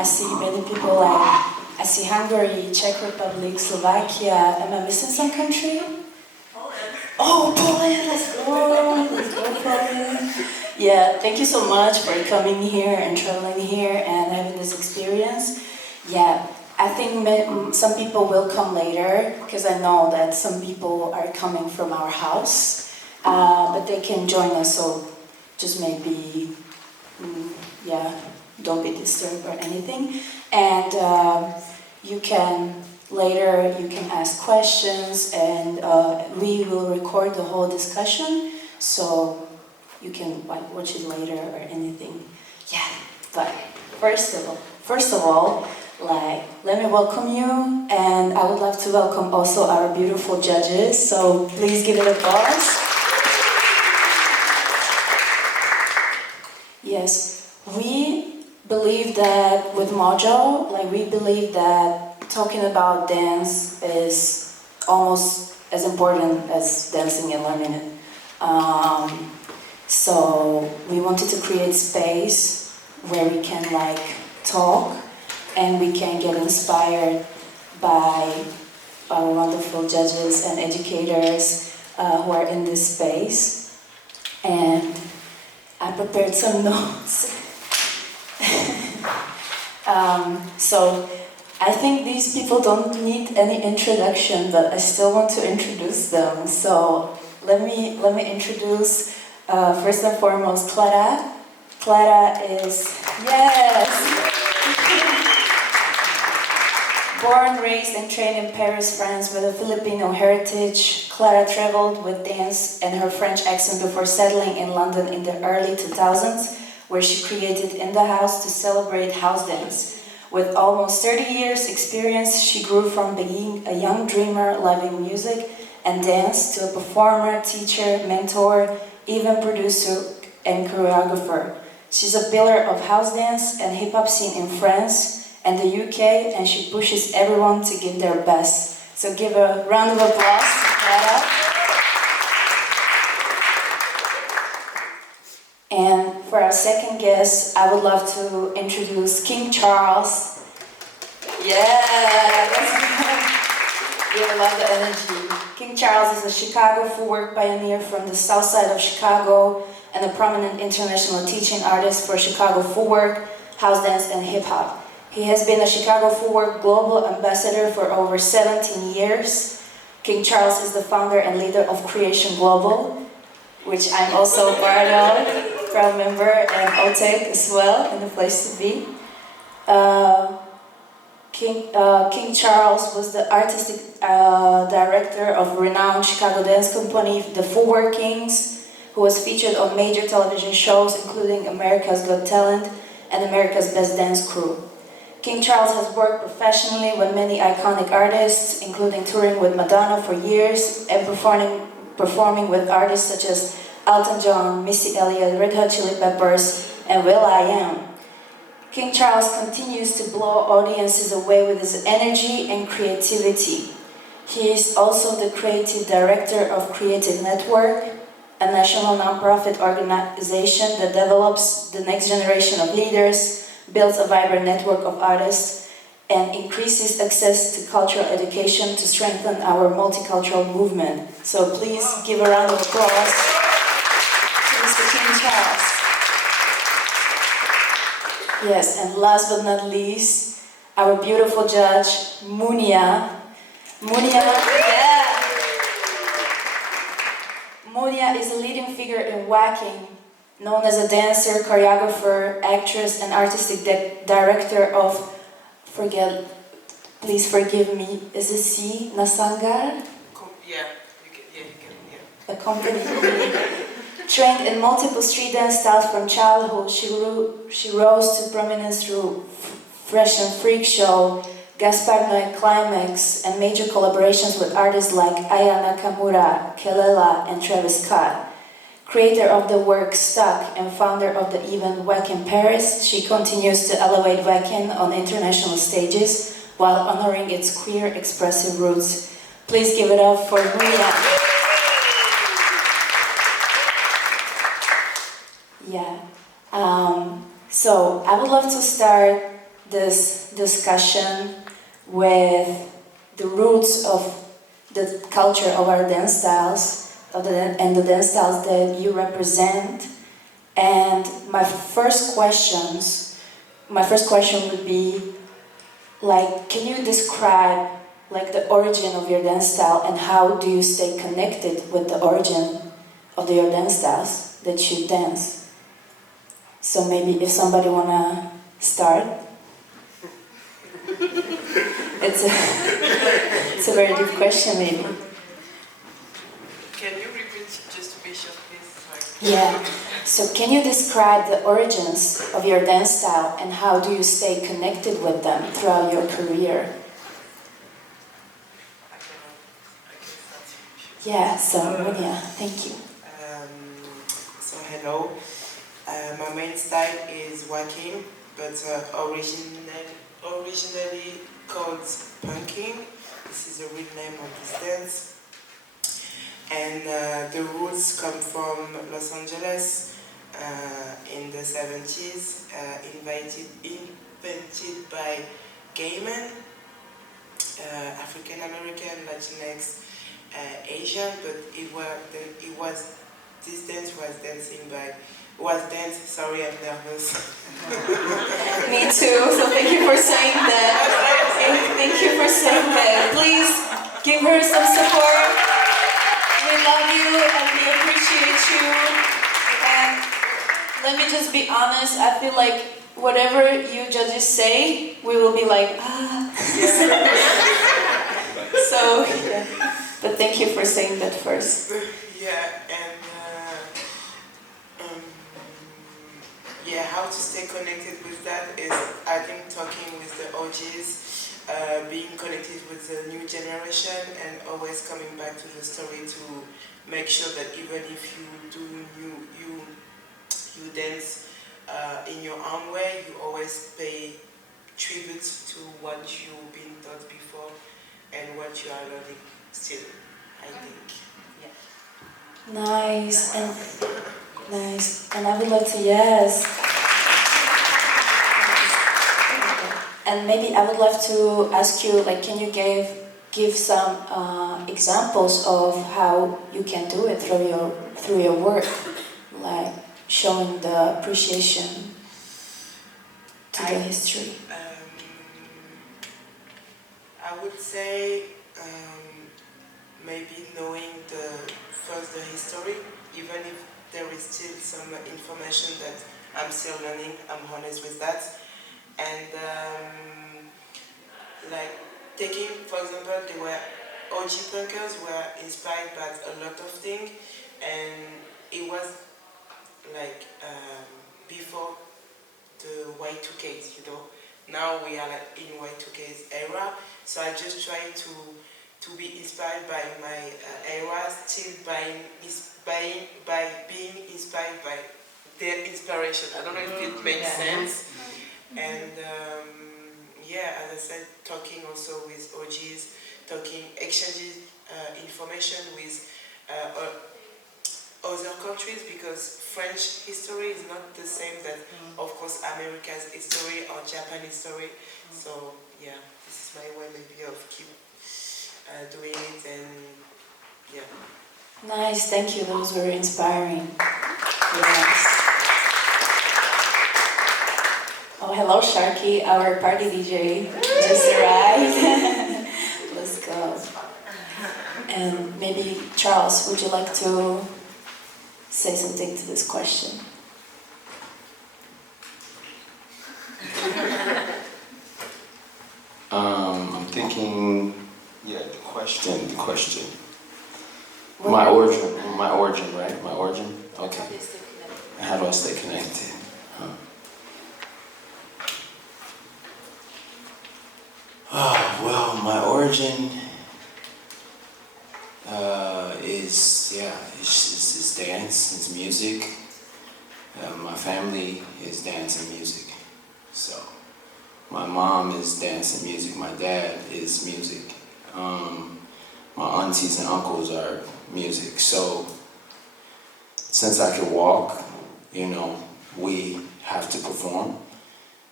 I see many people like, I see Hungary, Czech Republic, Slovakia. Am I missing some country? Poland. Oh, Poland, let's go Poland. Yeah, thank you so much for coming here and traveling here and having this experience. Yeah, I think some people will come later because I know that some people are coming from our house, but they can join us, so just maybe, yeah, don't be disturbed or anything. And you can ask questions, and we will record the whole discussion, so you can watch it later or anything. Yeah, but first of all, let me welcome you, and I would love to welcome also our beautiful judges. So please give it applause. Yes, we believe that with Mojo, we believe that talking about dance is almost as important as dancing and learning it. So we wanted to create space where we can talk and we can get inspired by our wonderful judges and educators who are in this space. And I prepared some notes. So I think these people don't need any introduction, but I still want to introduce them. So let me introduce first and foremost Clara. Clara is, yes! Born, raised and trained in Paris, France with a Filipino heritage, Clara traveled with dance and her French accent before settling in London in the early 2000s, where she created In the House to celebrate house dance. With almost 30 years experience, she grew from being a young dreamer loving music and dance to a performer, teacher, mentor, even producer and choreographer. She's a pillar of house dance and hip-hop scene in France and the UK, and she pushes everyone to give their best. So give a round of applause to Clara. And for our second guest, I would love to introduce King Charles. Yeah, you love the energy. King Charles is a Chicago footwork pioneer from the south side of Chicago and a prominent international teaching artist for Chicago footwork, house dance, and hip-hop. He has been a Chicago Footwork Global Ambassador for over 17 years. King Charles is the founder and leader of Creation Global, which I'm also part of, proud member, and OTEC as well, and a place to be. King Charles was the artistic director of renowned Chicago dance company, the Footwork Kings, who was featured on major television shows including America's Got Talent and America's Best Dance Crew. King Charles has worked professionally with many iconic artists, including touring with Madonna for years and performing with artists such as Elton John, Missy Elliott, Red Hot Chili Peppers, and will.i.am. King Charles continues to blow audiences away with his energy and creativity. He is also the creative director of Creative Network, a national nonprofit organization that develops the next generation of leaders, builds a vibrant network of artists, and increases access to cultural education to strengthen our multicultural movement. So please give a round of applause to Mr. King Charles. Yes, and last but not least, our beautiful judge, Mounia. Mounia is a leading figure in waacking, known as a dancer, choreographer, actress, and artistic director of, please forgive me, is it C. Nasangar? Yeah. A company. Trained in multiple street dance styles from childhood, she rose to prominence through Fresh and Freak Show, Gaspar Noé Climax, and major collaborations with artists like Aya Nakamura, Kelela, and Travis Scott. Creator of the work Stuck and founder of the event Waack in Paris, she continues to elevate waacking on international stages while honoring its queer expressive roots. Please give it up for Mounia. Yeah. So I would love to start this discussion with the roots of the culture of our dance styles and the dance styles that you represent. And my first question would be, like, can you describe like the origin of your dance style and how do you stay connected with the origin of your dance styles that you dance? So maybe if somebody wanna start. It's a very deep question, maybe. Can you repeat just to be sure, please? Sorry. Yeah. So can you describe the origins of your dance style and how do you stay connected with them throughout your career? Yeah, so Mounia, thank you. So hello, my main style is waacking, but originally called punking. This is the real name of this dance. And the roots come from Los Angeles in the 70s, invented by gay men, African American, Latinx, Asian, but this dance was danced, sorry, I'm nervous. Me too, so thank you for saying that. Thank you for saying that. Please give her some support. We love you and we appreciate you. And let me just be honest, I feel like whatever you judges say, we will be like, ah. So, yeah. But thank you for saying that first. Yeah, and how to stay connected with that is, I think, talking with the OGs, being connected with the new generation, and always coming back to the story to make sure that even if you dance in your own way, you always pay tribute to what you've been taught before and what you are learning still, I think. Yeah. Nice, and I would like to, yes. And maybe I would love to ask you, like, can you give some examples of how you can do it through your work, like showing the appreciation to the history? I would say maybe knowing the history, even if there is still some information that I'm still learning, I'm honest with that. And like taking, for example, OG punkers were inspired by a lot of things, and it was like before the Y2Ks, you know. Now we are like in Y2K's era, so I just try to be inspired by my era, still by being inspired by their inspiration. I don't know if it makes sense. And as I said, talking also with OGs, exchanging information with other countries, because French history is not the same that, of course, America's history or Japanese history. So yeah, this is my way maybe of keep doing it, and yeah. Nice, thank you. Those were inspiring. Yes. Oh, hello, Sharky, our party DJ just arrived. Let's go. And maybe Charles, would you like to say something to this question? I'm thinking, the question. My origin, right? My origin? Okay. How do I stay connected? Well, my origin is dance, it's music. My family is dance and music. So, my mom is dance and music, my dad is music. My aunties and uncles are music. So, since I can walk, we have to perform.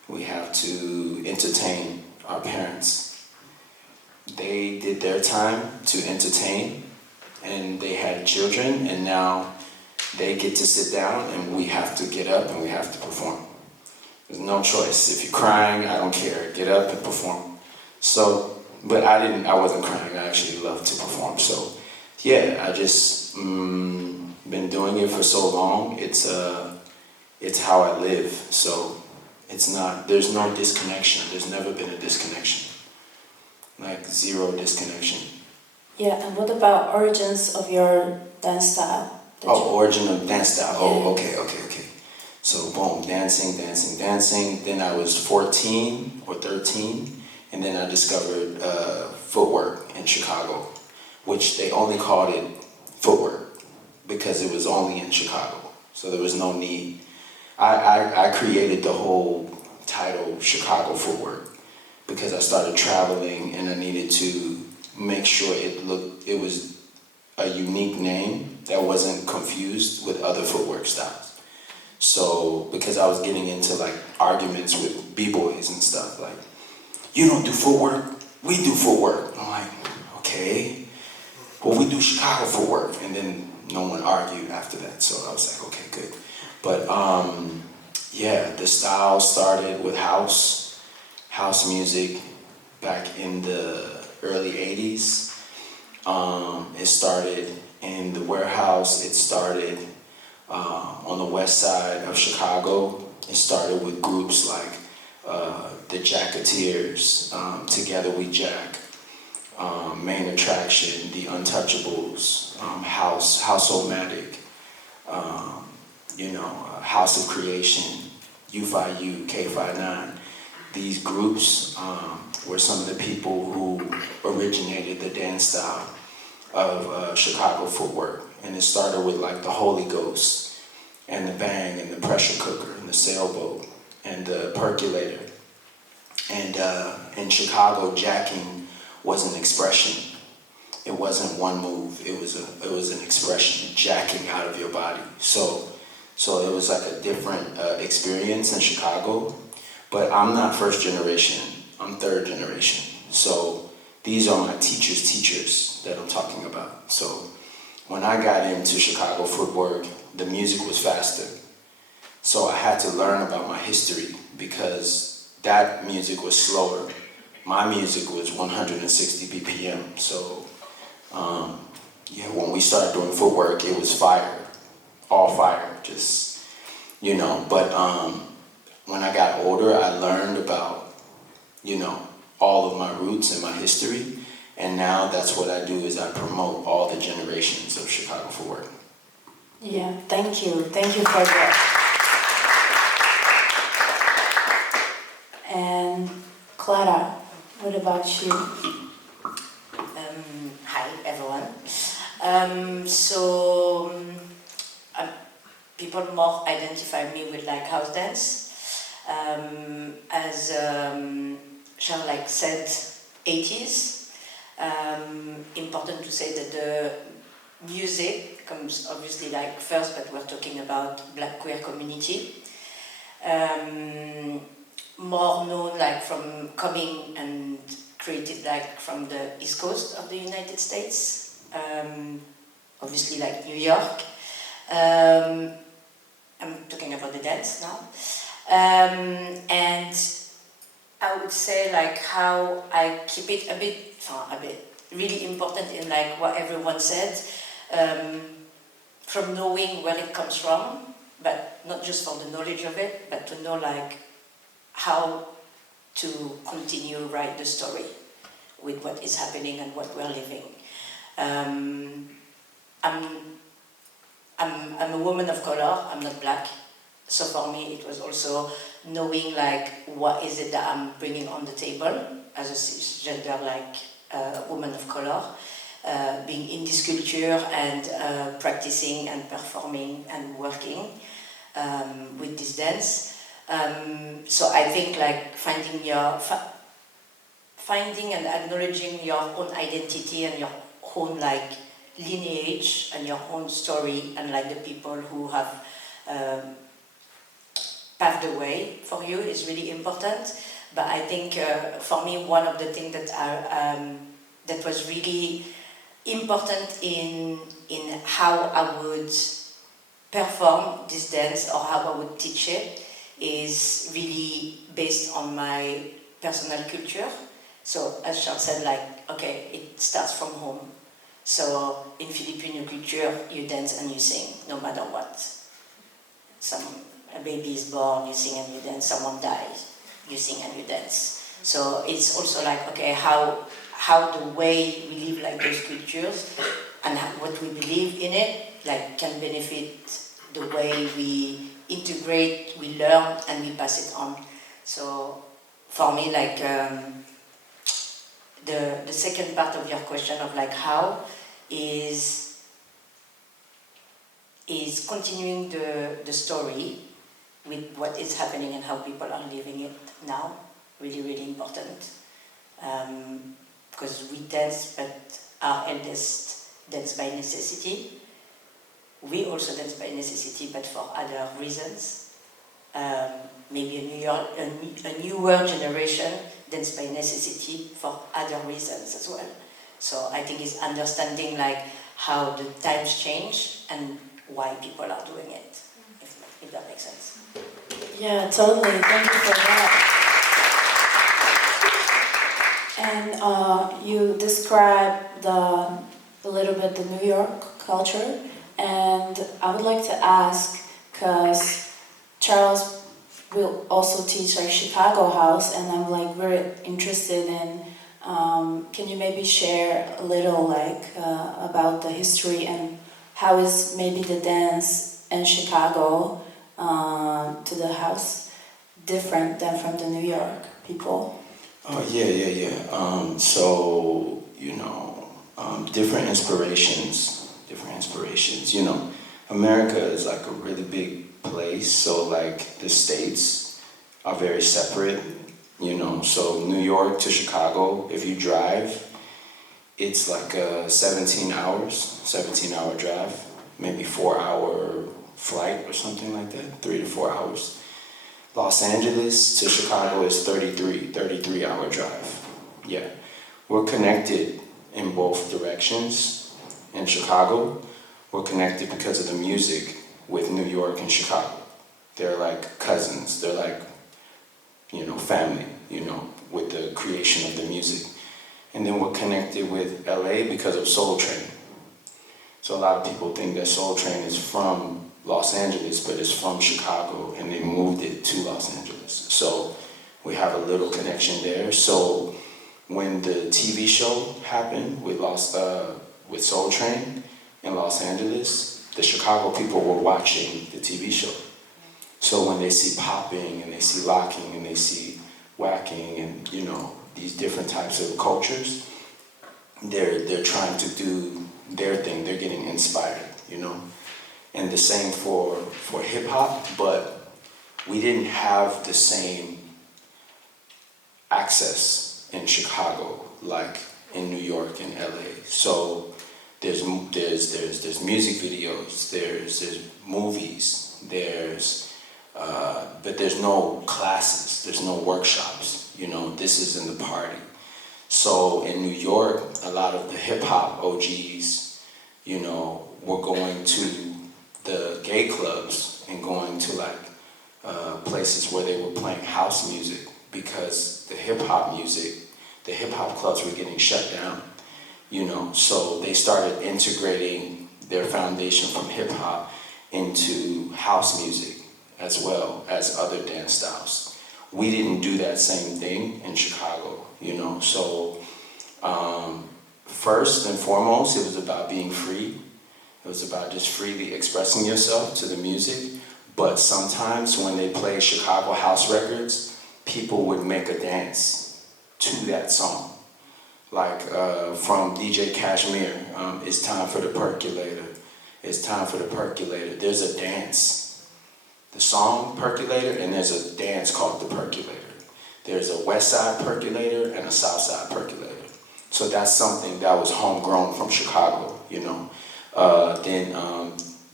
We have to entertain our parents. They did their time to entertain, and they had children, and now they get to sit down, and we have to get up and we have to perform. There's no choice. If you're crying, I don't care. Get up and perform. So, but I wasn't crying. I actually love to perform. So, yeah, I just been doing it for so long. It's how I live. So, there's no disconnection. There's never been a disconnection. Like zero disconnection. Yeah, and what about origins of your dance style? Origin of dance style. Oh, okay. So boom, dancing. Then I was 14 or 13, and then I discovered footwork in Chicago, which they only called it footwork because it was only in Chicago. So there was no need. I created the whole title Chicago Footwork because I started traveling and I needed to make sure it was a unique name that wasn't confused with other footwork styles. So, because I was getting into like arguments with b-boys and stuff, like, you don't do footwork, we do footwork. I'm like, okay, well we do Chicago footwork. And then no one argued after that, so I was like, okay, good. But yeah, the style started with house music back in the early 80s. It started in the warehouse. It started on the west side of Chicago. It started with groups like the Jacketeers, Together We Jack, Main Attraction, The Untouchables, House-O-Matic, House of Creation, U5U, K59. These groups were some of the people who originated the dance style of Chicago footwork. And it started with like the Holy Ghost and the bang and the pressure cooker and the sailboat and the percolator. And in Chicago, jacking was an expression. It wasn't one move. It was an expression, jacking out of your body. So it was like a different experience in Chicago. But I'm not first generation. I'm third generation. So these are my teachers that I'm talking about. So when I got into Chicago footwork, the music was faster. So I had to learn about my history because that music was slower. My music was 160 BPM. So when we started doing footwork, it was fire, all fire, just, But when I got older, I learned about, all of my roots and my history. And now that's what I do is I promote all the generations of Chicago footwork. Yeah, thank you. Thank you for that. And Clara, what about you? Hi, everyone. People more identify me with like house dance. As Charles said, 80s. Important to say that the music comes obviously like first, but we're talking about Black queer community. More known like from coming and created like from the East Coast of the United States, obviously like New York. I'm talking about the dance now. And I would say like how I keep it a bit really important in like what everyone said, from knowing where it comes from, but not just for the knowledge of it, but to know like how to continue write the story with what is happening and what we're living. I'm a woman of color, I'm not black. So for me, it was also knowing like what is it that I'm bringing on the table as a cisgender like woman of color, being in this culture and practicing and performing and working with this dance. So I think like finding and acknowledging your own identity and your own like lineage and your own story and like the people who have pave the way for you is really important. But I think for me, one of the things that was really important in how I would perform this dance or how I would teach it is really based on my personal culture. So as Charles said, like, okay, it starts from home. So in Filipino culture, you dance and you sing, no matter what. A baby is born, you sing and you dance. Someone dies, you sing and you dance. So it's also like, okay, how the way we live like those cultures and what we believe in it, like, can benefit the way we integrate, we learn, and we pass it on. So for me, like, the second part of your question of like how is continuing the story with what is happening and how people are living it now really, really important. Because we dance, but our eldest dance by necessity. We also dance by necessity, but for other reasons. Maybe a newer generation dance by necessity for other reasons as well. So I think it's understanding like how the times change and why people are doing it, if that makes sense. Yeah, totally. Thank you for that. And you described a little bit the New York culture, and I would like to ask, because Charles will also teach like Chicago house, and I'm like very interested in. Can you maybe share a little like about the history and how is maybe the dance in Chicago to the house different than from the New York people? Oh, yeah. So, different inspirations. You know, America is like a really big place, so like the states are very separate, so New York to Chicago, if you drive, it's like 17 hour drive, maybe 4-hour flight or something like that, 3 to 4 hours. Los Angeles to Chicago is 33-hour drive. Yeah, we're connected in both directions. In Chicago, we're connected because of the music with New York and Chicago. They're like cousins, they're like, family, with the creation of the music. And then we're connected with LA because of Soul Train. So a lot of people think that Soul Train is from Los Angeles, but it's from Chicago, and they moved it to Los Angeles. So we have a little connection there. So when the TV show happened with Soul Train in Los Angeles, the Chicago people were watching the TV show. So when they see popping and they see locking and they see waacking and these different types of cultures, they're trying to do their thing. They're getting inspired, And the same for hip hop, but we didn't have the same access in Chicago like in New York and LA. So there's music videos, there's movies, but there's no classes, there's no workshops. This is in the party. So in New York, a lot of the hip hop OGs, were going to the gay clubs and going to like places where they were playing house music because the hip hop clubs were getting shut down. So they started integrating their foundation from hip hop into house music as well as other dance styles. We didn't do that same thing in Chicago, So first and foremost, it was about being free. It was about just freely expressing yourself to the music. But sometimes when they play Chicago house records, people would make a dance to that song. Like from DJ Kashmir, It's Time for the Percolator. It's time for the percolator. There's a dance. The song Percolator, and there's a dance called the Percolator. There's a West Side Percolator and a South Side Percolator. So that's something that was homegrown from Chicago, Then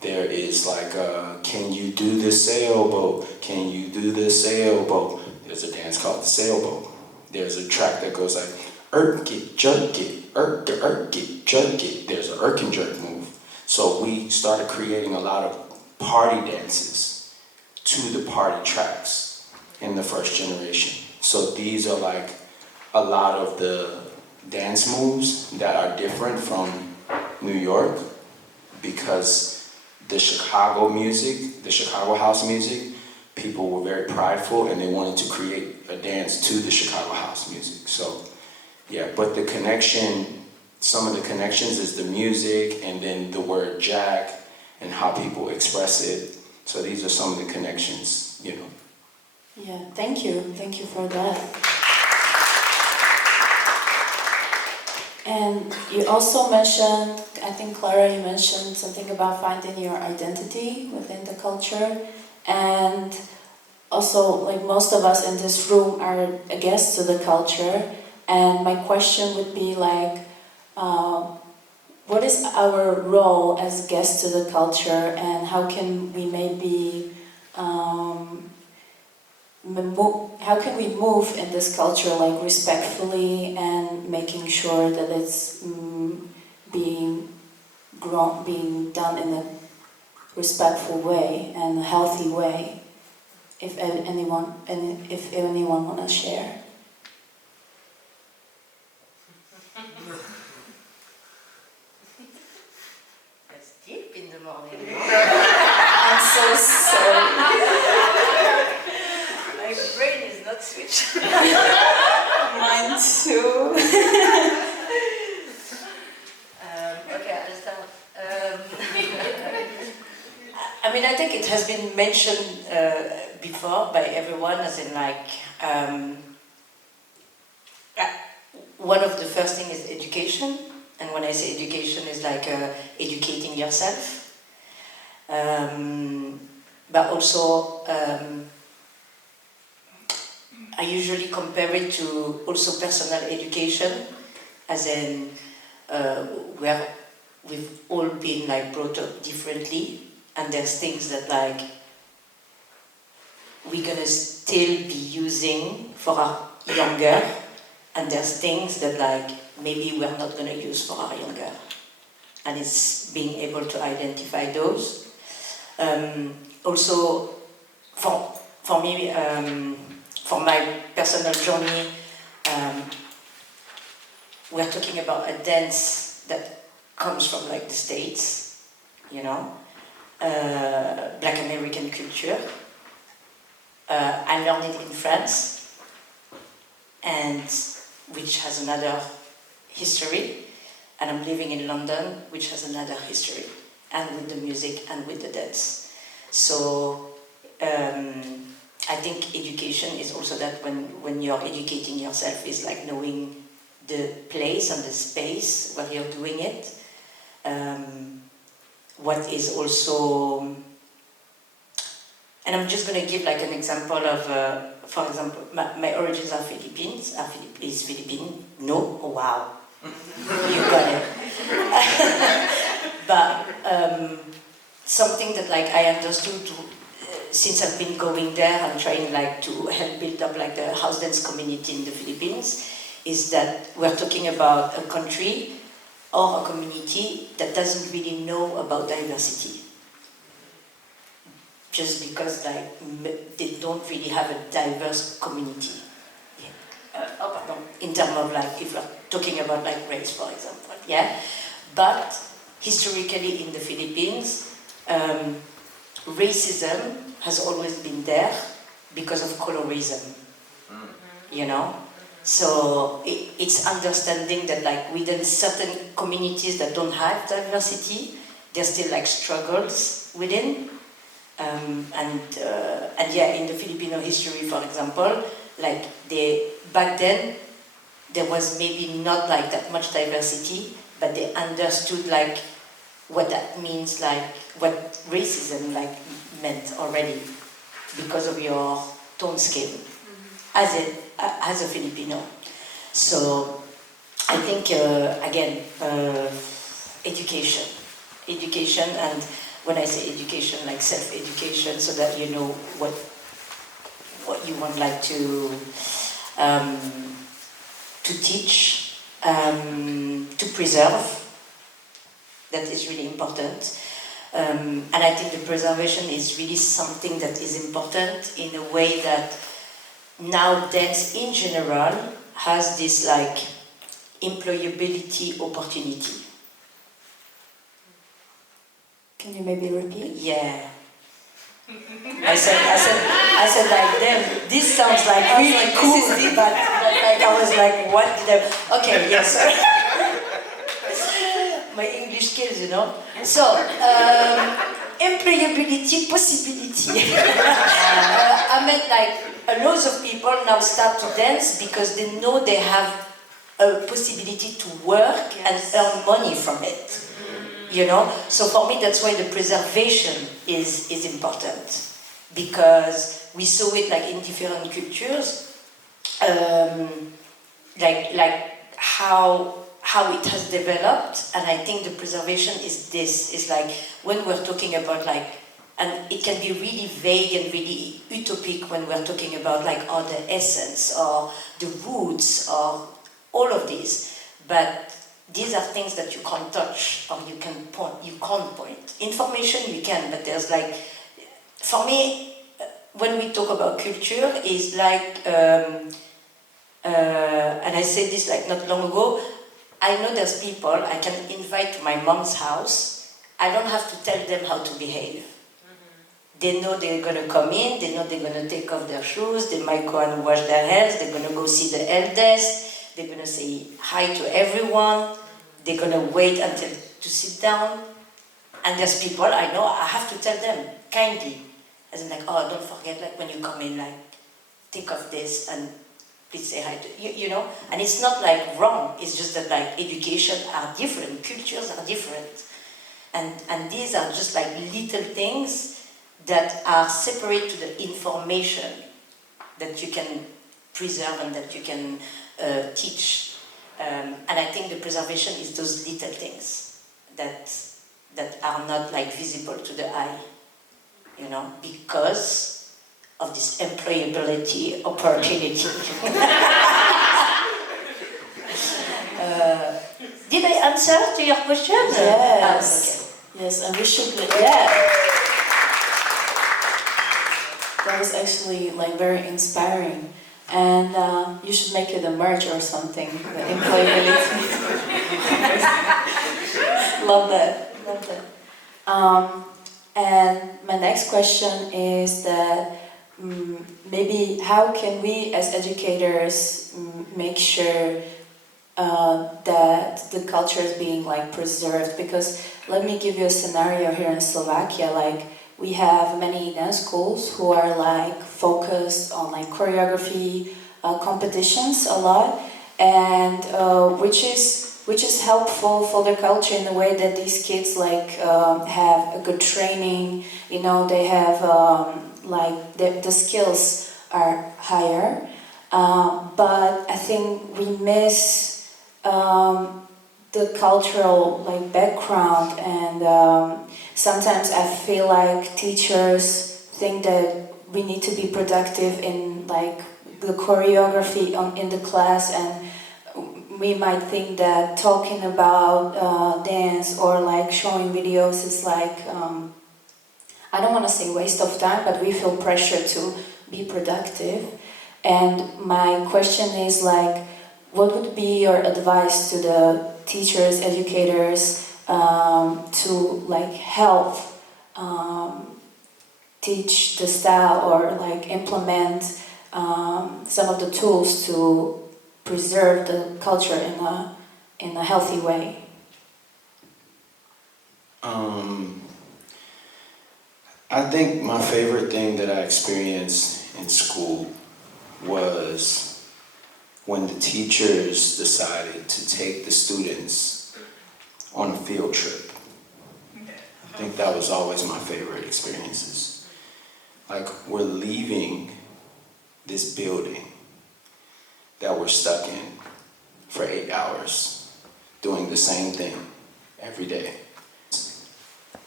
There is like, can you do the sailboat? Can you do the sailboat? There's a dance called the sailboat. There's a track that goes like, irk it, jerk it, irk it, jerk it. There's an irk and jerk move. So we started creating a lot of party dances to the party tracks in the first generation. So these are like a lot of the dance moves that are different from New York, because the Chicago music, the Chicago house music, people were very prideful and they wanted to create a dance to the Chicago house music. So yeah, but the connection, some of the connections is the music and then the word jack and how people express it. So these are some of the connections, you know. Yeah, thank you. Thank you for that. And you also mentioned, I think Clara, you mentioned something about finding your identity within the culture. And also, like most of us in this room are a guest to the culture. And my question would be like, what is our role as guests to the culture, and how can we maybe how can we move in this culture like respectfully and making sure that it's being done in a respectful way and a healthy way? If anyone want to share. It's deep in the morning. I'm so sorry. My brain is not switched. Mine too. Okay, I understand. I mean, I think it has been mentioned before by everyone, as in like, one of the first thing is education. And when I say education, is like educating yourself. But also, I usually compare it to also personal education, as in where we've all been like brought up differently, and there's things that like we're gonna still be using for our younger, and there's things that like maybe we're not gonna use for our younger, and it's being able to identify those. Also, for me, for my personal journey, we're talking about a dance that comes from like the States, you know, Black American culture. I learned it in France, and which has another history, and I'm living in London, which has another history, and with the music and with the dance. So I think education is also that when you're educating yourself is like knowing the place and the space where you're doing it. What is also, and I'm just going to give like an example of, for example, my origins are Philippines. Is Philippine? No? Oh, wow. You got it. But something that like I understood since I've been going there and trying like to help build up like the house dance community in the Philippines, is that we're talking about a country or a community that doesn't really know about diversity. Just because like they don't really have a diverse community. In terms of like, if we're talking about like race, for example, yeah? But historically in the Philippines, racism has always been there because of colorism, you know? So it's understanding that like within certain communities that don't have diversity, there's still like struggles within. And yeah, in the Filipino history, for example, like back then, there was maybe not like that much diversity, but they understood like what that means, like what racism like meant already because of your tone skin as a Filipino. So I think again, education, and when I say education, like self-education, so that you know what you want like to teach, to preserve. That is really important. And I think the preservation is really something that is important in a way that now dance in general has this like employability opportunity. Can you maybe repeat? Yeah. I said like, damn, this sounds like really cool, but like I was like, what did I... Okay, yes, sorry. My English skills, you know. So, employability possibility. I meant like loads of people now start to dance because they know they have a possibility to work and earn money from it. You know, so for me that's why the preservation is important, because we saw it like in different cultures, like how it has developed, and I think the preservation is like when we're talking about like, and it can be really vague and really utopic when we're talking about like the essence or the roots or all of these, but these are things that you can't touch or you can't point. Information you can, but there's like, for me, when we talk about culture, is like, and I said this like not long ago, I know there's people I can invite to my mom's house, I don't have to tell them how to behave. They know they're gonna come in, they know they're gonna take off their shoes, they might go and wash their hands, they're gonna go see the eldest, they're gonna say hi to everyone, they're gonna wait until to sit down, and there's people I know I have to tell them kindly, as in like, oh, don't forget, like when you come in, like take off this and please say hi to you, you know, and it's not like wrong, it's just that like education are different, cultures are different, and these are just like little things that are separate to the information that you can preserve and that you can teach. And I think the preservation is those little things that are not like visible to the eye, you know, because of this employability opportunity. Did I answer to your question? Yes. Okay. Yes, and we should, yeah. That was actually like very inspiring. And you should make it a merch or something, the employability. Love that, love that. And my next question is that maybe how can we as educators make sure that the culture is being like preserved? Because let me give you a scenario here in Slovakia, like we have many dance schools who are like focused on like choreography competitions a lot, and which is helpful for the culture in the way that these kids like have a good training, you know, they have like the skills are higher, but I think we miss the cultural like background, and sometimes I feel like teachers think that we need to be productive in like the choreography in the class, and we might think that talking about dance or like showing videos is like I don't want to say waste of time, but we feel pressure to be productive. And my question is like, what would be your advice to the teachers, educators, to like help teach the style or like implement some of the tools to preserve the culture in a healthy way? I think my favorite thing that I experienced in school was when the teachers decided to take the students on a field trip. I think that was always my favorite experiences. Like, we're leaving this building that we're stuck in for 8 hours, doing the same thing every day.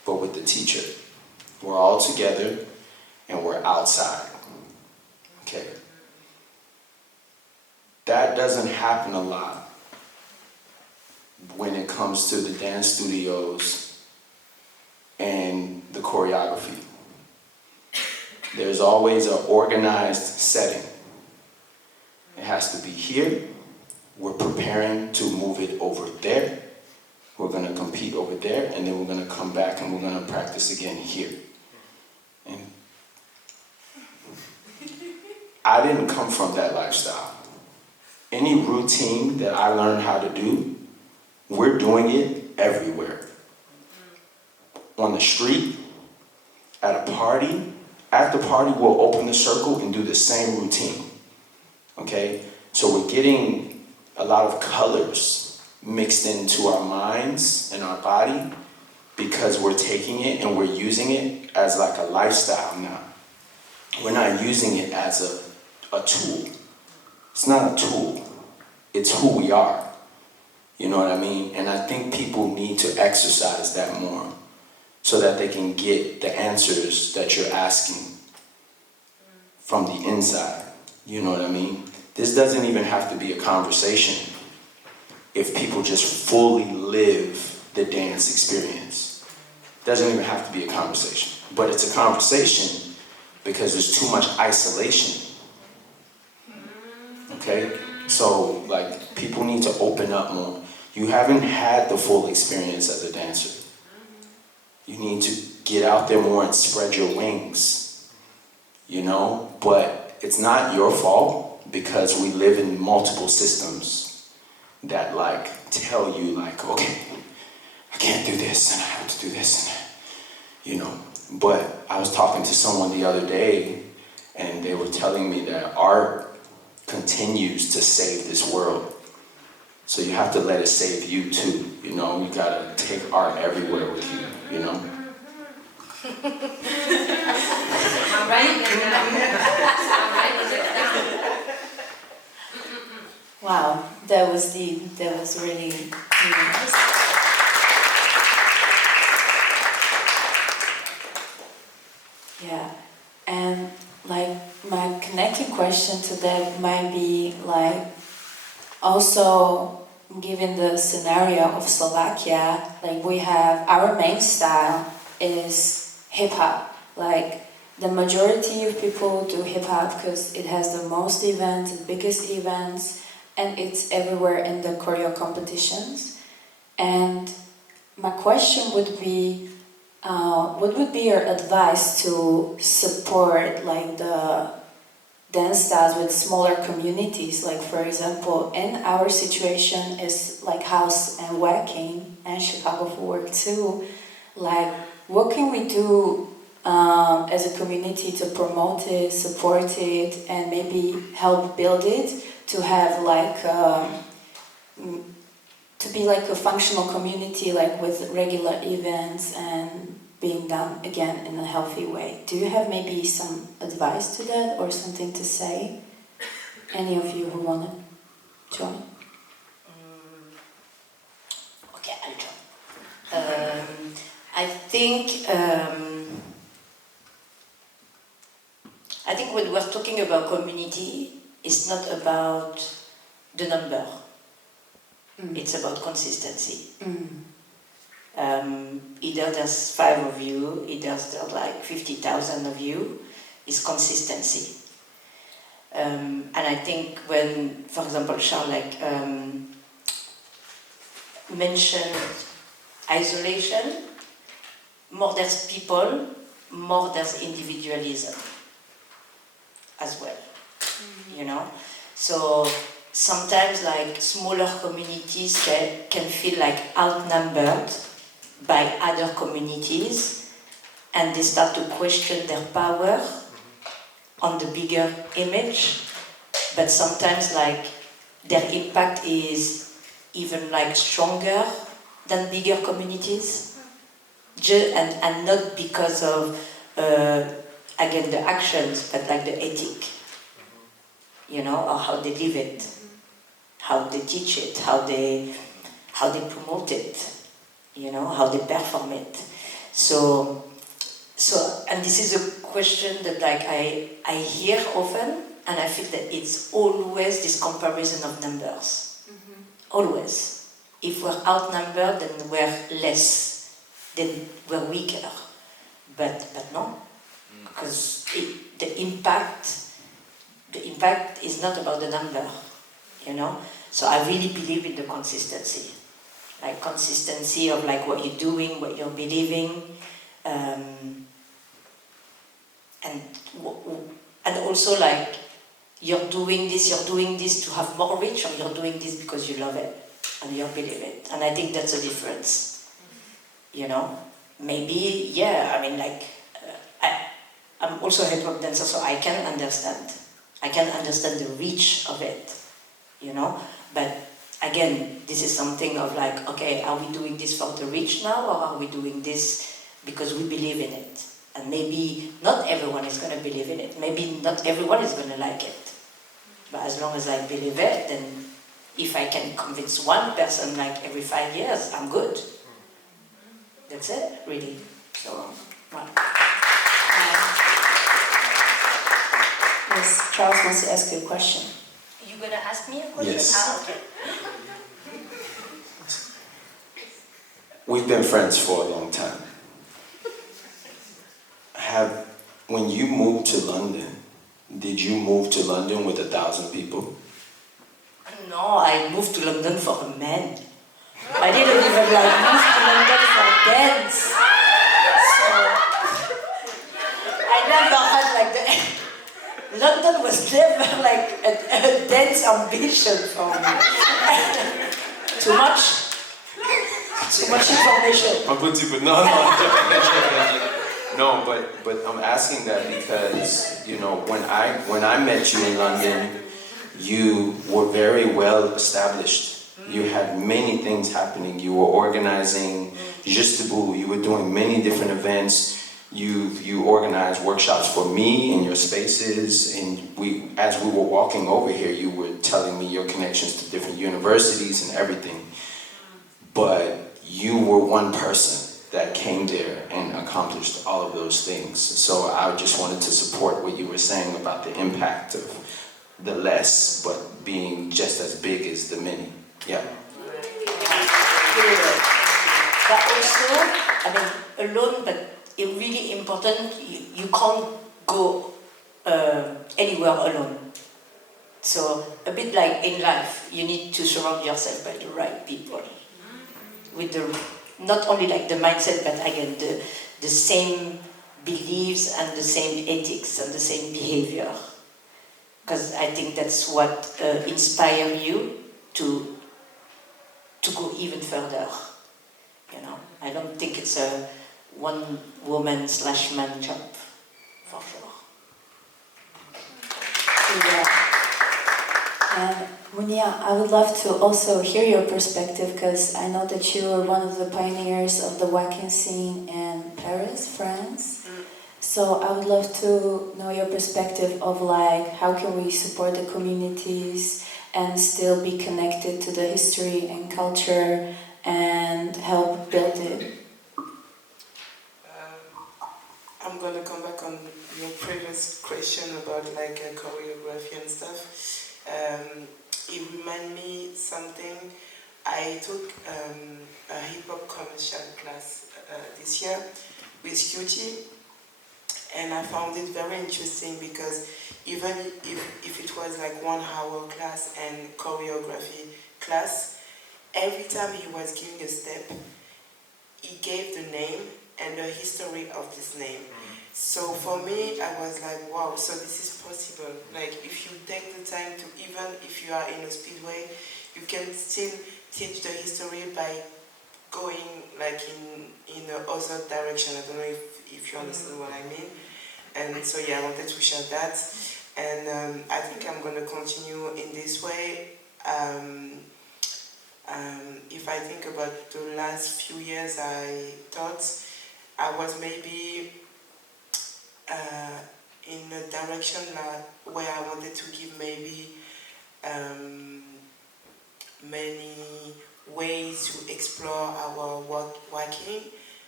but with the teacher. We're all together and we're outside. Okay. That doesn't happen a lot when it comes to the dance studios and the choreography. There's always an organized setting. It has to be here. We're preparing to move it over there. We're going to compete over there, and then we're going to come back and we're going to practice again here. And I didn't come from that lifestyle. Any routine that I learned how to do, we're doing it everywhere. On the street, at a party. At the party, we'll open the circle and do the same routine. Okay? So we're getting a lot of colors mixed into our minds and our body because we're taking it and we're using it as like a lifestyle now. We're not using it as a tool. It's not a tool. It's who we are. You know what I mean? And I think people need to exercise that more so that they can get the answers that you're asking from the inside. You know what I mean? This doesn't even have to be a conversation if people just fully live the dance experience. It doesn't even have to be a conversation. But it's a conversation because there's too much isolation. Okay? So, like, people need to open up more. You haven't had the full experience as a dancer. You need to get out there more and spread your wings, you know? But it's not your fault because we live in multiple systems that, like, tell you, like, okay, I can't do this and I have to do this, and, you know? But I was talking to someone the other day and they were telling me that art continues to save this world. So you have to let it save you too, you know? You gotta take art everywhere with you, you know? I'm right. Wow, that was deep. That was really nice. Yeah, and like my connecting question to that might be like also given the scenario of Slovakia, like we have our main style is hip hop. Like the majority of people do hip hop because it has the most events, the biggest events, and it's everywhere in the choreo competitions. And my question would be, what would be your advice to support like the dance styles with smaller communities? Like for example, in our situation is like house and waacking and Chicago Footwork too. Like what can we do as a community to promote it, support it, and maybe help build it to have like to be like a functional community, like with regular events and being done again in a healthy way. Do you have maybe some advice to that or something to say? Any of you who want to join? Okay, I'll join. I think when we're talking about community, it's not about the number. It's about consistency. Either there's 5 of you, either there's like 50,000 of you. It's consistency. And I think when, for example, Charles mentioned isolation, more there's people, more there's individualism as well. You know? So sometimes like smaller communities can feel like outnumbered by other communities, and they start to question their power on the bigger image, but sometimes like their impact is even like stronger than bigger communities, and not because of again the actions, but like the ethic, you know, or how they live it, how they teach it, how they promote it, you know, how they perform it. So, and this is a question that like I hear often, and I feel that it's always this comparison of numbers. Always. If we're outnumbered, then we're less, then we're weaker. But no, because the impact is not about the number, you know. So I really believe in the consistency, like consistency of like what you're doing, what you're believing, and also like you're doing this to have more reach, or you're doing this because you love it and you believe it. And I think that's a difference, you know. Maybe, yeah, I mean, like, I'm also a hip hop dancer, so I can understand the reach of it, you know. But again, this is something of like, okay, are we doing this for the reach now, or are we doing this because we believe in it? And maybe not everyone is going to believe in it. Maybe not everyone is going to like it. But as long as I believe it, then if I can convince one person like every 5 years, I'm good. That's it, really. So, right. Yes, Charles wants to ask you a question. You gonna ask me a question? Yes. Ah, okay. We've been friends for a long time. When you moved to London, did you move to London with 1,000 people? No, I moved to London for a man. I didn't even like move to London for dance. So I never had like London was never like a dance ambition for me. Too much information. No, but I'm asking that because, you know, when I met you in London, you were very well established. You had many things happening. You were organizing Juste Debout. You were doing many different events. You organized workshops for me in your spaces, and as we were walking over here, you were telling me your connections to different universities and everything. But you were one person that came there and accomplished all of those things. So I just wanted to support what you were saying about the impact of the less, but being just as big as the many. Yeah. But also, I mean, alone, but it's really important, you can't go anywhere alone. So, a bit like in life, you need to surround yourself by the right people. With not only like the mindset, but again, the same beliefs and the same ethics and the same behavior. Because I think that's what inspires you to go even further. You know, I don't think it's a one woman/man job, for sure. Yeah. And Mounia, I would love to also hear your perspective, because I know that you are one of the pioneers of the waacking scene in Paris, France. So I would love to know your perspective of like, how can we support the communities and still be connected to the history and culture and help build it? I'm gonna come back on your previous question about like choreography and stuff. It reminded me something. I took a hip-hop commercial class this year with Cutie, and I found it very interesting because even if it was like 1 hour class and choreography class, every time he was giving a step, he gave the name and the history of this name. So for me, I was like, wow, so this is possible. Like if you take the time to, even if you are in a speedway, you can still teach the history by going like in the other direction. I don't know if you understand what I mean. And so yeah, I wanted to share that. And I think I'm going to continue in this way. If I think about the last few years, I thought I was maybe in a direction where I wanted to give maybe many ways to explore our waacking,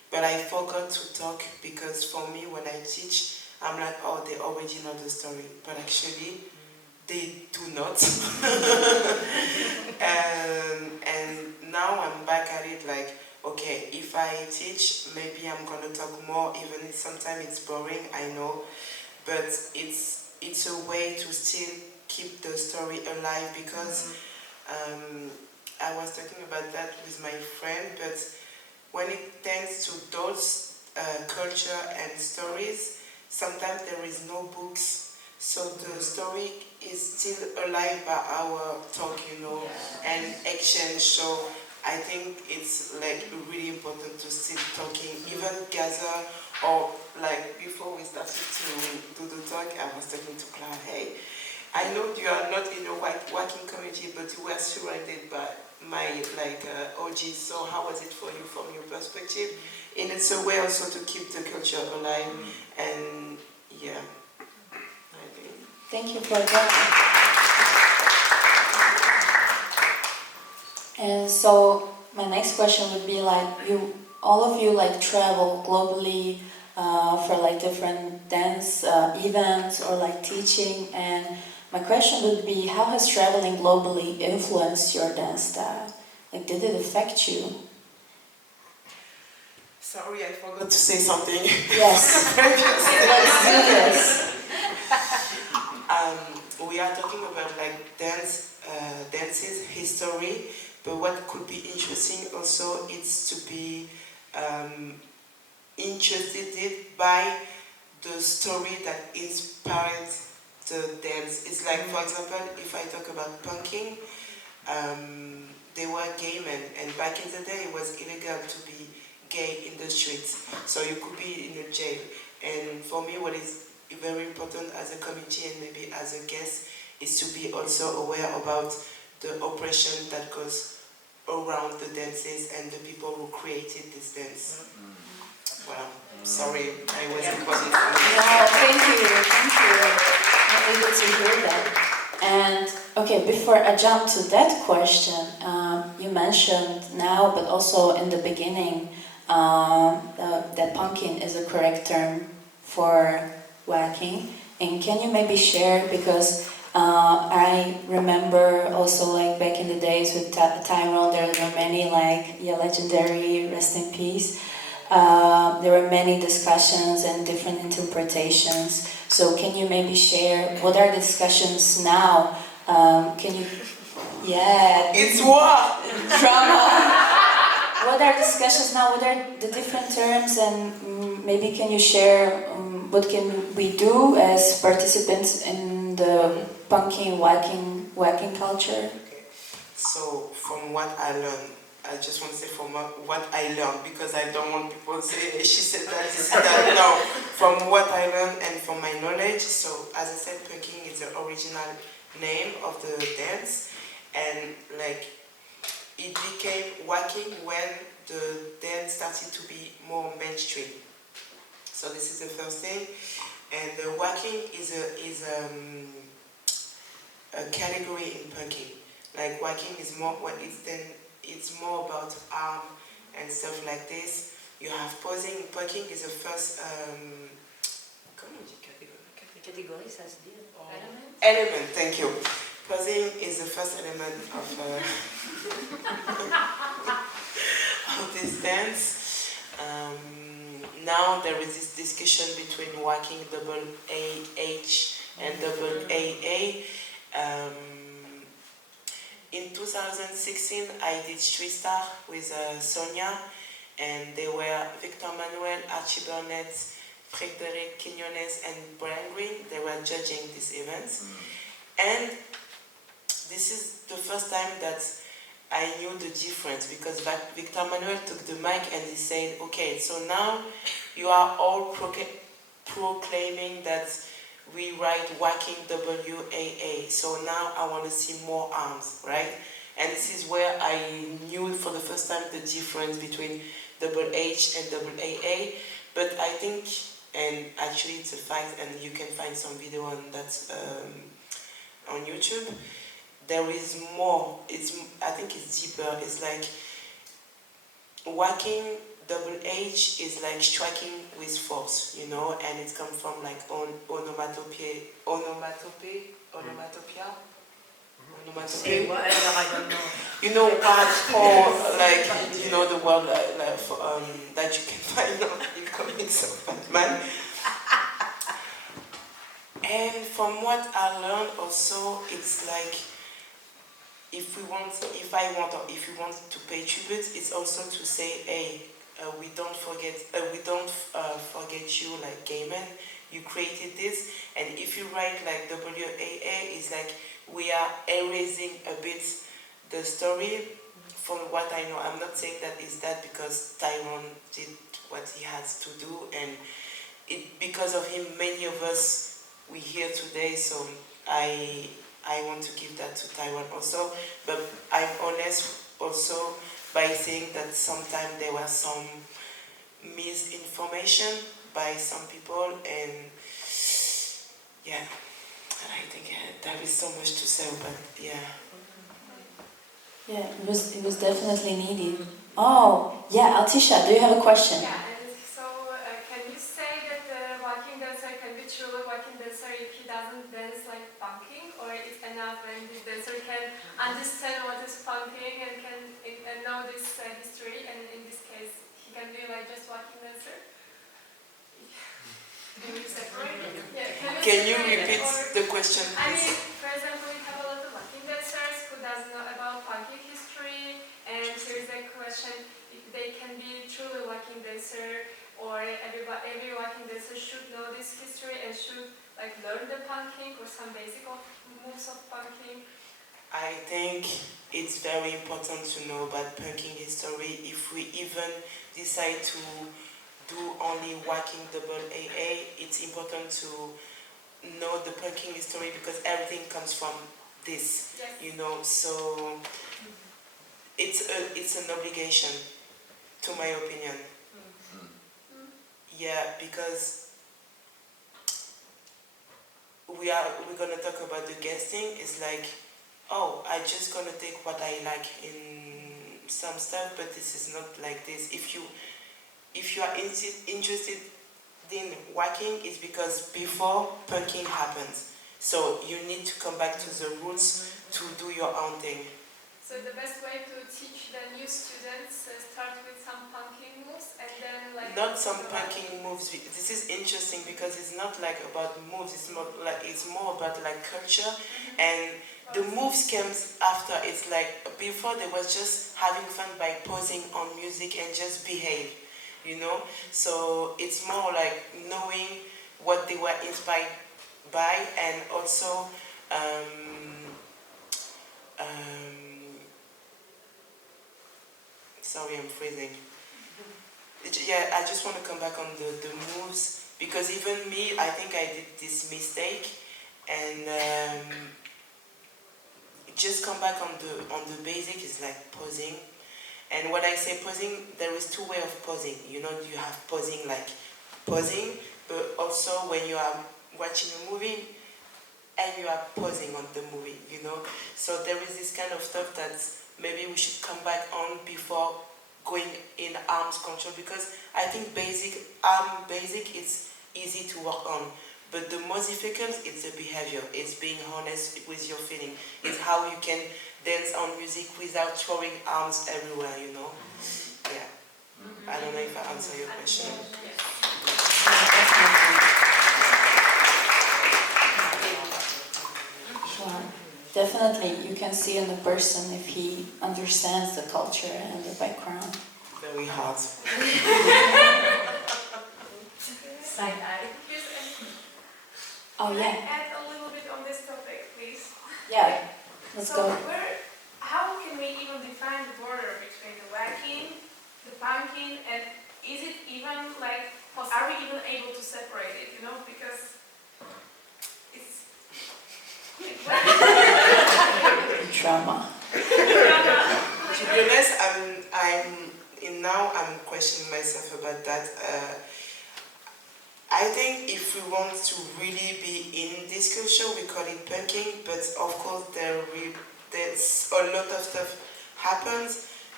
but I forgot to talk because for me when I teach, I'm like, oh, they already know the story, but actually they do not. And now I'm back at it like, okay, if I teach, maybe I'm gonna talk more, even if sometimes it's boring, I know, but it's a way to still keep the story alive because I was talking about that with my friend, but when it tends to those culture and stories, sometimes there is no books, so the story is still alive by our talk, you know, and exchange. So I think it's like really important to still talking, even gather, or like before we started to do the talk, I was talking to Clara, hey, I know you are not in a waacking community, but you were surrounded by my OGs, so how was it for you from your perspective? And it's a way also to keep the culture alive, and yeah, I think. Thank you for that. And so my next question would be like, all of you like travel globally for like different dance events or like teaching, and my question would be, how has traveling globally influenced your dance style? Like, did it affect you? Sorry, I forgot to say something. Yes. Let's do this. We are talking about like dances, history, but what could be interesting also is to be interested by the story that inspired the dance. It's like, for example, if I talk about punking, they were gay men, and back in the day it was illegal to be gay in the streets, so you could be in a jail. And for me, what is very important as a community and maybe as a guest is to be also aware about the oppression that goes around the dances and the people who created this dance. Well, sorry, I wasn't positive. No, thank you. I'm able to hear that. And okay, before I jump to that question, you mentioned now, but also in the beginning, that punking is a correct term for waacking. And can you maybe share, because I remember also like back in the days with Tyrone, there were many legendary, rest in peace. There were many discussions and different interpretations. So can you maybe share what are the discussions now? Can you, It's what? drama. What are discussions now? What are the different terms? And maybe can you share what can we do as participants in the punking, waacking culture? Okay. So from what I learned, I just want to say from what I learned, because I don't want people to say, she said that, she said that. No, from what I learned and from my knowledge. So as I said, punking is the original name of the dance, and like it became waacking when the dance started to be more mainstream. So this is the first thing, and the waacking is a category in punking. Like waacking is more when it's more about arm and stuff like this. You have posing. Punking is the first comment you Catégorie, ça se dit. element. Thank you. Posing is the first element of this dance. Now there is this discussion between waacking double AH and double AA. In 2016, I did Street Star with Sonia, and they were Victor Manuel, Archie Burnett, Frédéric Quinones, and Brian Green. They were judging these events. And this is the first time that I knew the difference, because Victor Manuel took the mic and he said, okay, so now you are all proclaiming that we write waacking WAA, so now I want to see more arms, right? And this is where I knew for the first time the difference between double H and double AA. But I think, and actually it's a fact, and you can find some video on that on YouTube, there is more. I think it's deeper. It's like waacking double H is like striking with force, you know, and it comes from like onomatopoeia. Say whatever, I don't know. You know what, or like, you know, the word that you can find on the comics of Batman. And from what I learned also, it's like, if you want to pay tribute, it's also to say, hey, we don't forget you, like gay men. You created this, and if you write like WAA, it's like we are erasing a bit the story. From what I know, I'm not saying that is that because Tyrone did what he has to do, and because of him, many of us we here today. So I want to give that to Tyrone also, but I'm honest also by saying that sometimes there was some misinformation by some people, and yeah, I think there is so much to say, but yeah. Yeah, it was definitely needed. Oh, yeah, Altisha, do you have a question? Yeah, and so can you say that the walking dancer can be truly walking dancer if he doesn't dance like punking, or it's enough when this dancer can understand what is punking and know this history, and in this case he can be like just walking dancer? Can we separate it? Yeah, Can you repeat the question, I please? mean, for example, we have a lot of walking dancers who doesn't know about punking history, and here's a question: if they can be truly walking dancer, or every walking dancer should know this history and should like learn the punking or some basic moves of punking. I think it's very important to know about punking history. If we even decide to do only whacking double AA, it's important to know the punking history because everything comes from this, Yes. you know. So it's an obligation, to my opinion. Yeah, because we're gonna talk about the guesting. It's like, oh, I just gonna take what I like in some stuff, but this is not like this. If you are interested in whacking, it's because before punking happens. So you need to come back to the roots to do your own thing. So the best way to teach the new students start with some punking moves and then like. Not some punking moves. This is interesting because it's not like about moves. It's more about like culture, and the moves comes after. It's like before they was just having fun by posing on music and just behave, you know. So it's more like knowing what they were inspired by, and also sorry, I'm freezing. Yeah, I just want to come back on the moves, because even me, I think I did this mistake, and just come back on the basic is like posing. And when I say posing, there is two ways of posing. You know, you have posing like posing, but also when you are watching a movie and you are posing on the movie, you know. So there is this kind of stuff that maybe we should come back on before going in arms control, because I think arm basic it's easy to work on, but the most difficult is the behavior. It's being honest with your feeling. It's how you can dance on music without throwing arms everywhere, you know. Yeah. I don't know if I answer your question. Sure. Definitely, you can see in the person if he understands the culture and the background. Very hard. Side-eye. Oh Can I yeah, add a little bit on this topic, please? yeah. Let's So go. how can we even define the border between the whacking, the punking, and is it even like, are we even able to separate it, you know? Because it's... Drama. To be honest, I'm questioning myself about that. I think if we want to really be in this culture, we call it punking, but of course there's a lot of stuff happens.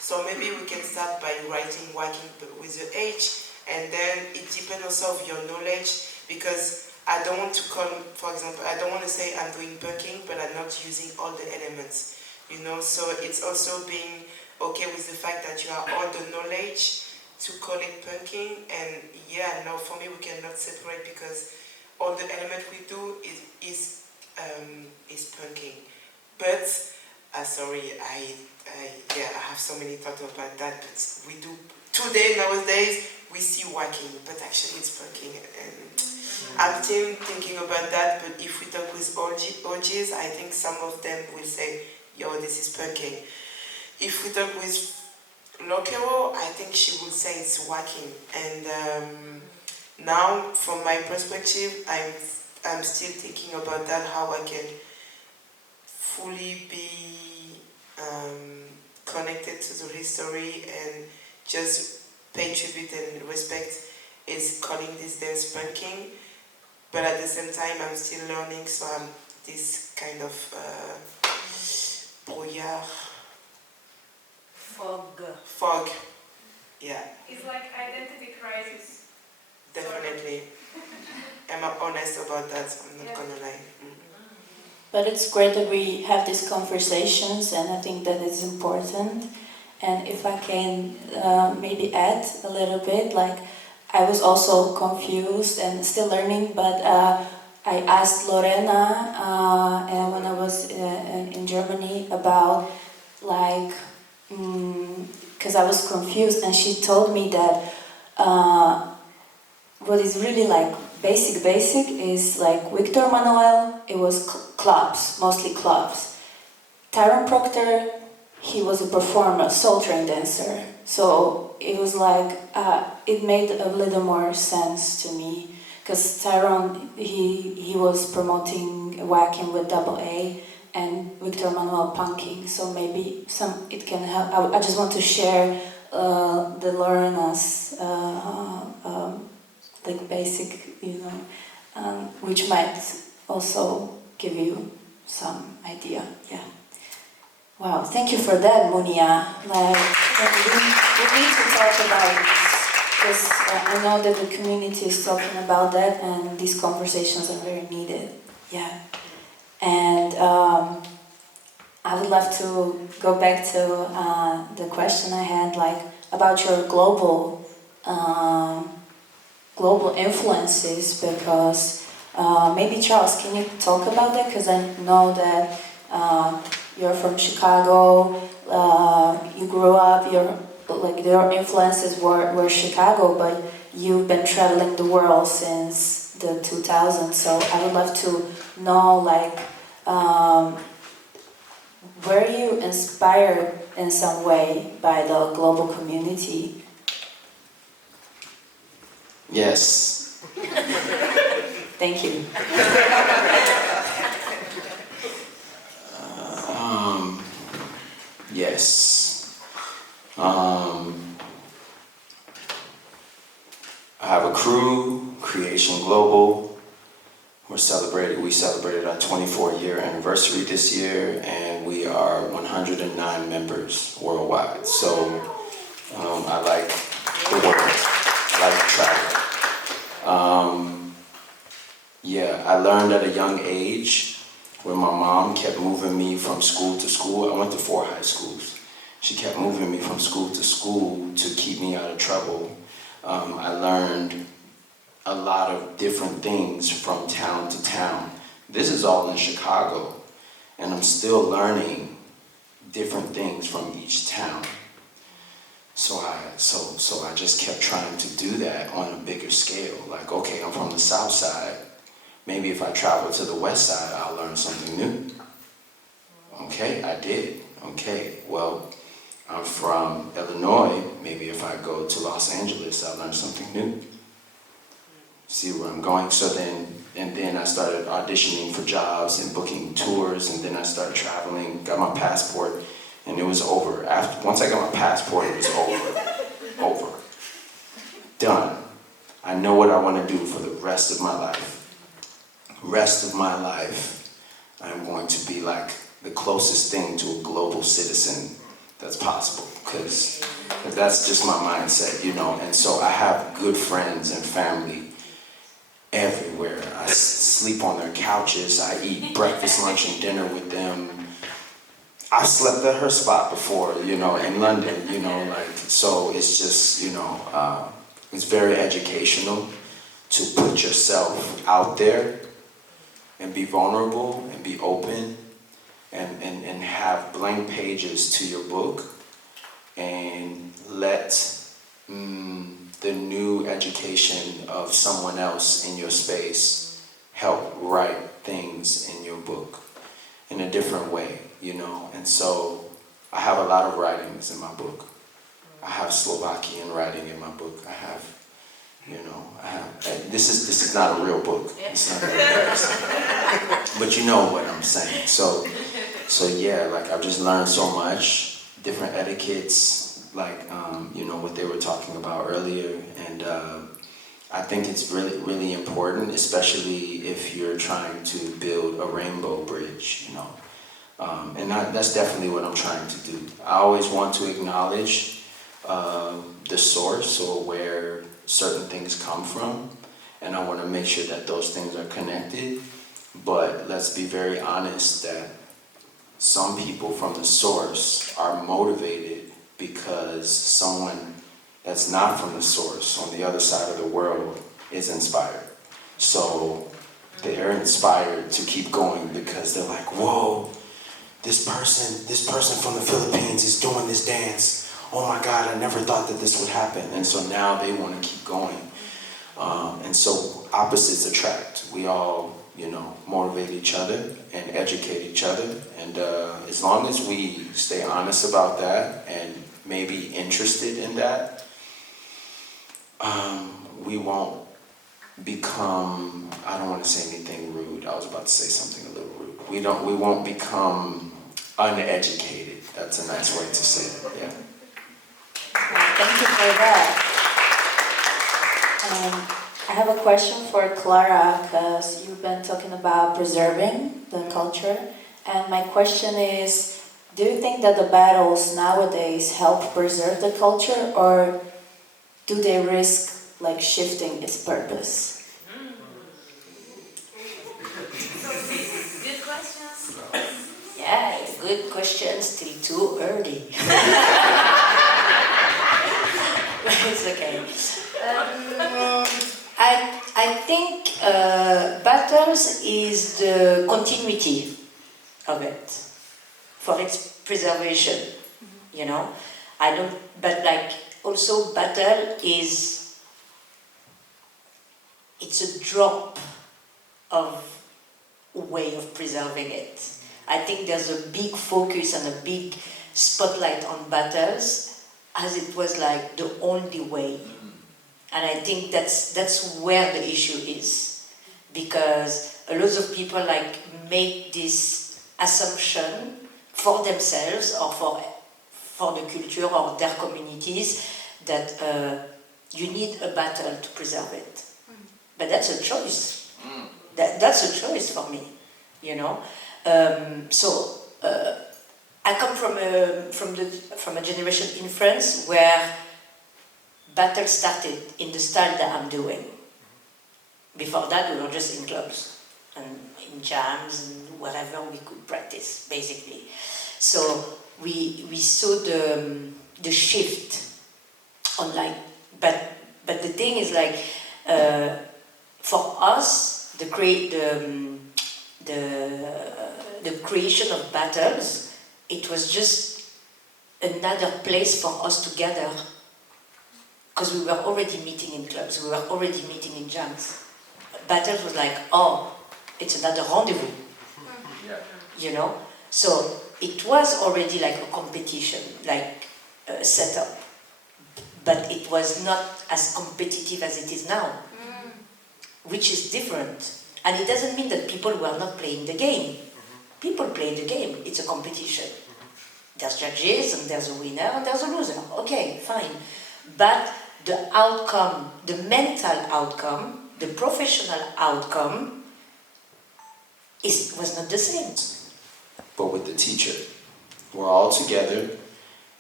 So maybe we can start by writing waacking with the H, and then it depends also of your knowledge, because I don't want to call, for example, I don't want to say I'm doing punking, but I'm not using all the elements, you know. So it's also being okay with the fact that you have all the knowledge to call it punking, and yeah, no, for me we cannot separate, because all the element we do is punking. But sorry, I have so many thoughts about that. But we do today, nowadays, we see waacking, but actually it's punking. And I'm still thinking about that. But if we talk with OGs, I think some of them will say, "Yo, this is punking." If we talk with local, I think she will say it's waacking. And now, from my perspective, I'm still thinking about that, how I can fully be connected to the history and just pay tribute and respect is calling this dance punking. But at the same time, I'm still learning, so I'm this kind of brouillard. Fog. Yeah. It's like identity crisis. Definitely. I'm honest about that, so I'm not gonna lie. But it's great that we have these conversations, and I think that it's important. And if I can maybe add a little bit, like I was also confused and still learning, but I asked Lorena and when I was in Germany about like, because I was confused, and she told me that what is really like basic is like Victor Manuel, it was clubs, mostly clubs. Tyrone Proctor, he was a performer, soul train dancer. So it was like, it made a little more sense to me. Because Tyrone, he was promoting waacking with double A and Victor Manuel punking. So maybe it can help. I just want to share the Lorena's like basic, which might also give you some idea. Yeah. Wow. Thank you for that, Mounia. Like we need to talk about this because I know that the community is talking about that, and these conversations are very needed. Yeah. And I would love to go back to the question I had, like about your global influences, because maybe Charles, can you talk about that? Because I know that you're from Chicago, you grew up, your influences were Chicago, but you've been traveling the world since the 2000s. So I would love to know, like, were you inspired in some way by the global community? Yes. Thank you. Yes. I have a crew, Creation Global. We celebrated our 24-year anniversary this year, and we are 109 members worldwide. So I like the world. I like travel. I learned at a young age when my mom kept moving me from school to school. I went to 4 high schools. She kept moving me from school to school to keep me out of trouble. I learned a lot of different things from town to town. This is all in Chicago, and I'm still learning different things from each town. So I just kept trying to do that on a bigger scale. Like, okay, I'm from the South Side. Maybe if I travel to the West Side, I'll learn something new. Okay, I did. Okay, well, I'm from Illinois. Maybe if I go to Los Angeles, I'll learn something new. See where I'm going. So then I started auditioning for jobs and booking tours, and then I started traveling, got my passport, and it was over. Once I got my passport, it was over. Done. I know what I want to do for the rest of my life. Rest of my life, I'm going to be like the closest thing to a global citizen that's possible, because that's just my mindset, you know. And so I have good friends and family everywhere. I sleep on their couches. I eat breakfast, lunch, and dinner with them. I slept at her spot before, you know, in London, you know, like, so it's just, you know, it's very educational to put yourself out there and be vulnerable and be open and have blank pages to your book and let the new education of someone else in your space help write things in your book in a different way, you know. And so I have a lot of writings in my book. I have Slovakian writing in my book. I have, you know, this is not a real book. It's not a real book. But you know what I'm saying. So yeah, like I've just learned so much, different etiquettes, like you know what they were talking about earlier, and I think it's really important, especially if you're trying to build a rainbow bridge, you know. And that's definitely what I'm trying to do. I always want to acknowledge the source or where certain things come from, and I want to make sure that those things are connected. But let's be very honest that some people from the source are motivated because someone that's not from the source on the other side of the world is inspired. So they're inspired to keep going because they're like, whoa, this person from the Philippines is doing this dance. Oh my God, I never thought that this would happen. And so now they want to keep going. And so opposites attract. We all, you know, motivate each other and educate each other. And as long as we stay honest about that and maybe interested in that, we won't become, I don't want to say anything rude. I was about to say something a little rude. We won't become uneducated. That's a nice way to say it, yeah. Thank you for that. I have a question for Clara, because you've been talking about preserving the culture. And my question is, do you think that the battles nowadays help preserve the culture, or do they risk like shifting its purpose? Good questions. Yeah, good question, still too early. It's okay. I think battles is the continuity of it for its preservation, you know. But like also battle is, it's a drop of way of preserving it. I think there's a big focus and a big spotlight on battles as it was like the only way. And I think that's where the issue is, because a lot of people like make this assumption for themselves or for the culture or their communities that you need a battle to preserve it. But that's a choice. That's a choice for me, you know. I come from a generation in France where battle started in the style that I'm doing. Before that, we were just in clubs and in jams and whatever we could practice, basically. So we saw the shift on like, but the thing is like, for us, the creation of battles, it was just another place for us to gather. Because we were already meeting in clubs, we were already meeting in jams. Battles was like, oh, it's another rendezvous. Yeah. You know? So it was already like a competition, like a setup. But it was not as competitive as it is now. Which is different. And it doesn't mean that people were not playing the game. People play the game, it's a competition. There's judges, and there's a winner, and there's a loser. Okay, fine. But the outcome, the mental outcome, the professional outcome was not the same. But with the teacher, we're all together,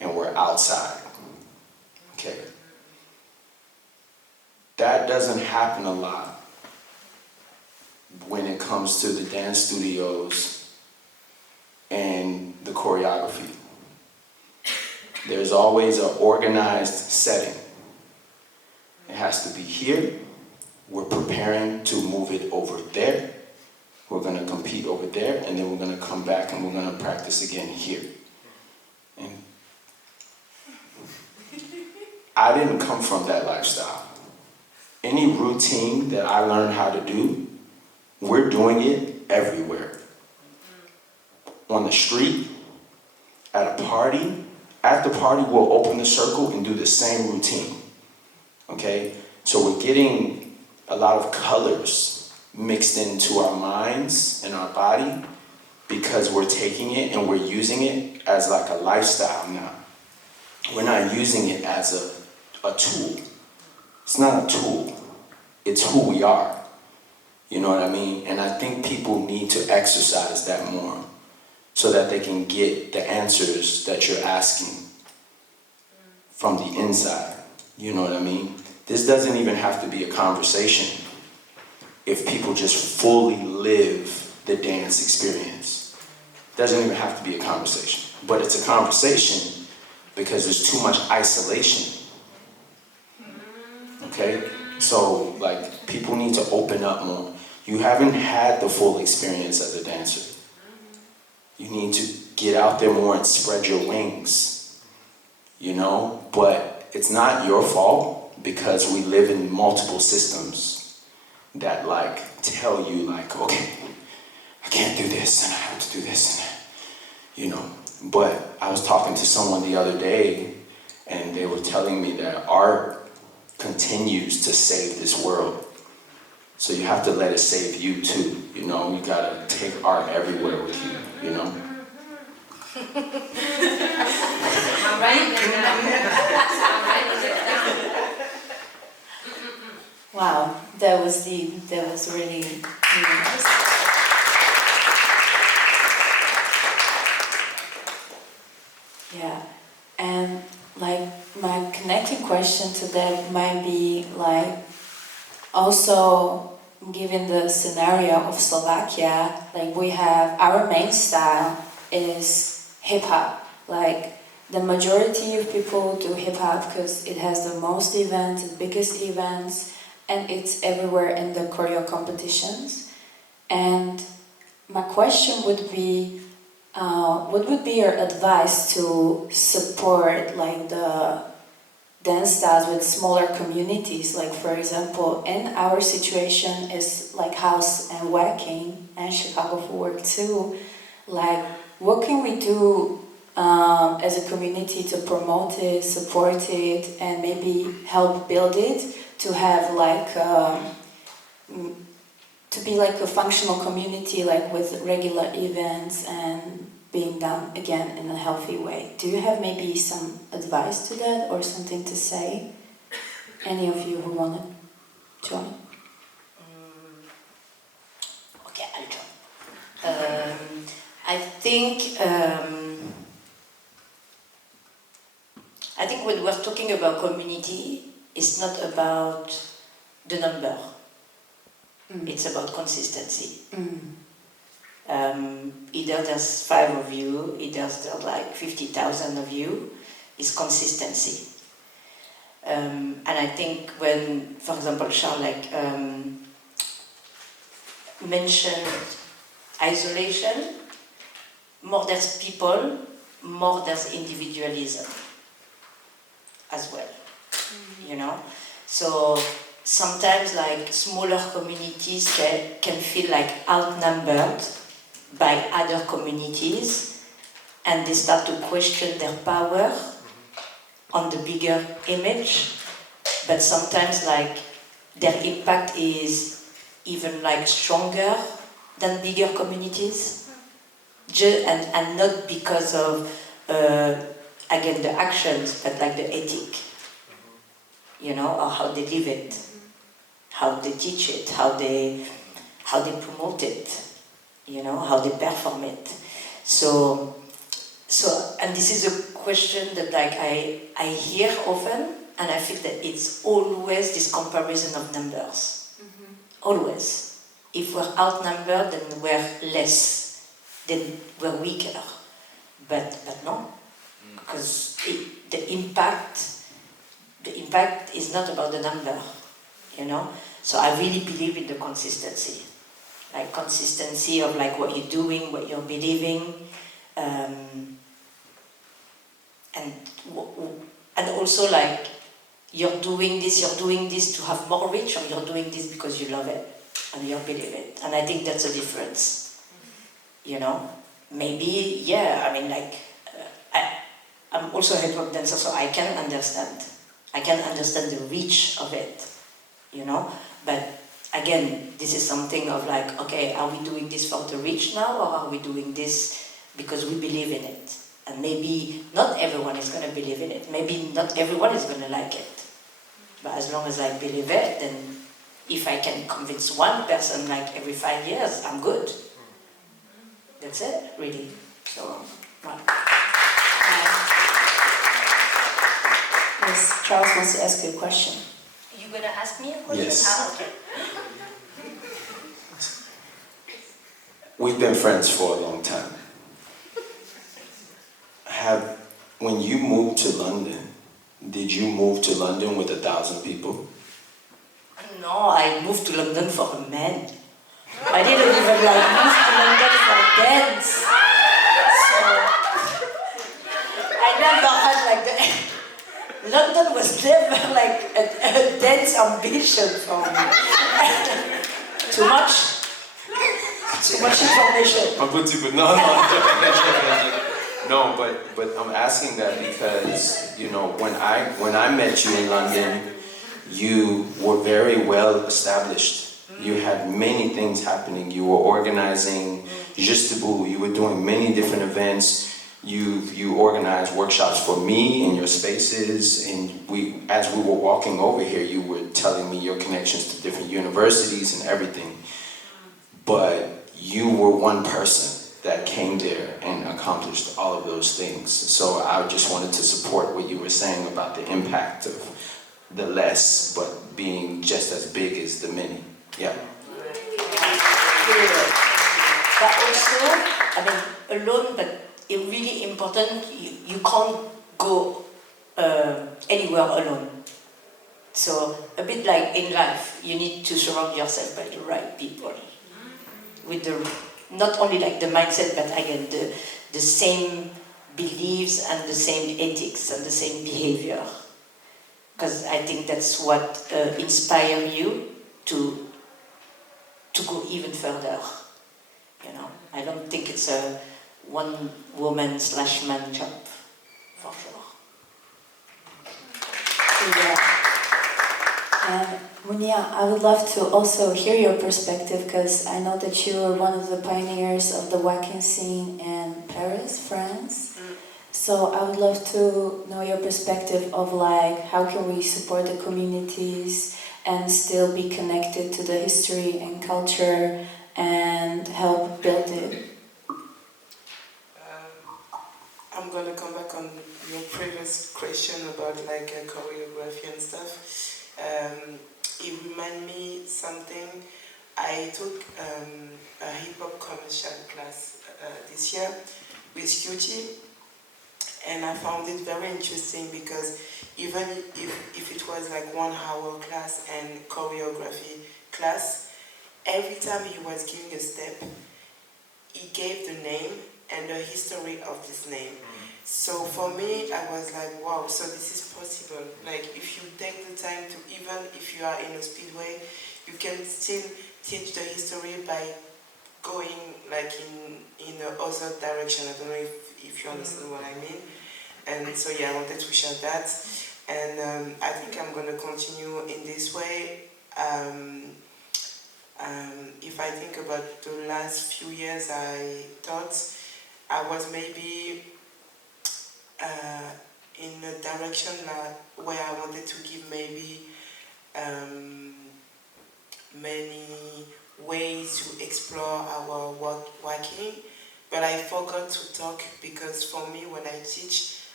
and we're outside. Okay. That doesn't happen a lot when it comes to the dance studios and the choreography. There's always an organized setting. It has to be here. We're preparing to move it over there. We're going to compete over there, and then we're going to come back and we're going to practice again here. And I didn't come from that lifestyle. Any routine that I learned how to do, we're doing it everywhere. On the street, at a party. At the party, we'll open the circle and do the same routine. Okay? So we're getting a lot of colors mixed into our minds and our body because we're taking it and we're using it as like a lifestyle now. We're not using it as a tool. It's not a tool. It's who we are. You know what I mean? And I think people need to exercise that more so that they can get the answers that you're asking from the inside. You know what I mean? This doesn't even have to be a conversation if people just fully live the dance experience. It doesn't even have to be a conversation. But it's a conversation because there's too much isolation. Okay? So, like, people need to open up more. You haven't had the full experience as a dancer. You need to get out there more and spread your wings, you know? But it's not your fault because we live in multiple systems that like tell you like, okay, I can't do this and I have to do this and you know. But I was talking to someone the other day and they were telling me that art continues to save this world. So you have to let it save you too, you know? You gotta take art everywhere with you. You know? Wow, that was deep. That was really nice. Yeah, and like my connecting question to that might be like also given the scenario of Slovakia, like we have our main style is hip-hop. Like the majority of people do hip-hop because it has the most events, the biggest events, and it's everywhere in the choreo competitions. And my question would be, what would be your advice to support like the dance styles with smaller communities? Like for example, in our situation is like house and waacking and Chicago footwork too. Like what can we do as a community to promote it, support it, and maybe help build it to have like to be like a functional community, like with regular events and being done again in a healthy way. Do you have maybe some advice to that or something to say? Any of you who want to join? Okay, I'll join. I think when we're talking about community, it's not about the number. It's about consistency. Either there's 5 of you, either there's like 50,000 of you. It's consistency. And I think when, for example, Charles mentioned isolation, more there's people, more there's individualism as well. You know? So sometimes like smaller communities can feel like outnumbered by other communities and they start to question their power on the bigger image, but sometimes like their impact is even like stronger than bigger communities, and not because of again the actions, but like the ethic, you know, or how they live it, how they teach it, how they promote it, you know, how they perform it. So, and this is a question that like I hear often, and I feel that it's always this comparison of numbers. Always. If we're outnumbered, then we're less, then we're weaker. But no, because the impact is not about the number, you know. So I really believe in the consistency, like consistency of like what you're doing, what you're believing, and also like you're doing this to have more reach, or you're doing this because you love it and you believe it. And I think that's a difference, you know. Maybe, yeah, I mean, like, I'm also a hip-hop dancer, so I can understand the reach of it, you know. But again, this is something of like, okay, are we doing this for the reach now, or are we doing this because we believe in it? And maybe not everyone is going to believe in it. Maybe not everyone is going to like it. But as long as I believe it, then if I can convince one person like every 5 years, I'm good. That's it, really. So, well. Yes, Charles wants to ask you a question. You gonna ask me a question? Yes. Okay. We've been friends for a long time. When you moved to London, did you move to London with 1,000 people? No, I moved to London for a man. I didn't even like move to London for dance. So I never had like the London was never like a dance ambition for me. Too much information. I'm put you, no. No, but I'm asking that because, you know, when I met you in London, you were very well established. You had many things happening. You were organizing Juste Debout. You were doing many different events. You organized workshops for me in your spaces, and as we were walking over here, you were telling me your connections to different universities and everything. But you were one person that came there and accomplished all of those things. So I just wanted to support what you were saying about the impact of the less, but being just as big as the many. Yeah. But also, I mean, alone, but it's really important, you can't go anywhere alone. So, a bit like in life, you need to surround yourself by the right people. With the, not only like the mindset, but again, the same beliefs and the same ethics and the same behavior. Because I think that's what inspires you to go even further. You know, I don't think it's a one woman/man job, for sure. Mounia, I would love to also hear your perspective, because I know that you were one of the pioneers of the waacking scene in Paris, France. So I would love to know your perspective of like, how can we support the communities and still be connected to the history and culture and help build it? I'm gonna come back on your previous question about like choreography and stuff. It reminded me something. I took a hip-hop commercial class this year with QT, and I found it very interesting because even if it was like 1 hour class and choreography class, every time he was giving a step, he gave the name and the history of this name. So for me, I was like, wow, so this is possible. Like if you take the time to, even if you are in a speedway, you can still teach the history by going like in the other direction. I don't know if you understand what I mean. And so yeah, I wanted to share that. And I think I'm going to continue in this way. If I think about the last few years, I thought I was maybe in a direction where I wanted to give maybe many ways to explore our waacking, but I forgot to talk because for me when I teach,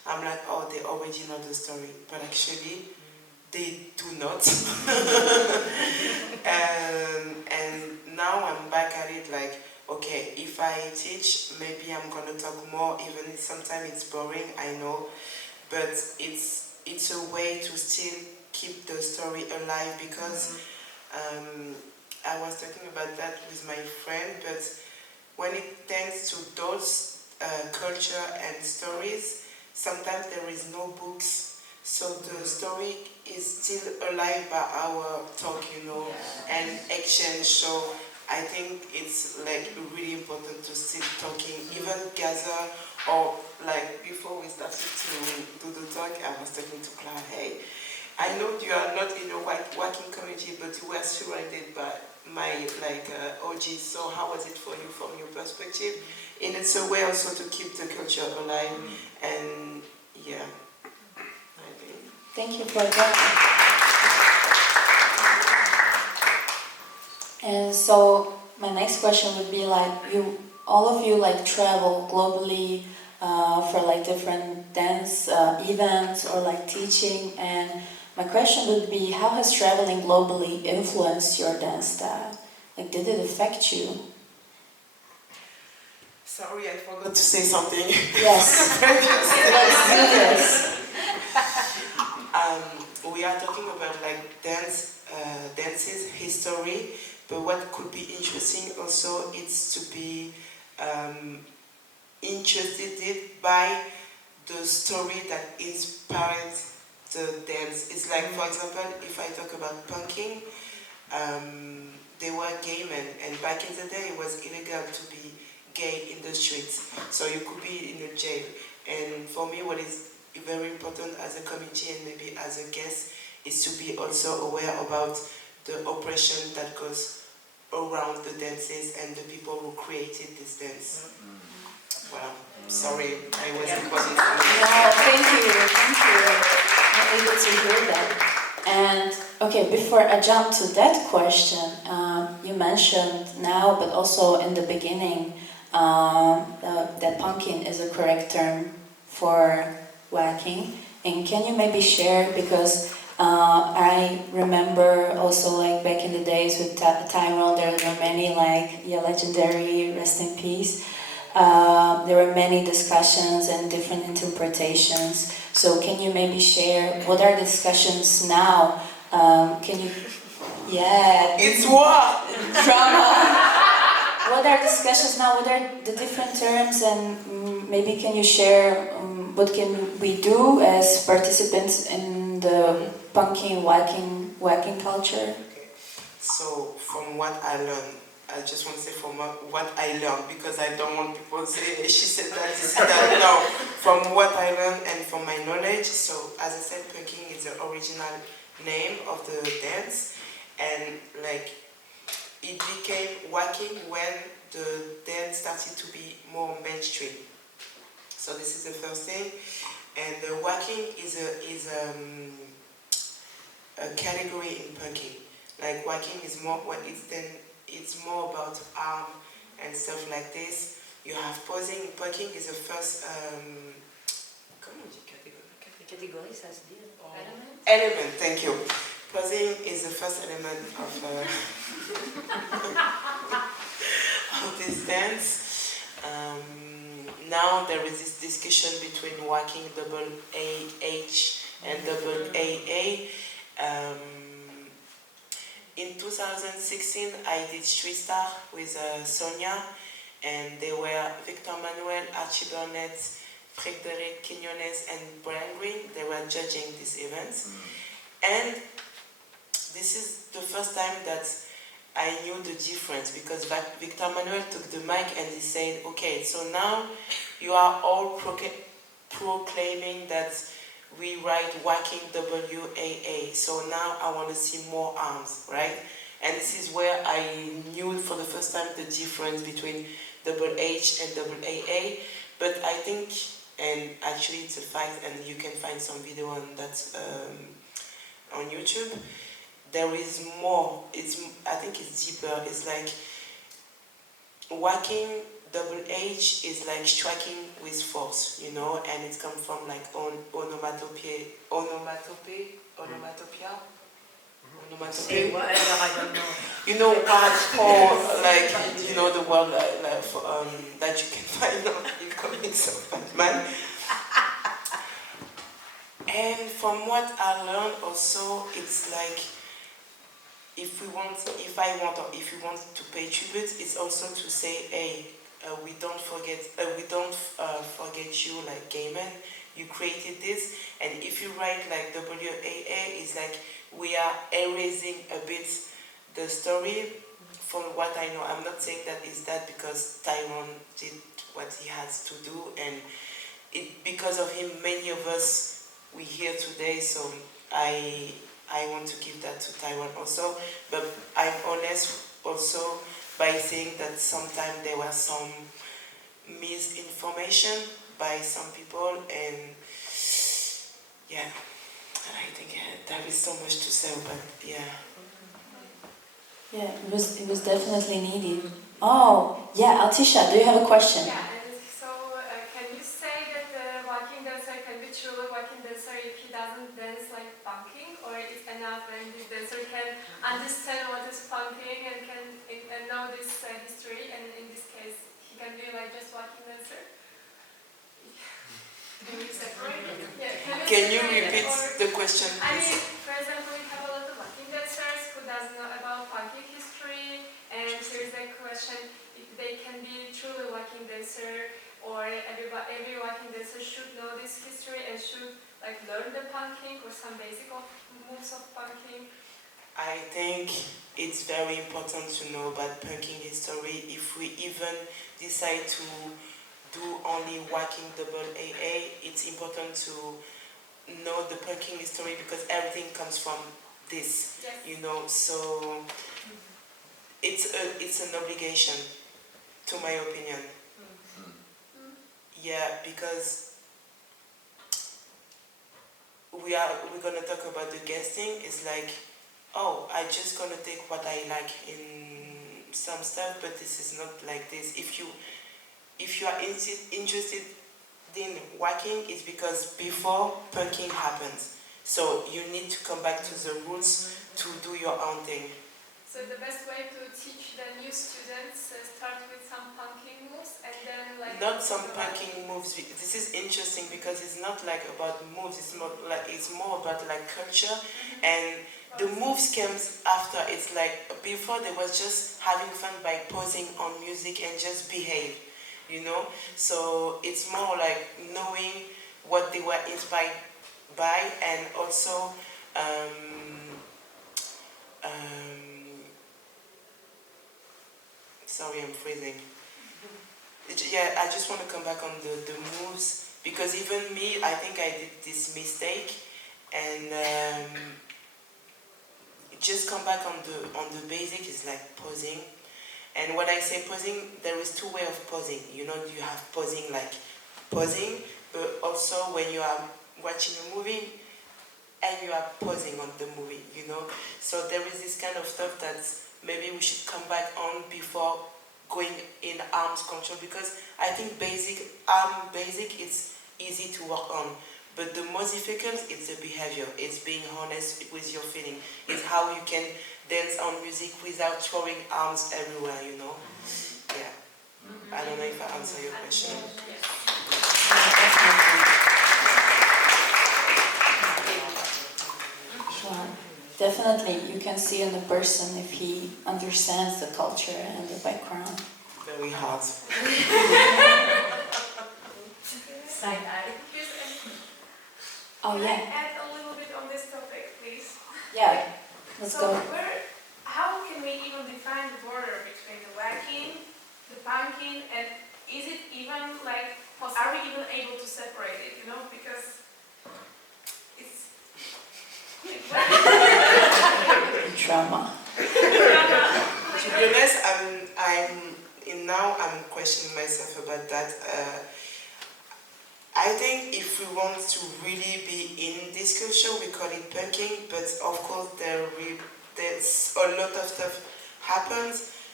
I'm like, oh, they already know the story, but actually, they do not. And now I'm back at it like, okay, if I teach, maybe I'm gonna talk more, even if sometimes it's boring, I know, but it's a way to still keep the story alive, because I was talking about that with my friend, but when it tends to those culture and stories, sometimes there is no books, so the story is still alive by our talk, and exchange. So I think it's like really important to still talking, even gather, or like before we started to do the talk, I was talking to Clara, hey, I know you are not in a working community, but you were surrounded by my OGs, so how was it for you from your perspective? And it's a way also to keep the culture alive, and yeah, I think. Thank you for that. And so my next question would be like, all of you like travel globally for like different dance events or like teaching, and my question would be, how has traveling globally influenced your dance style? Like, did it affect you? Sorry, I forgot to say something. Yes. Let's do this. We are talking about like dances, history, but what could be interesting also is to be interested by the story that inspired the dance. It's like, for example, if I talk about punking, they were gay men, and back in the day it was illegal to be gay in the streets, so you could be in a jail. And for me, what is very important as a community and maybe as a guest is to be also aware about the oppression that goes around the dances and the people who created this dance. Well, sorry, I wasn't for me. No, thank you. I'm able to hear that. And okay, before I jump to that question, you mentioned now, but also in the beginning, that punking is a correct term for waacking. And can you maybe share, because I remember also like back in the days with Tyrone, there were many legendary, rest in peace. There were many discussions and different interpretations. So can you maybe share what are the discussions now? Can you? Yeah. It's what? Drama. What are discussions now? What are the different terms? And maybe can you share what can we do as participants in the punking, waacking culture? Okay. So from what I learned, I just want to say from what I learned, because I don't want people to say, hey, she said that, she said that. No, from what I learned and from my knowledge. So as I said, punking is the original name of the dance, and like it became waacking when the dance started to be more mainstream. So this is the first thing, and the waacking is a category in punking. Like waacking is more when it's more about arm and stuff like this. You have posing. Punking is the first. Comment on dit catégorie? Catégorie, ça se dit. Element. Thank you. Posing is the first element of this dance. Now there is this discussion between waacking double AH and double AA. In 2016, I did Street Star with Sonia, and they were Victor Manuel, Archie Burnett, Frédéric Quinones, and Brian Green. They were judging these events. And this is the first time that I knew the difference, because Victor Manuel took the mic and he said, okay, so now you are all proclaiming that we write waacking WAA, so now I want to see more arms, right? And this is where I knew for the first time the difference between double H and double AA. But I think, and actually it's a fact, and you can find some video on that on YouTube, there is more. I think it's deeper. It's like waacking double H is like striking with force, you know, and it comes from like onomatopoeia. Say whatever, I don't know. You know what, or like, you know, the word that you can find on in comics of Batman. And from what I learned also, it's like, if you want to pay tribute, it's also to say, hey, we don't forget you, like gay men. You created this, and if you write like WAA, it's like we are erasing a bit the story. From what I know, I'm not saying that is that because Taiwan did what he has to do, and because of him, many of us we here today. So I want to give that to Taiwan also, but I'm honest also by saying that sometimes there was some misinformation by some people, and yeah, I think there is so much to say, but yeah. Yeah, it was definitely needed. Oh, yeah, Altisha, do you have a question? Yeah, and so can you say that the walking dancer can be truly walking dancer if he doesn't dance like punking, or it's enough when this dancer can understand what is punking and know this history, and in this case he can be like just walking dancer? Can you separate it? Yeah, Can you separate it, repeat or- the question, I please? mean, for example, we have a lot of walking dancers who doesn't know about punking history, and here's the question: if they can be truly walking dancer, or every walking dancer should know this history and should like learn the punking or some basic moves of punking. I think it's very important to know about punking history. If we even decide to do only waacking AA, it's important to know the punking history because everything comes from this, Yes. you know. So it's an obligation, to my opinion. Yeah, because we're gonna talk about the guesting. It's like, oh, I just gonna take what I like in some stuff, but this is not like this. If you are interested in waacking, it's because before punking happens. So you need to come back to the roots to do your own thing. So the best way to teach the new students start with some punking moves and then like. Not some punking moves. This is interesting because it's not like about moves. It's more about like culture, and the moves comes after. It's like before they was just having fun by posing on music and just behave, you know. So it's more like knowing what they were inspired by, and also. Sorry, I'm freezing. Yeah, I just want to come back on the moves because even me, I think I did this mistake, and just come back on the basic is like posing. And when I say posing, there is two ways of posing. You know, you have posing like posing, but also when you are watching a movie and you are posing on the movie, you know. So there is this kind of stuff that maybe we should come back on before going in arms control, because I think arm basic is easy to work on, but the most difficult is the behavior. It's being honest with your feeling. It's how you can dance on music without throwing arms everywhere, you know. Yeah. I don't know if I answer your question. Sure. Definitely, you can see in the person if he understands the culture and the background. Very hard. Side eye. Oh Can I yeah, add a little bit on this topic, please? yeah. Let's So go. how can we even define the border between the waacking, the punking, and is it even like, are we even able to separate it, you know? Because it's... Drama. To be honest, I'm questioning myself about that. I think if we want to really be in this culture, we call it punking, but of course there's a lot of stuff happens,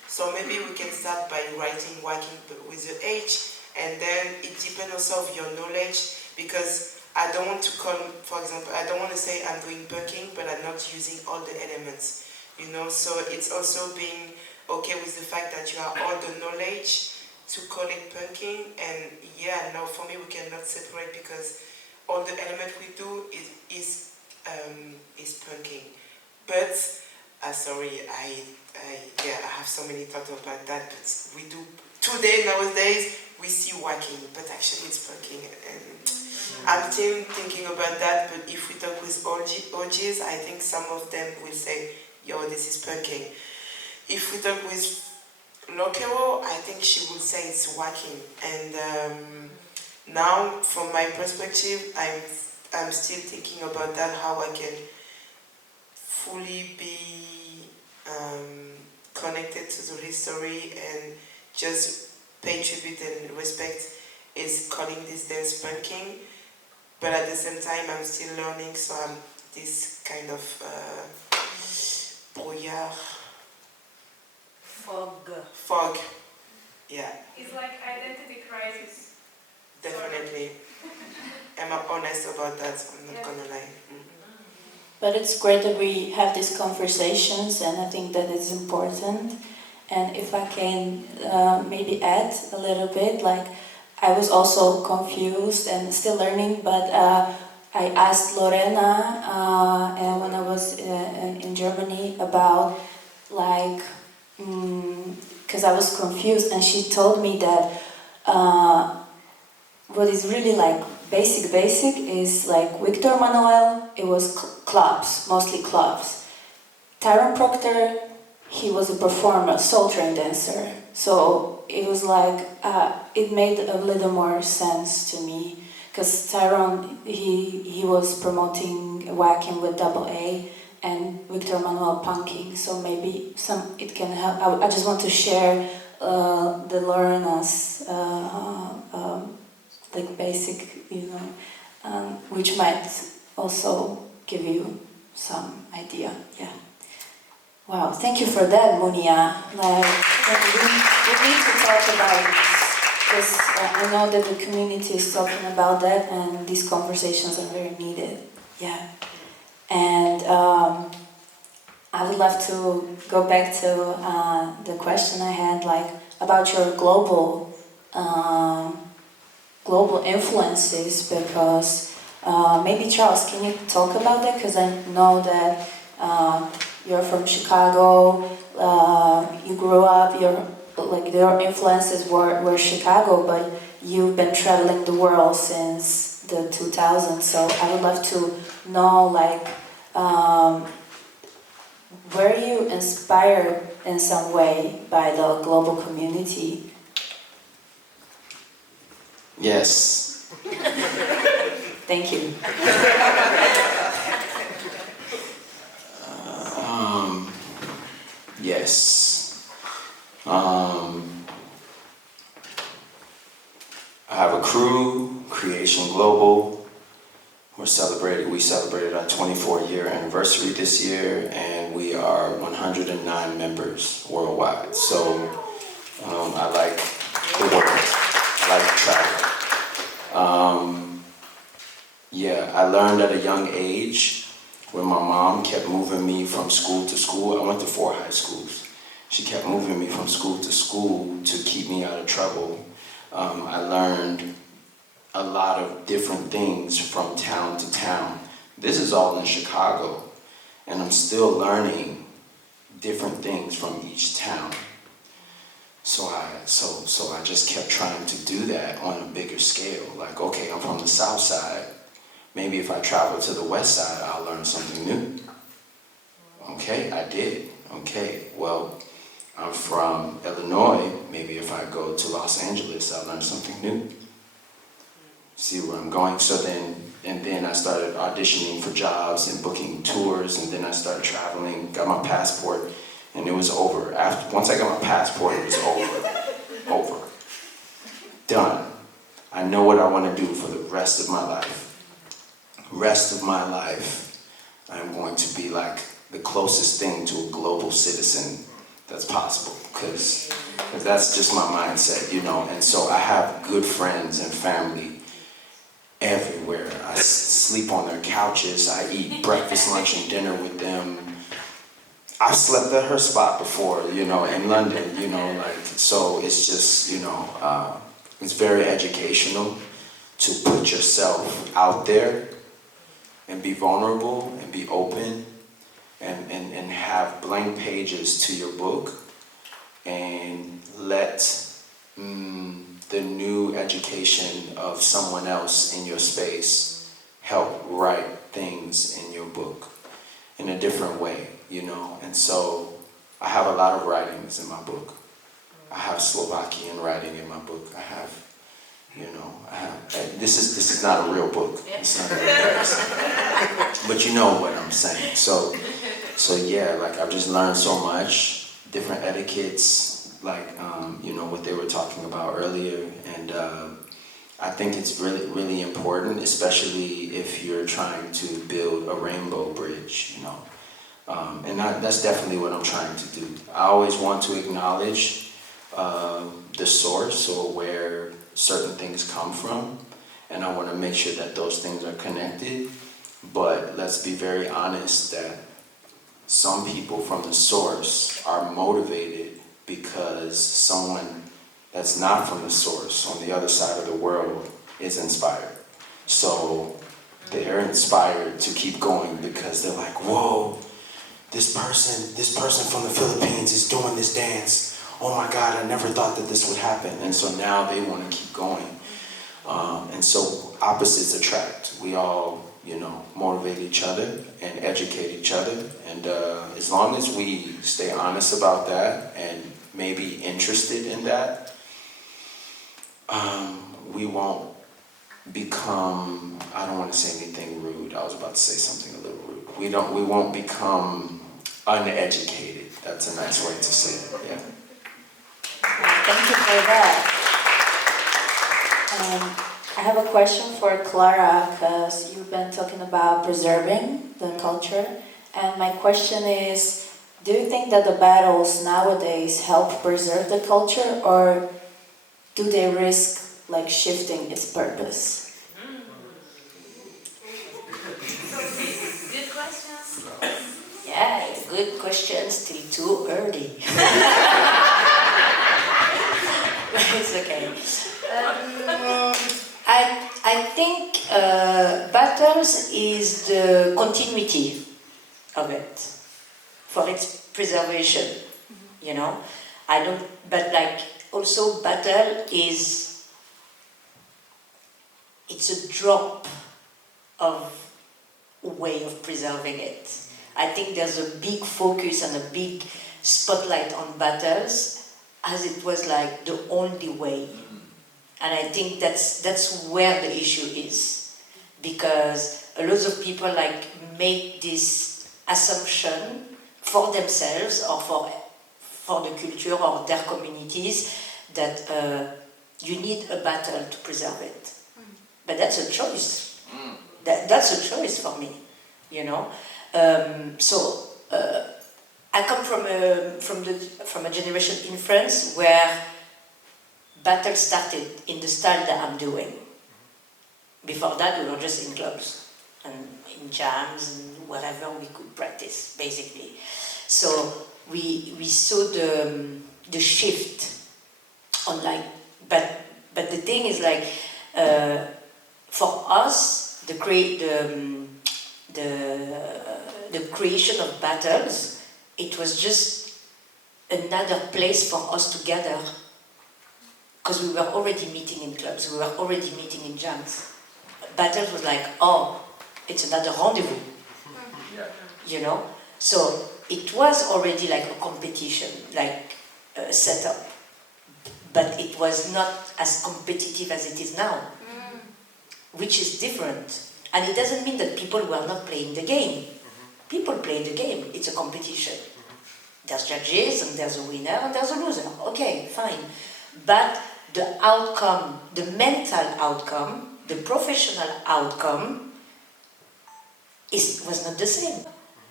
So maybe we can start by writing waacking with the H, and then it depends also of your knowledge, because I don't want to call, for example, I don't want to say I'm doing punking, but I'm not using all the elements, you know. So it's also being okay with the fact that you have all the knowledge to call it punking, and yeah, no, for me we cannot separate, because all the element we do is punking. But sorry, I have so many thoughts about that. But we do today nowadays we see waacking, but actually it's punking, and I'm still thinking about that. But if we talk with OGs, I think some of them will say, "Yo, this is punking." If we talk with Lokero, I think she will say it's waacking. And now, from my perspective, I'm still thinking about that, how I can fully be connected to the history and just pay tribute and respect is calling this dance punking. But at the same time, I'm still learning, so I'm this kind of brouillard. Fog. Yeah. It's like identity crisis. Definitely. I'm honest about that, so I'm not gonna lie. But it's great that we have these conversations, and I think that it's important. And if I can maybe add a little bit, like I was also confused and still learning, but I asked Lorena and when I was in Germany about like, because I was confused, and she told me that what is really like basic is like Victor Manuel, it was clubs, mostly clubs. Tyrone Proctor, he was a performer, soul train dancer. So it was like, it made a little more sense to me, because Tyrone, he was promoting waacking with double A, and Victor Manuel punking, so maybe it can help. I just want to share the Lorena's like basic, which might also give you some idea. Yeah. Wow, thank you for that, Mounia. Like, we need to talk about this, because I know that the community is talking about that, and these conversations are very needed. Yeah. And I would love to go back to the question I had, like about your global influences, because maybe Charles, can you talk about that? Because I know that you're from Chicago, you grew up, your influences were Chicago, but you've been traveling the world since the 2000s. So I would love to know, like, were you inspired in some way by the global community? Yes. Thank you. Yes. I have a crew, Creation Global. We celebrated our 24-year anniversary this year, and we are 109 members worldwide. So I like the world. I like to travel. I learned at a young age when my mom kept moving me from school to school. I went to 4 high schools. She kept moving me from school to school to keep me out of trouble. I learned a lot of different things from town to town. This is all in Chicago, and I'm still learning different things from each town. So I just kept trying to do that on a bigger scale. Like, okay, I'm from the South Side. Maybe if I travel to the West Side, I'll learn something new. Okay, I did. Okay, well, I'm from Illinois. Maybe if I go to Los Angeles, I'll learn something new. See where I'm going. And then I started auditioning for jobs and booking tours, and then I started traveling, got my passport, and it was over. Once I got my passport, it was over. Done. I know what I want to do for the rest of my life. Rest of my life, I'm going to be like the closest thing to a global citizen that's possible, because that's just my mindset, you know. And so I have good friends and family everywhere. I sleep on their couches. I eat breakfast, lunch, and dinner with them. I've slept at her spot before, you know, in London, you know, like, so it's just, you know, it's very educational to put yourself out there and be vulnerable and be open and have blank pages to your book and let the new education of someone else in your space help write things in your book in a different way, you know. And so I have a lot of writings in my book. I have Slovakian writing in my book. I have, you know, this is not a real book. It's not a real book. But you know what I'm saying. So yeah, like I've just learned so much, different etiquettes, like you know, what they were talking about earlier, and I think it's really, really important, especially if you're trying to build a rainbow bridge, you know. And that's definitely what I'm trying to do. I always want to acknowledge the source or where certain things come from, and I want to make sure that those things are connected. But let's be very honest that some people from the source are motivated because someone that's not from the source on the other side of the world is inspired. So they're inspired to keep going because they're like, whoa, this person from the Philippines is doing this dance. Oh my God, I never thought that this would happen. And so now they want to keep going. And so opposites attract. We all, you know, motivate each other and educate each other. And as long as we stay honest about that and maybe interested in that, we won't become, I don't want to say anything rude. I was about to say something a little rude. We won't become uneducated. That's a nice way to say it, yeah. Thank you for that. I have a question for Clara, because you've been talking about preserving the culture. And my question is, do you think that the battles nowadays help preserve the culture, or do they risk like shifting its purpose? Good questions. Yeah, good question, still too early. It's okay. I think battles is the continuity of it, for its preservation, you know. I don't, but like also battle is, it's a drop of way of preserving it. I think there's a big focus and a big spotlight on battles as it was like the only way. And I think that's where the issue is, because a lot of people like make this assumption for themselves or for the culture or their communities that you need a battle to preserve it. But that's a choice. That's a choice for me, you know. I come from a generation in France where battle started in the style that I'm doing. Before that, we were just in clubs and in jams and whatever we could practice, basically. So we saw the shift on like, but the thing is like, for us, the creation of battles, it was just another place for us to gather, because we were already meeting in clubs, we were already meeting in jams. Battles was like, oh, it's another rendezvous, you know? So it was already like a competition, like set up, but it was not as competitive as it is now, which is different. And it doesn't mean that people were not playing the game. People play the game, it's a competition. There's judges, and there's a winner, and there's a loser. Okay, fine. But the outcome, the mental outcome, the professional outcome was not the same.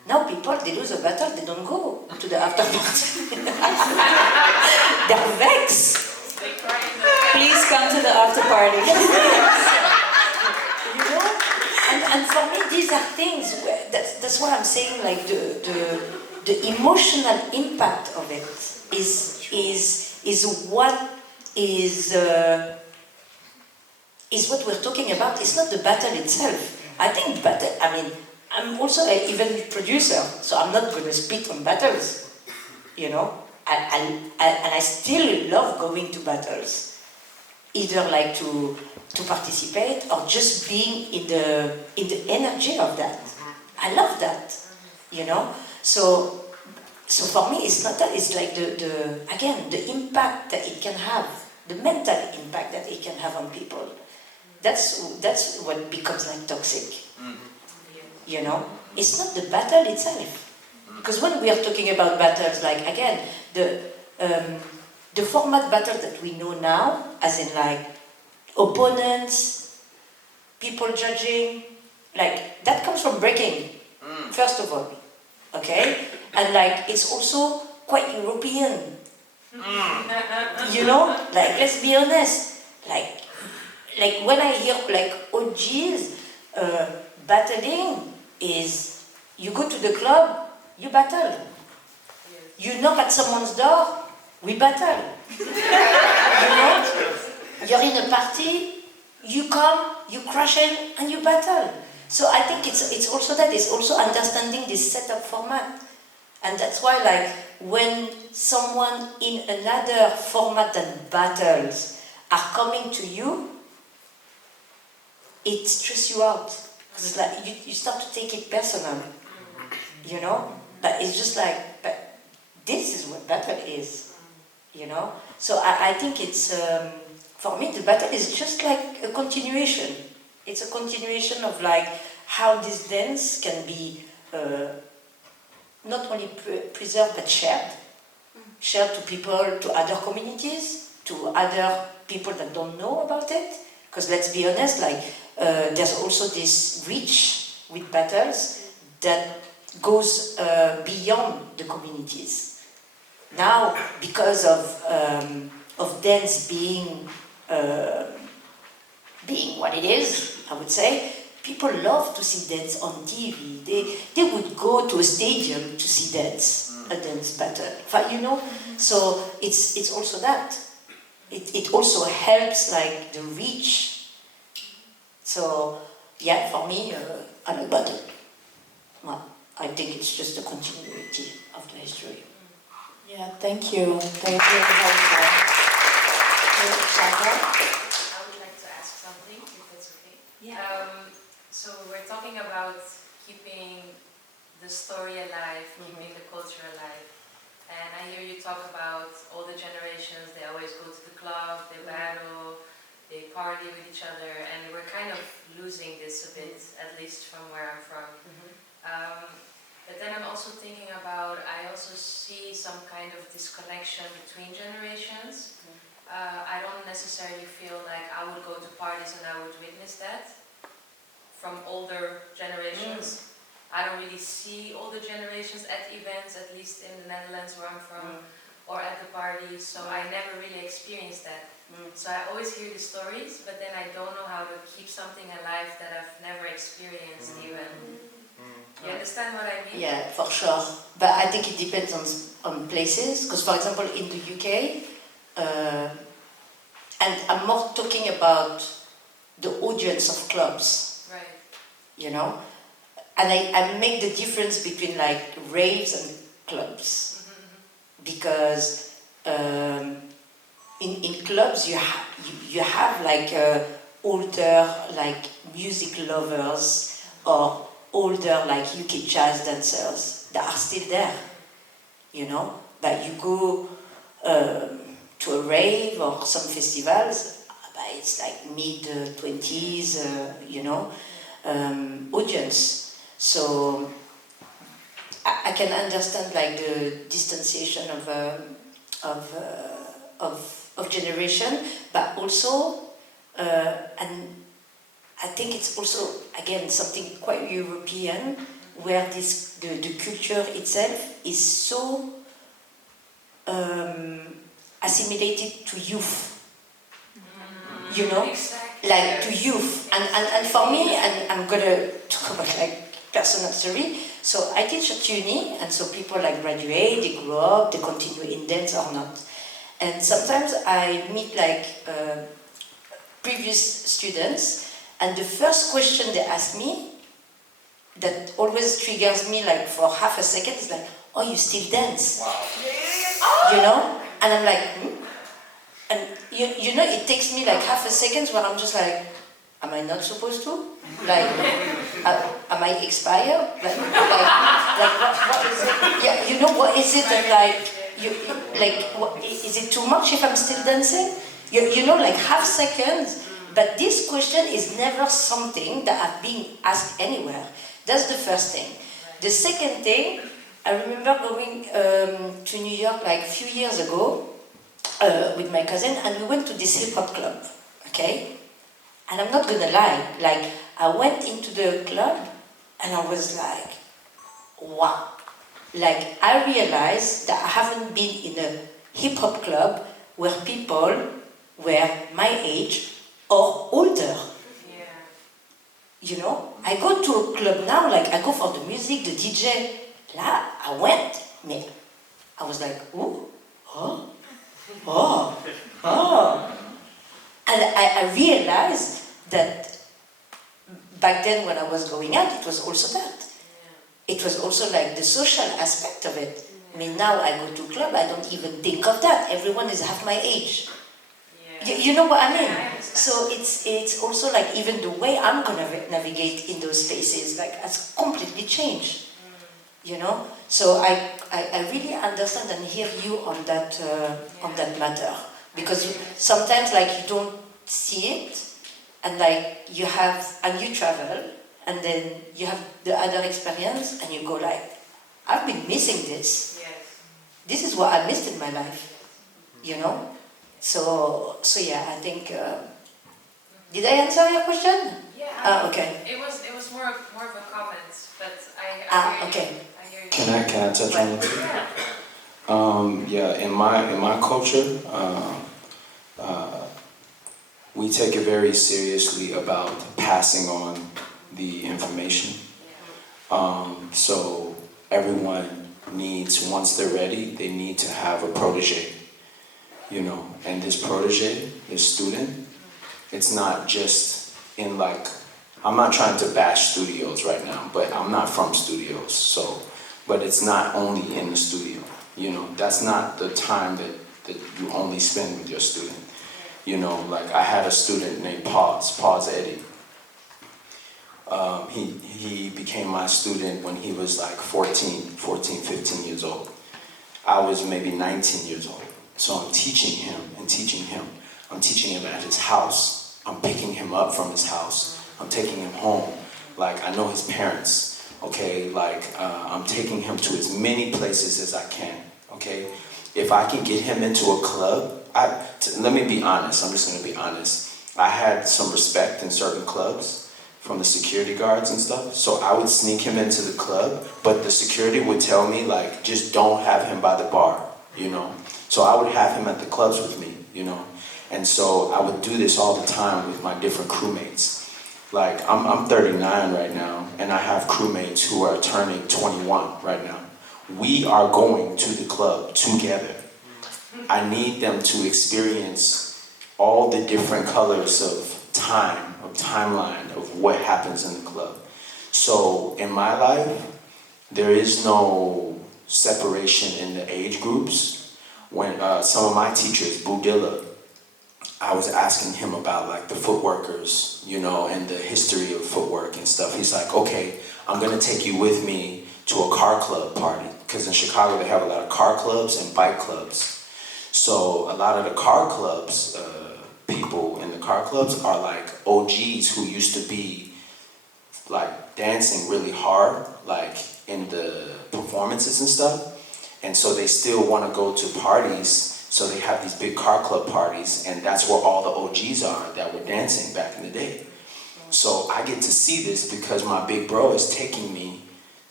Now people, they lose a battle, they don't go to the after party. They're vexed. Please come to the after party. You know, and for me these are things where, that's why I'm saying like the emotional impact of it is what is what we're talking about. It's not the battle itself. I think battle. I mean, I'm also an event producer, so I'm not going to spit on battles. You know, and I still love going to battles, either like to participate or just being in the energy of that. I love that, you know. So for me, it's not that. It's like the impact that it can have, the mental impact that it can have on people. That's what becomes like toxic. You know, it's not the battle itself. Because when we are talking about battles, like again, the format battle that we know now, as in like opponents, people judging, like that comes from breaking, first of all, okay? And like it's also quite European, you know? Like let's be honest, like when I hear like OGs battling is you go to the club, you battle. You knock at someone's door, we battle. You know? You're in a party, you come, you crash in, and you battle. So I think it's also that, it's also understanding this setup format. And that's why like when someone in another format than battles are coming to you, it stresses you out. It's like you start to take it personal. You know? But it's just like, but this is what battle is, you know? So I think it's, for me, the battle is just like a continuation. It's a continuation of like how this dance can be not only preserved but shared. Shared to people, to other communities, to other people that don't know about it. Because let's be honest, like there's also this reach with battles that goes beyond the communities. Now, because of dance being what it is, I would say, people love to see dance on TV. They would go to a stadium to see dance, a dance battle. You know, so it's also that. It also helps like the reach. So yeah, for me, I like battle. Well, I think it's just a continuity of the history. Yeah, thank you. Thank you. I would like to ask something, if that's okay. Yeah. So we're talking about keeping the story alive, keeping the culture alive. And I hear you talk about all the generations, they always go to the club, they battle, they party with each other, and we're kind of losing this a bit, at least from where I'm from. But then I'm also thinking about, I also see some kind of disconnection between generations. I don't necessarily feel like I would go to parties and I would witness that from older generations. I don't really see older generations at events, at least in the Netherlands where I'm from, or at the parties, so I never really experienced that. So I always hear the stories, but then I don't know how to keep something alive that I've never experienced even. You understand what I mean? Yeah, for sure. But I think it depends on places, because for example in the UK, and I'm more talking about the audience of clubs. Right. You know? And I make the difference between like raves and clubs. Because in clubs you have like older like music lovers or older like UK jazz dancers that are still there, you know. But you go to a rave or some festivals, but it's like mid-20s, you know, audience. So I can understand like the distanciation of generation, but also, and I think it's also again something quite European, where the culture itself is so assimilated to youth. You know, Exactly. like to youth, and for me, and I'm gonna talk about like personal story. So I teach at uni, and so people like graduate, they grow up, they continue in dance or not. And sometimes I meet like previous students, and the first question they ask me, that always triggers me like for half a second, is like, "Oh, you still dance?" Wow. You know, and I'm like, hmm? And you know, it takes me like half a second where I'm just like, am I not supposed to? Like, am I expired? Like what is it? Yeah, you know, what is it that like, is it too much if I'm still dancing? You know, like half seconds, but this question is never something that I've been asked anywhere. That's the first thing. The second thing, I remember going to New York like a few years ago, with my cousin, and we went to this hip-hop club, okay? And I'm not gonna lie, like, I went into the club, and I was like, wow. Like, I realized that I haven't been in a hip-hop club where people were my age or older. Yeah. You know? I go to a club now, like, I go for the music, the DJ. Là, I went, mais I was like, ooh, oh. Oh, oh. And I realized that back then when I was going out, it was also that. It was also like the social aspect of it. I mean, now I go to club, I don't even think of that. Everyone is half my age. You know what I mean? So it's also like even the way I'm gonna navigate in those spaces, like, has completely changed. You know, so I really understand and hear you on that matter, because sometimes like you don't see it, and like you travel, and then you have the other experience, and you go like, I've been missing this. Yes. This is what I missed in my life. You know, so yeah, I think. Did I answer your question? Yeah. Okay. It was more of a comment, but I hear Okay. you. I hear you. Can I touch on it? Yeah, in my culture, we take it very seriously about passing on the information. So everyone needs, once they're ready, they need to have a protege, you know. And this protege, this student, it's not just in like, I'm not trying to bash studios right now, but I'm not from studios, so, but it's not only in the studio, you know. That's not the time that you only spend with your student. You know, like I had a student named Pause Eddie. He became my student when he was like 15 years old. I was maybe 19 years old. So I'm teaching him. I'm teaching him at his house. I'm picking him up from his house. I'm taking him home. Like, I know his parents, okay? Like, I'm taking him to as many places as I can, okay? If I can get him into a club, let me be honest, I'm just gonna be honest. I had some respect in certain clubs from the security guards and stuff, so I would sneak him into the club, but the security would tell me, like, just don't have him by the bar, you know? So I would have him at the clubs with me, you know? And so I would do this all the time with my different crewmates. Like, I'm 39 right now, and I have crewmates who are turning 21 right now. We are going to the club together. I need them to experience all the different colors of time, of timeline, of what happens in the club. So in my life, there is no separation in the age groups. When some of my teachers, Budilla, I was asking him about like the footworkers, you know, and the history of footwork and stuff. He's like, okay, I'm gonna take you with me to a car club party. Because in Chicago they have a lot of car clubs and bike clubs. So a lot of the car clubs, people in the car clubs are like OGs who used to be like dancing really hard, like in the performances and stuff. And so they still want to go to parties. So they have these big car club parties, and that's where all the OGs are that were dancing back in the day. So I get to see this because my big bro is taking me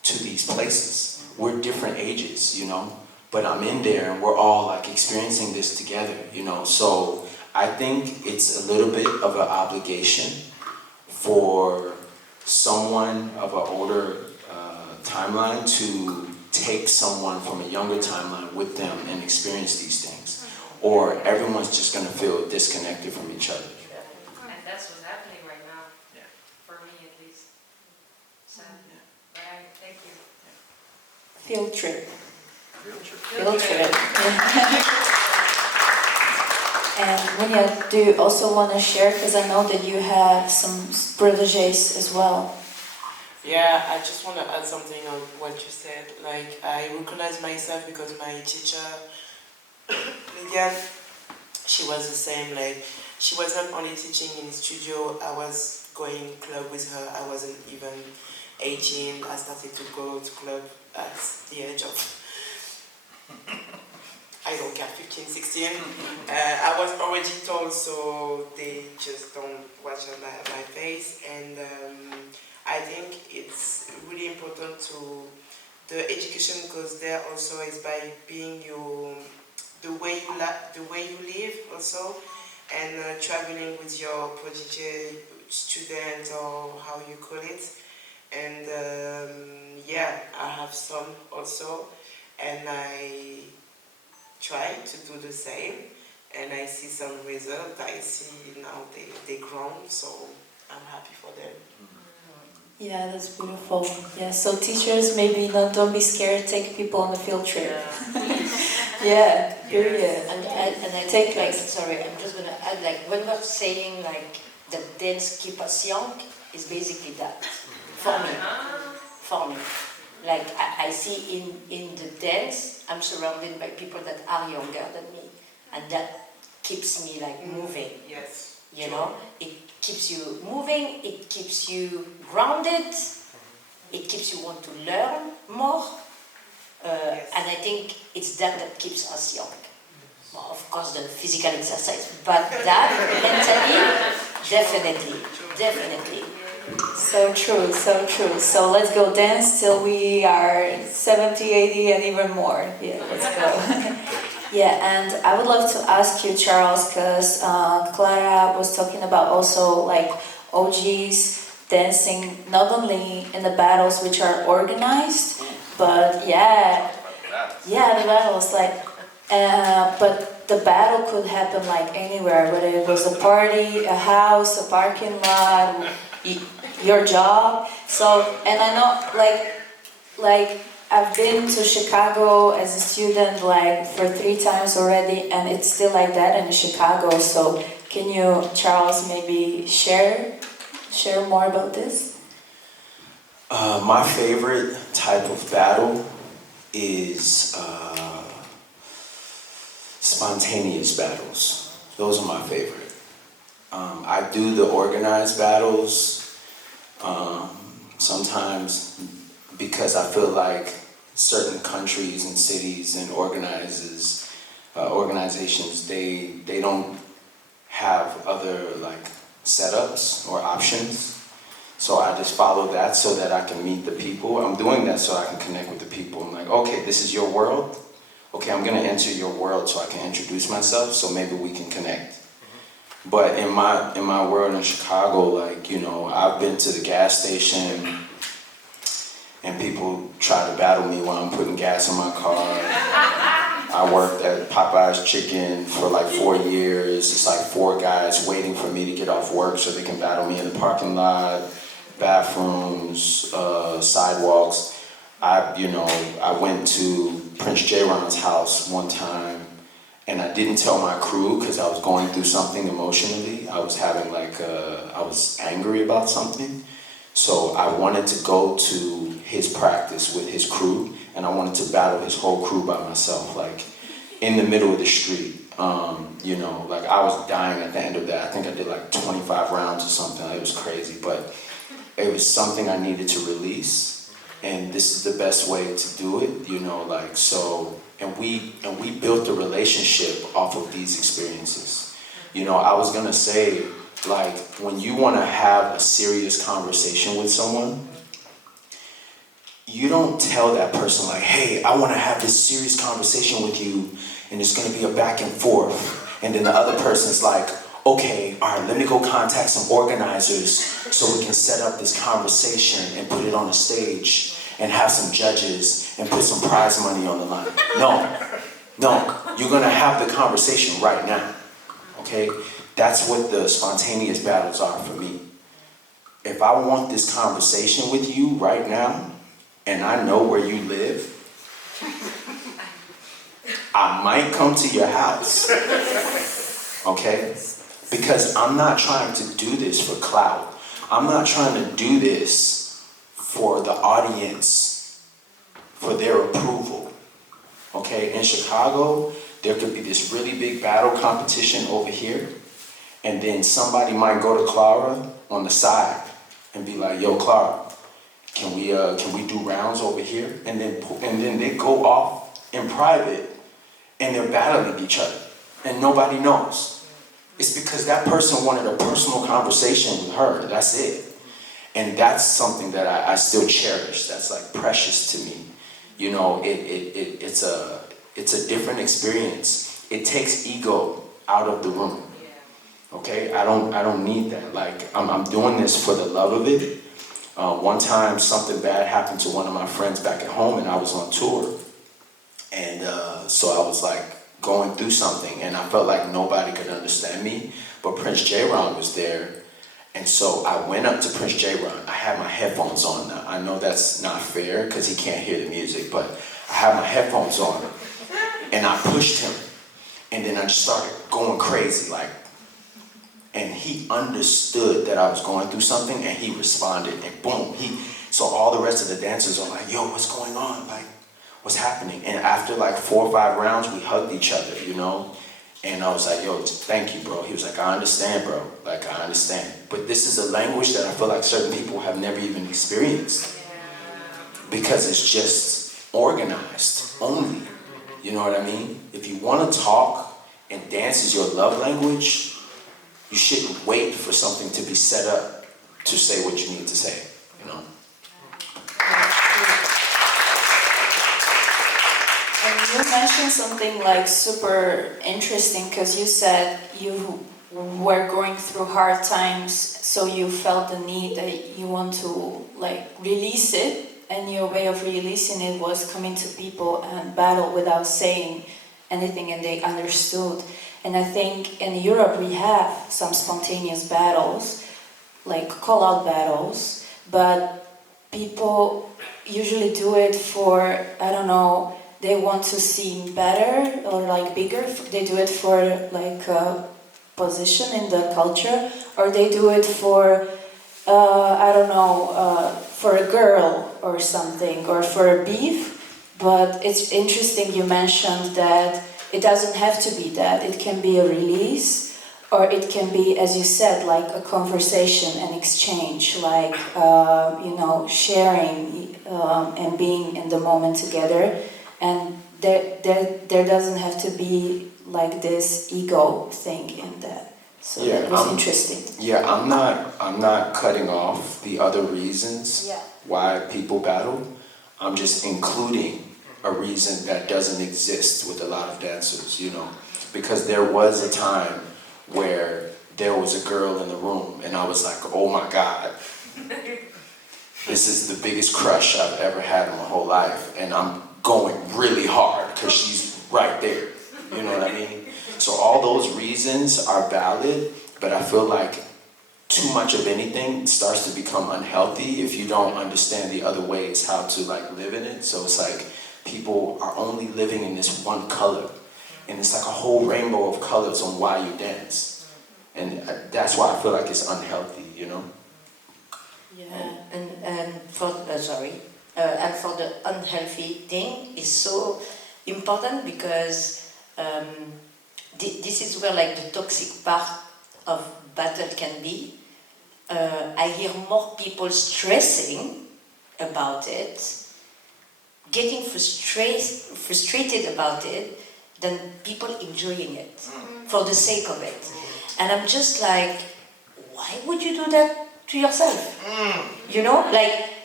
to these places. We're different ages, you know, but I'm in there and we're all like experiencing this together, you know. So I think it's a little bit of an obligation for someone of an older timeline to take someone from a younger timeline with them and experience these things, or everyone's just going to feel disconnected from each other. And that's what's happening right now, for me at least. So, but thank you. Field trip. Field trip. And Mounia, do you also want to share? Because I know that you have some protégés as well. Yeah, I just want to add something on what you said. Like, I recognize myself because my teacher, Lydia, she was the same. Like, she was not only teaching in the studio, I was going club with her. I wasn't even 18. I started to go to club at the age of, I don't care, 15, 16. I was already told, so they just don't watch my face. And I think it's really important to the education goes there also is by being the way you live also, and traveling with your protege student or how you call it. And yeah, I have some also, and I try to do the same, and I see some results. I see now they grown, so I'm happy for them. Yeah, that's beautiful. Yeah, so teachers, maybe don't be scared, take people on the field trip. Yeah, period. And I take like, sorry, I'm just gonna add like, when we're saying like that dance keep us young, is basically that, for me. Like I see in the dance, I'm surrounded by people that are younger than me, and that keeps me like moving. Yes. You know, it keeps you moving, it keeps you grounded, it keeps you want to learn more, and I think it's that keeps us young. Well, of course, the physical exercise, but that mentally, definitely. So true, so true. So let's go dance till we are 70, 80 and even more. Yeah, let's go. Yeah, and I would love to ask you, Charles, because Clara was talking about also like OGs dancing not only in the battles which are organized, but yeah, the battles like, but the battle could happen like anywhere, whether it was a party, a house, a parking lot, your job. So, and I know like I've been to Chicago as a student like for 3 times already, and it's still like that in Chicago. So can you, Charles, maybe share more about this? My favorite type of battle is spontaneous battles. Those are my favorite. I do the organized battles sometimes because I feel like certain countries and cities and organizations, they don't have other like setups or options. So I just follow that so that I can meet the people. I'm doing that so I can connect with the people. I'm like, okay, this is your world. Okay, I'm gonna enter your world so I can introduce myself, so maybe we can connect. But in my world in Chicago, like, you know, I've been to the gas station and people try to battle me while I'm putting gas in my car. I worked at Popeye's Chicken for like 4 years. It's like 4 guys waiting for me to get off work so they can battle me in the parking lot, bathrooms, sidewalks. I went to Prince J-Ron's house one time, and I didn't tell my crew because I was going through something emotionally. I was having I was angry about something. So I wanted to go to his practice with his crew, and I wanted to battle his whole crew by myself, like in the middle of the street. Like I was dying at the end of that. I think I did like 25 rounds or something. It was crazy, but it was something I needed to release, and this is the best way to do it, and we built a relationship off of these experiences. I was gonna say, like, when you wanna have a serious conversation with someone, you don't tell that person like, hey, I want to have this serious conversation with you, and it's going to be a back and forth. And then the other person's like, okay, all right, let me go contact some organizers so we can set up this conversation and put it on a stage and have some judges and put some prize money on the line. No, you're going to have the conversation right now, okay? That's what the spontaneous battles are for me. If I want this conversation with you right now, and I know where you live, I might come to your house, okay? Because I'm not trying to do this for clout. I'm not trying to do this for the audience, for their approval, okay? In Chicago, there could be this really big battle competition over here, and then somebody might go to Clara on the side and be like, yo, Clara, can we do rounds over here? And then they go off in private and they're battling each other and nobody knows. It's because that person wanted a personal conversation with her. That's it. And that's something that I still cherish. That's like precious to me. You know, it's a different experience. It takes ego out of the room. Okay, I don't need that. Like I'm doing this for the love of it. One time something bad happened to one of my friends back at home and I was on tour. And so I was like going through something and I felt like nobody could understand me. But Prince J-Ron was there. And so I went up to Prince J-Ron. I had my headphones on. Now, I know that's not fair because he can't hear the music, but I had my headphones on and I pushed him. And then I just started going crazy, like, and he understood that I was going through something and he responded and boom, so all the rest of the dancers are like, yo, what's going on? Like, what's happening? And after like 4 or 5 rounds, we hugged each other, you know? And I was like, yo, thank you, bro. He was like, I understand, bro. Like, I understand. But this is a language that I feel like certain people have never even experienced. Because it's just organized only. You know what I mean? If you want to talk and dance is your love language, you shouldn't wait for something to be set up to say what you need to say, you know? And you mentioned something like super interesting because you said you were going through hard times, so you felt the need that you want to like release it, and your way of releasing it was coming to people and battle without saying anything, and they understood. And I think in Europe we have some spontaneous battles, like call-out battles, but people usually do it for, I don't know, they want to seem better or like bigger. They do it for like a position in the culture, or they do it for, I don't know, for a girl or something, or for a beef. But it's interesting you mentioned that it doesn't have to be that. It can be a release, or it can be, as you said, like a conversation, an exchange, like, you know, sharing and being in the moment together. And there doesn't have to be like this ego thing in that. So yeah, that was interesting. Yeah, I'm not cutting off the other reasons why people battle. I'm just including a reason that doesn't exist with a lot of dancers, you know, because there was a time where there was a girl in the room and I was like, oh my God, this is the biggest crush I've ever had in my whole life, and I'm going really hard because she's right there, you know what I mean? So all those reasons are valid, but I feel like too much of anything starts to become unhealthy if you don't understand the other ways how to like live in it. So it's like people are only living in this one color, and it's like a whole rainbow of colors on why you dance, and that's why I feel like it's unhealthy, you know? Yeah, and for and for the unhealthy thing is so important because this is where like the toxic part of battle can be. I hear more people stressing about it, getting frustrated about it, than people enjoying it for the sake of it. And I'm just like, why would you do that to yourself? You know,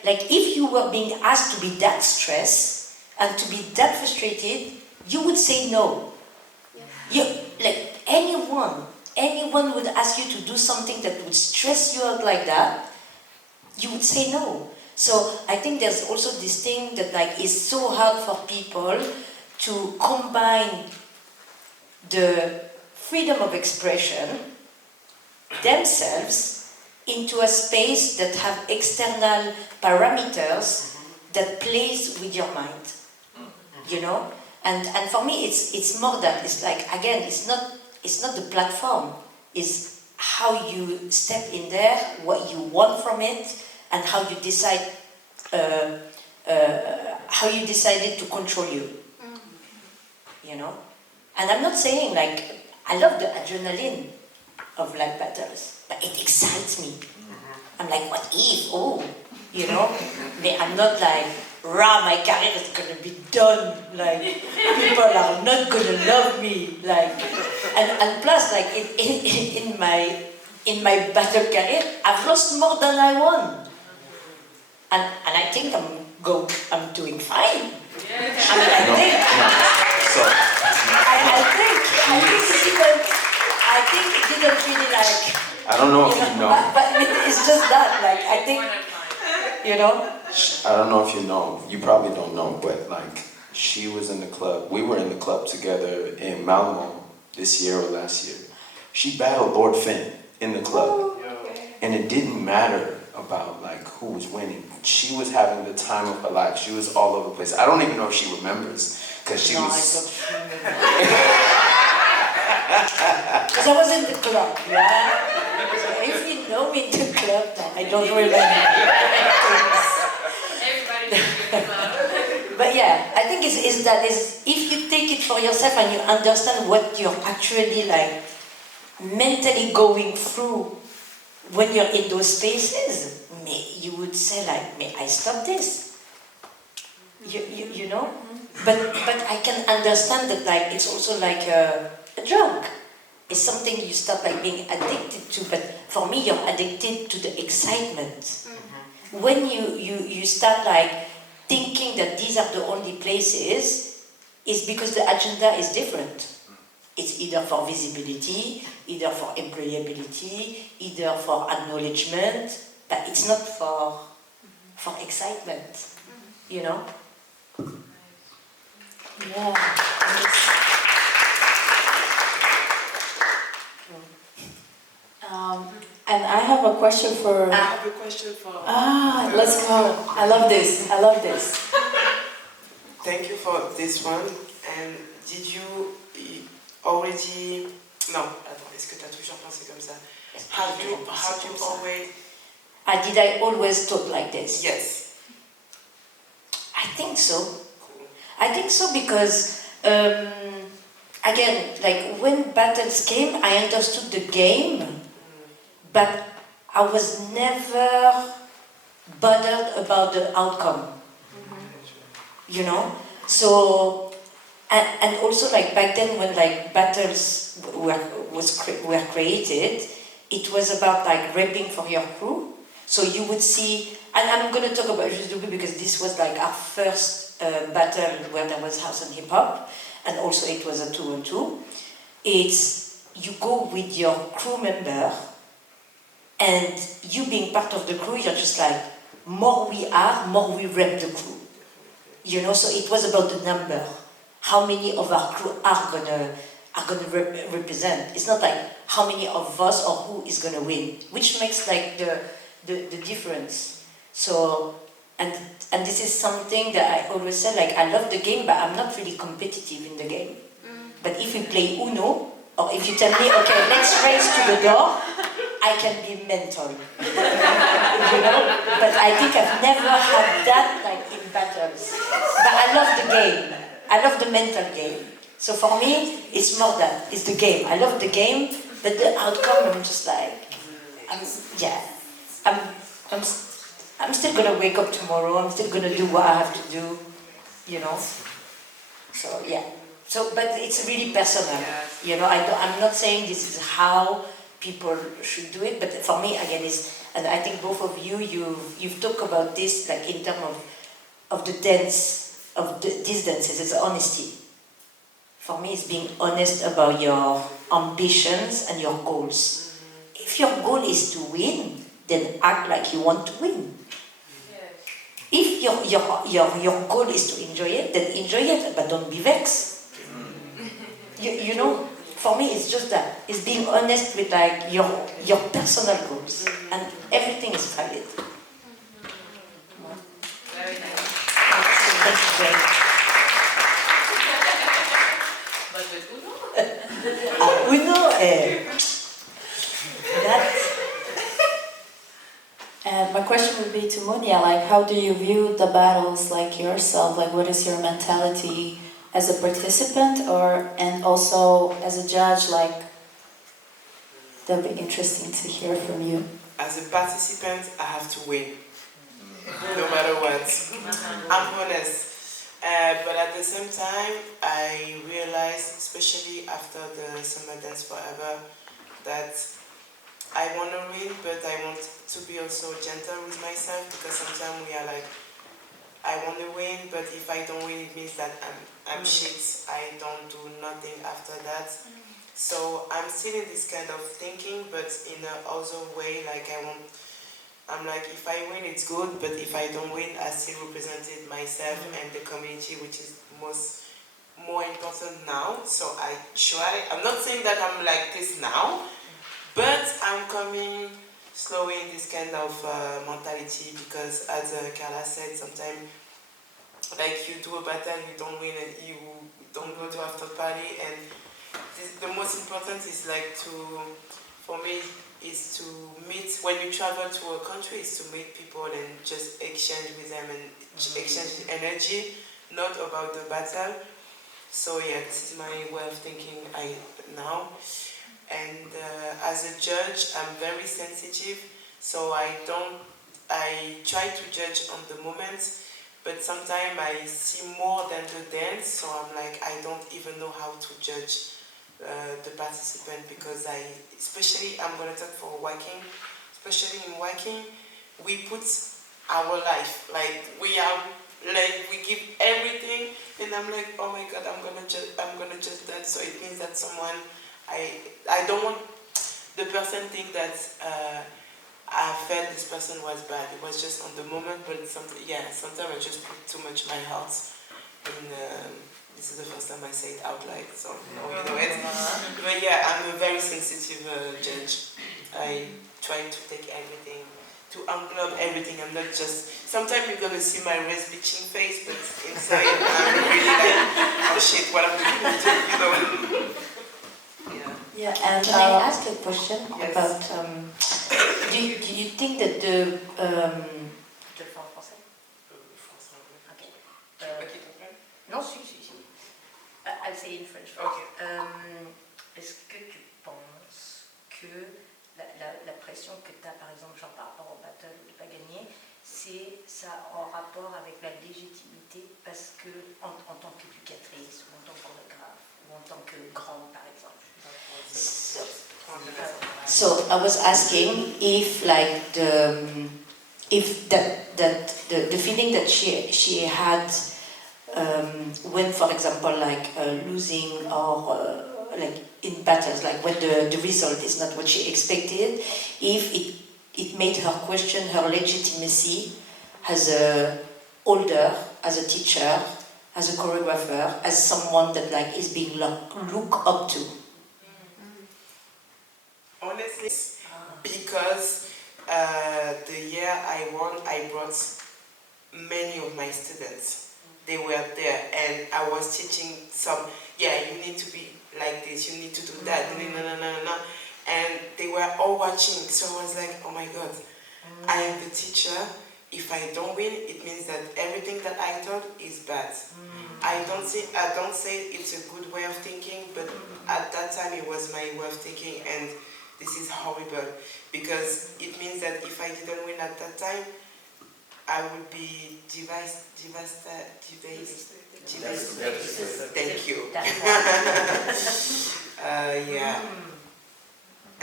like if you were being asked to be that stressed and to be that frustrated, you would say no. You, like anyone would ask you to do something that would stress you out like that, you would say no. So I think there's also this thing that like is so hard for people to combine the freedom of expression themselves into a space that have external parameters that plays with your mind, you know. And for me, it's more than, it's like, again, it's not the platform, it's how you step in there, what you want from it, and how you decide, how you decided to control you, you know. And I'm not saying like, I love the adrenaline of like battles, but it excites me. I'm like, what if, you know, I'm not like, my career is gonna be done, like, people are not gonna love me, like, and plus, like, in my battle career, I've lost more than I won. And I think I'm doing fine. I mean, I think it didn't really like. I don't know if you know. But it's just that, like, I think, you know. I don't know if you know. You probably don't know, but like, she was in the club. We were in the club together in Malmo this year or last year. She battled Lord Finn in the club, and it didn't matter about like who was winning. She was having the time of her life. She was all over the place. I don't even know if she remembers because she was. Because I was in the club, yeah. So if you know me in the club, I don't remember. But yeah, I think is if you take it for yourself and you understand what you're actually like mentally going through when you're in those spaces, you would say like, may I stop this? You know? But I can understand that like it's also like a drug. It's something you start like being addicted to, but for me you're addicted to the excitement. When you start like thinking that these are the only places, is because the agenda is different. It's either for visibility, either for employability, either for acknowledgement, but it's not for excitement, you know? Yeah. And I have a question for... I have a question for... let's go. I love this. I love this. Thank you for this one. And did you already... Non, attends, est-ce que tu as toujours pensé comme ça? Have you always... Did I always talk like this? Yes. I think so. Cool. I think so because, again, like when battles came, I understood the game, but I was never bothered about the outcome. You know? So, and also like back then when like battles were created, it was about like rapping for your crew. So you would see, and I'm going to talk about Jujubi because this was like our first battle where there was house and hip hop, and also it was a 2-on-2. It's you go with your crew member, and you being part of the crew, you're just like, more we are, more we rep the crew. You know, so it was about the number. How many of our crew are gonna represent? It's not like how many of us or who is gonna win, which makes like the difference. So, and this is something that I always say, like I love the game, but I'm not really competitive in the game. But if we play Uno, or if you tell me, okay, let's race to the door, I can be mental. You know? But I think I've never had that like in battles. But I love the game. I love the mental game. So for me, it's more that, it's the game. I love the game, but the outcome, I'm just like, I'm still gonna wake up tomorrow, I'm still gonna do what I have to do, you know? So yeah. So, but it's really personal, you know, I'm not saying this is how people should do it, but for me, again, And I think both of you, you've talked about this like in terms of the dance, these dances, it's honesty. For me, it's being honest about your ambitions and your goals. If your goal is to win, then act like you want to win. If your goal is to enjoy it, then enjoy it, but don't be vexed. You know, for me, it's just that. It's being honest with like your personal goals, and everything is valid. Very nice. That's great. But with Uno? Uno, that. And my question would be to Mounia, like, how do you view the battles, like yourself? Like, what is your mentality as a participant, and also as a judge? Like, that would be interesting to hear from you. As a participant, I have to win, no matter what. I'm honest. But at the same time, I realized, especially after the Summer Dance Forever, that I want to win, but I want to be also gentle with myself, because sometimes we are like, I want to win, but if I don't win, it means that I'm shit. I don't do nothing after that. So I'm still in this kind of thinking, but in a other way, like I'm like, if I win, it's good, but if I don't win, I still represented myself and the community, which is more important now. So I try. I'm not saying that I'm like this now, but I'm coming slowly in this kind of mentality, because as Clara said, sometimes like you do a battle, you don't win, and you don't go to after party, and the most important is like for me, is to meet, when you travel to a country, is to meet people and just exchange with them and exchange energy, not about the battle. So yeah, this is my way of thinking now. And as a judge, I'm very sensitive, so I try to judge on the moment, but sometimes I see more than the dance, so I'm like, I don't even know how to judge the participant, because especially I'm going to talk for waacking, especially in waacking, we put our life, like we give everything, and I'm like, oh my God, I'm gonna just dance. So it means that someone, I don't want the person think that I felt this person was bad. It was just on the moment, but sometimes I just put too much my heart in. This is the first time I say it out loud, so you know it. But yeah, I'm a very sensitive judge. I try to take everything, to englobe everything. I'm not just. Sometimes you're gonna see my race bitching face, but inside I'm really like, oh shit, what I'm gonna do, you know? Yeah, and can I ask a question about? Do you think that the je le fais en français? Okay. Non, si. I'll say in French. Okay. Est-ce que tu penses que la pression que tu as, par exemple, genre par rapport au battle de ne pas gagner, ça en rapport avec la légitimité, parce que en tant qu'éducatrice, ou en tant que chorégraphe, ou en tant que grand, par exemple. So I was asking if like if the feeling that she had when, for example, like losing or like in battles, like when the result is not what she expected, if it made her question her legitimacy as a older, as a teacher, as a choreographer, as someone that like is being looked up to. Honestly, because the year I won, I brought many of my students. They were there, and I was teaching some. Yeah, you need to be like this. You need to do that. No. And they were all watching. So I was like, oh my God, I am the teacher. If I don't win, it means that everything that I taught is bad. I don't say it's a good way of thinking, but at that time it was my way of thinking, and this is horrible, because it means that if I didn't win at that time, I would be devastated. Thank you. Yeah.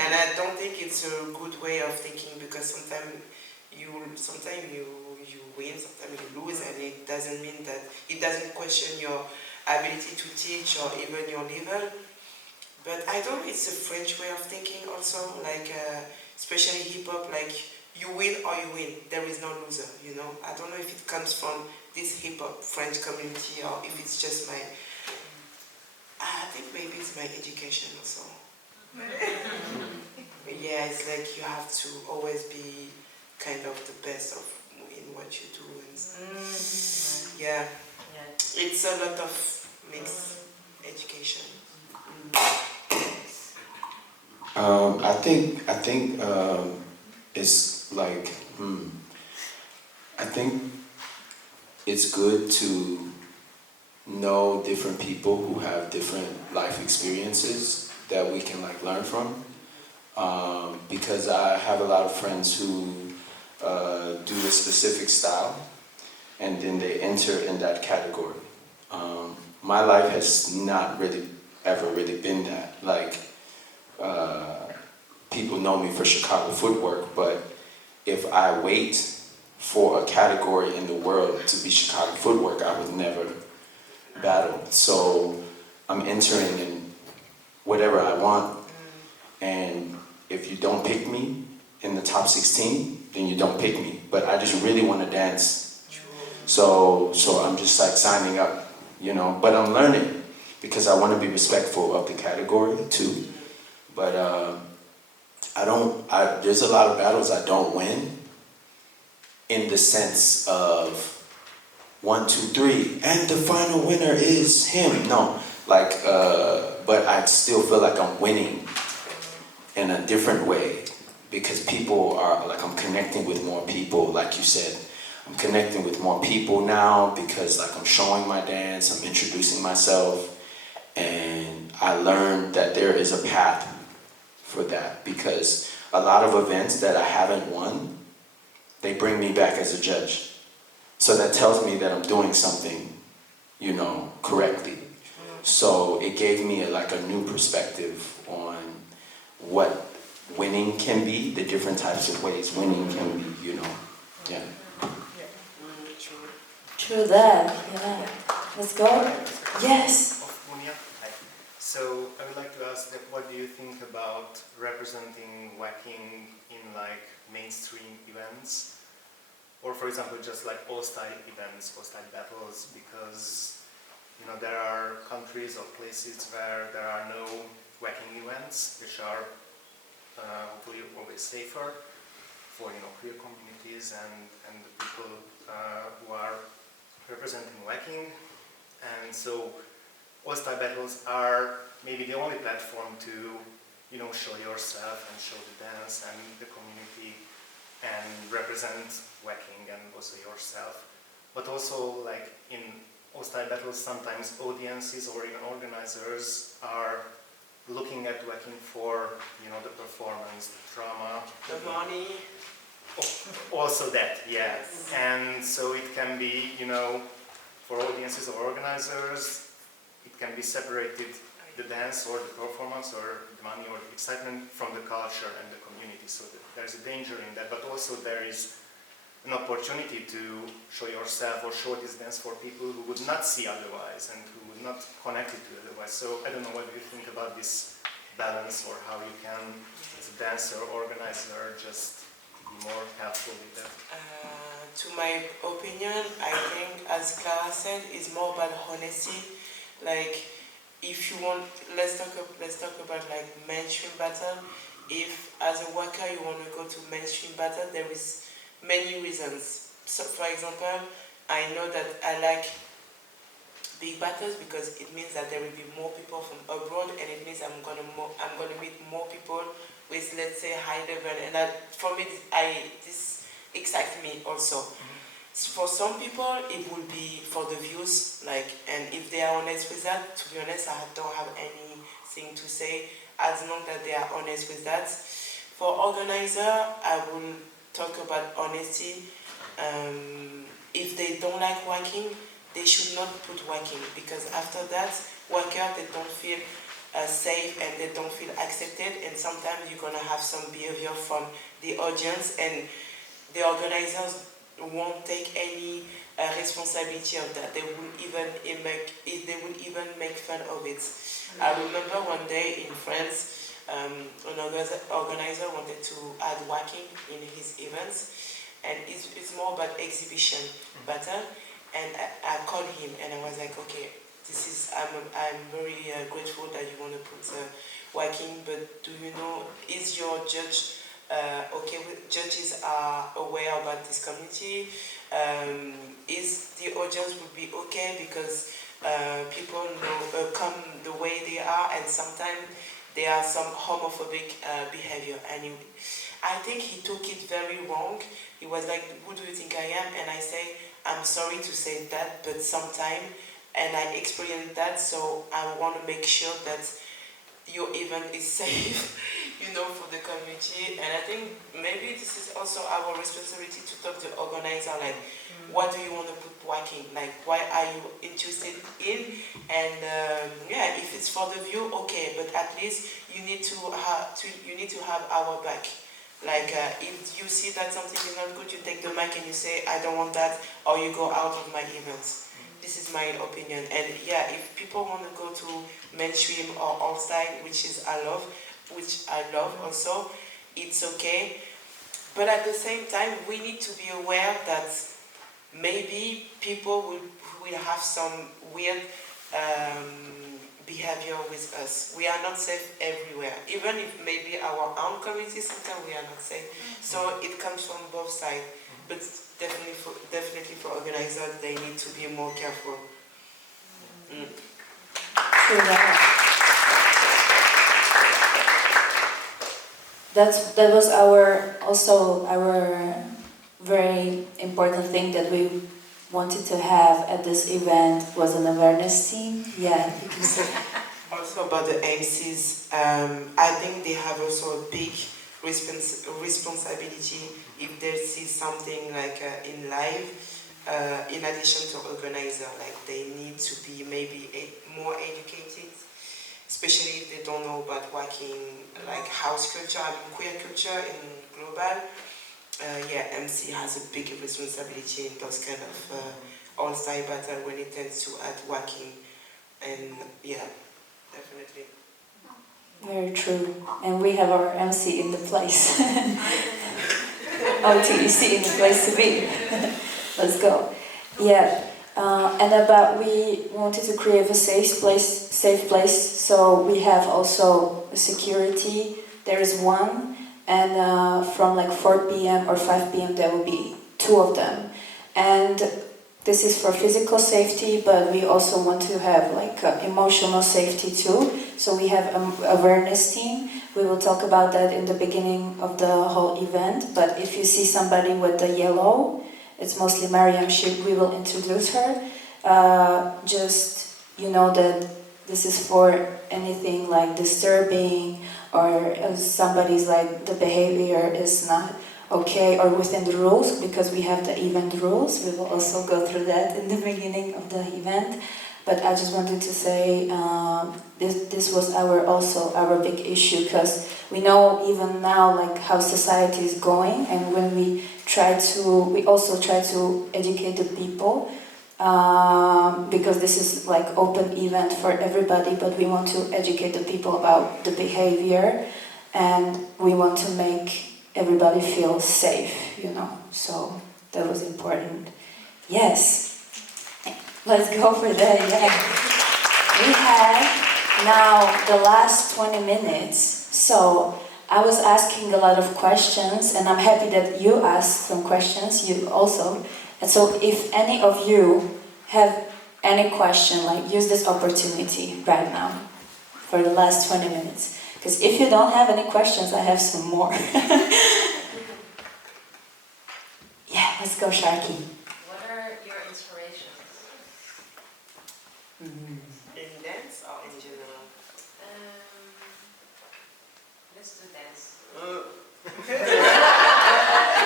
And I don't think it's a good way of thinking because sometimes you win, sometimes you lose, and it doesn't mean that it doesn't question your ability to teach or even your level. But I don't know, it's a French way of thinking also, like especially hip hop, like you win or you win, there is no loser, you know. I don't know if it comes from this hip hop French community or if it's just my, I think maybe it's my education also. Yeah, it's like you have to always be kind of the best of in what you do, and yeah, it's a lot of mixed education. I think it's like I think it's good to know different people who have different life experiences that we can like learn from. Because I have a lot of friends who do a specific style, and then they enter in that category. My life has not really ever really been that. Like, people know me for Chicago footwork, but if I wait for a category in the world to be Chicago footwork, I would never battle. So I'm entering in whatever I want, and if you don't pick me in the top 16, then you don't pick me. But I just really want to dance. So I'm just like signing up, you know. But I'm learning because I want to be respectful of the category too. But there's a lot of battles I don't win in the sense of 1, 2, 3, and the final winner is him. No, like, but I still feel like I'm winning in a different way because people are, like, I'm connecting with more people, like you said. I'm connecting with more people now because, like, I'm showing my dance, I'm introducing myself, and I learned that there is a path for that because a lot of events that I haven't won, they bring me back as a judge. So that tells me that I'm doing something, you know, correctly. So it gave me like a new perspective on what winning can be, the different types of ways winning can be, you know. Yeah. True that, yeah. Let's go. Yes. Mounia. Hi. So I would like to ask that what do you think about representing waacking in like mainstream events? Or for example, just like all-style events, all-style battles, because you know there are countries or places where there are no waacking events, which are hopefully always safer for queer communities and the people who are representing waacking. And so all-style battles are maybe the only platform to show yourself and show the dance and the community and represent waacking and also yourself. But also, like in all-style battles, sometimes audiences or even organizers are looking at waacking for the performance, the drama, The money. also that, yeah. And so it can be, for audiences or organizers, it can be separated, the dance or the performance or the money or the excitement from the culture and the community. So there's a danger in that, but also there is an opportunity to show yourself or show this dance for people who would not see otherwise and who would not connect it to otherwise. So I don't know what you think about this balance or how you can, as a dancer or organizer, just be more helpful with that. To my opinion, I think, as Clara said, it's more about honesty. Like, if you want, let's talk about like mainstream battle. If as a worker you want to go to mainstream battle, there is many reasons. So, for example, I know that I like big battles because it means that there will be more people from abroad, and it means I'm gonna meet more people with, let's say, high level, and that for me this excites me also. For some people, it will be for the views, like, and if they are honest with that, to be honest, I don't have anything to say as long as they are honest with that. For organizer, I will talk about honesty. If they don't like waacking, they should not put waacking, because after that, wacker, they don't feel safe and they don't feel accepted, and sometimes you're gonna have some behavior from the audience, and the organizers won't take any responsibility of that. They wouldn't even make fun of it. I remember one day in France, an organizer wanted to add waacking in his events, and it's more about exhibition battle. And I called him and I was like, okay, I'm very grateful that you want to put waacking, but do you know, is your judge okay with judges are aware about this community? Is the audience would be okay because people know come the way they are, and sometimes there are some homophobic behavior, and I think he took it very wrong. He was like, who do you think I am? And I say, I'm sorry to say that, but sometime, and I experienced that, so I want to make sure that your event is safe, for the community. And I think maybe this is also our responsibility to talk to the organizer, like, what do you want to put waacking? Like, why are you interested in? And if it's for the view, okay, but at least you need to have our back. Like, if you see that something is not good, you take the mic and you say, I don't want that, or you go out of my events. This is my opinion. And if people want to go to mainstream or outside, which I love also, it's okay. But at the same time, we need to be aware that maybe people will have some weird behavior with us. We are not safe everywhere. Even if maybe our own community, sometimes we are not safe. So it comes from both sides. But definitely for organizers, they need to be more careful. That was our very important thing that we wanted to have at this event was an awareness team. Yeah, you can say. Also about the MCs, I think they have also a big responsibility if they see something like in live, in addition to organizer, like they need to be maybe more educated, especially if they don't know about waacking, like house culture, queer culture in global. MC has a big responsibility in those kind of all-style battle when it tends to add waacking, and definitely. Very true. And we have our MC in the place. OTEC in the place to be. Let's go. Yeah. We wanted to create a safe place. So we have also a security. There is one, and from like 4 p.m. or 5 p.m. there will be 2 of them. And this is for physical safety, but we also want to have like emotional safety too. So we have an awareness team. We will talk about that in the beginning of the whole event. But if you see somebody with the yellow, it's mostly Mariam. We will introduce her. Just that this is for anything like disturbing, or somebody's like the behavior is not okay or within the rules, because we have the event rules. We will also go through that in the beginning of the event. But I just wanted to say this was our big issue, because we know even now like how society is going, and when we also try to educate the people, because this is like open event for everybody, but we want to educate the people about the behavior, and we want to make everybody feel safe, so that was important. Yes, let's go for that. Yeah, we have now the last 20 minutes, so I was asking a lot of questions, and I'm happy that you asked some questions, you also. And so if any of you have any question, like use this opportunity right now for the last 20 minutes. Because if you don't have any questions, I have some more. Yeah, let's go, Sharky. What are your inspirations? In dance or in general? Let's do dance.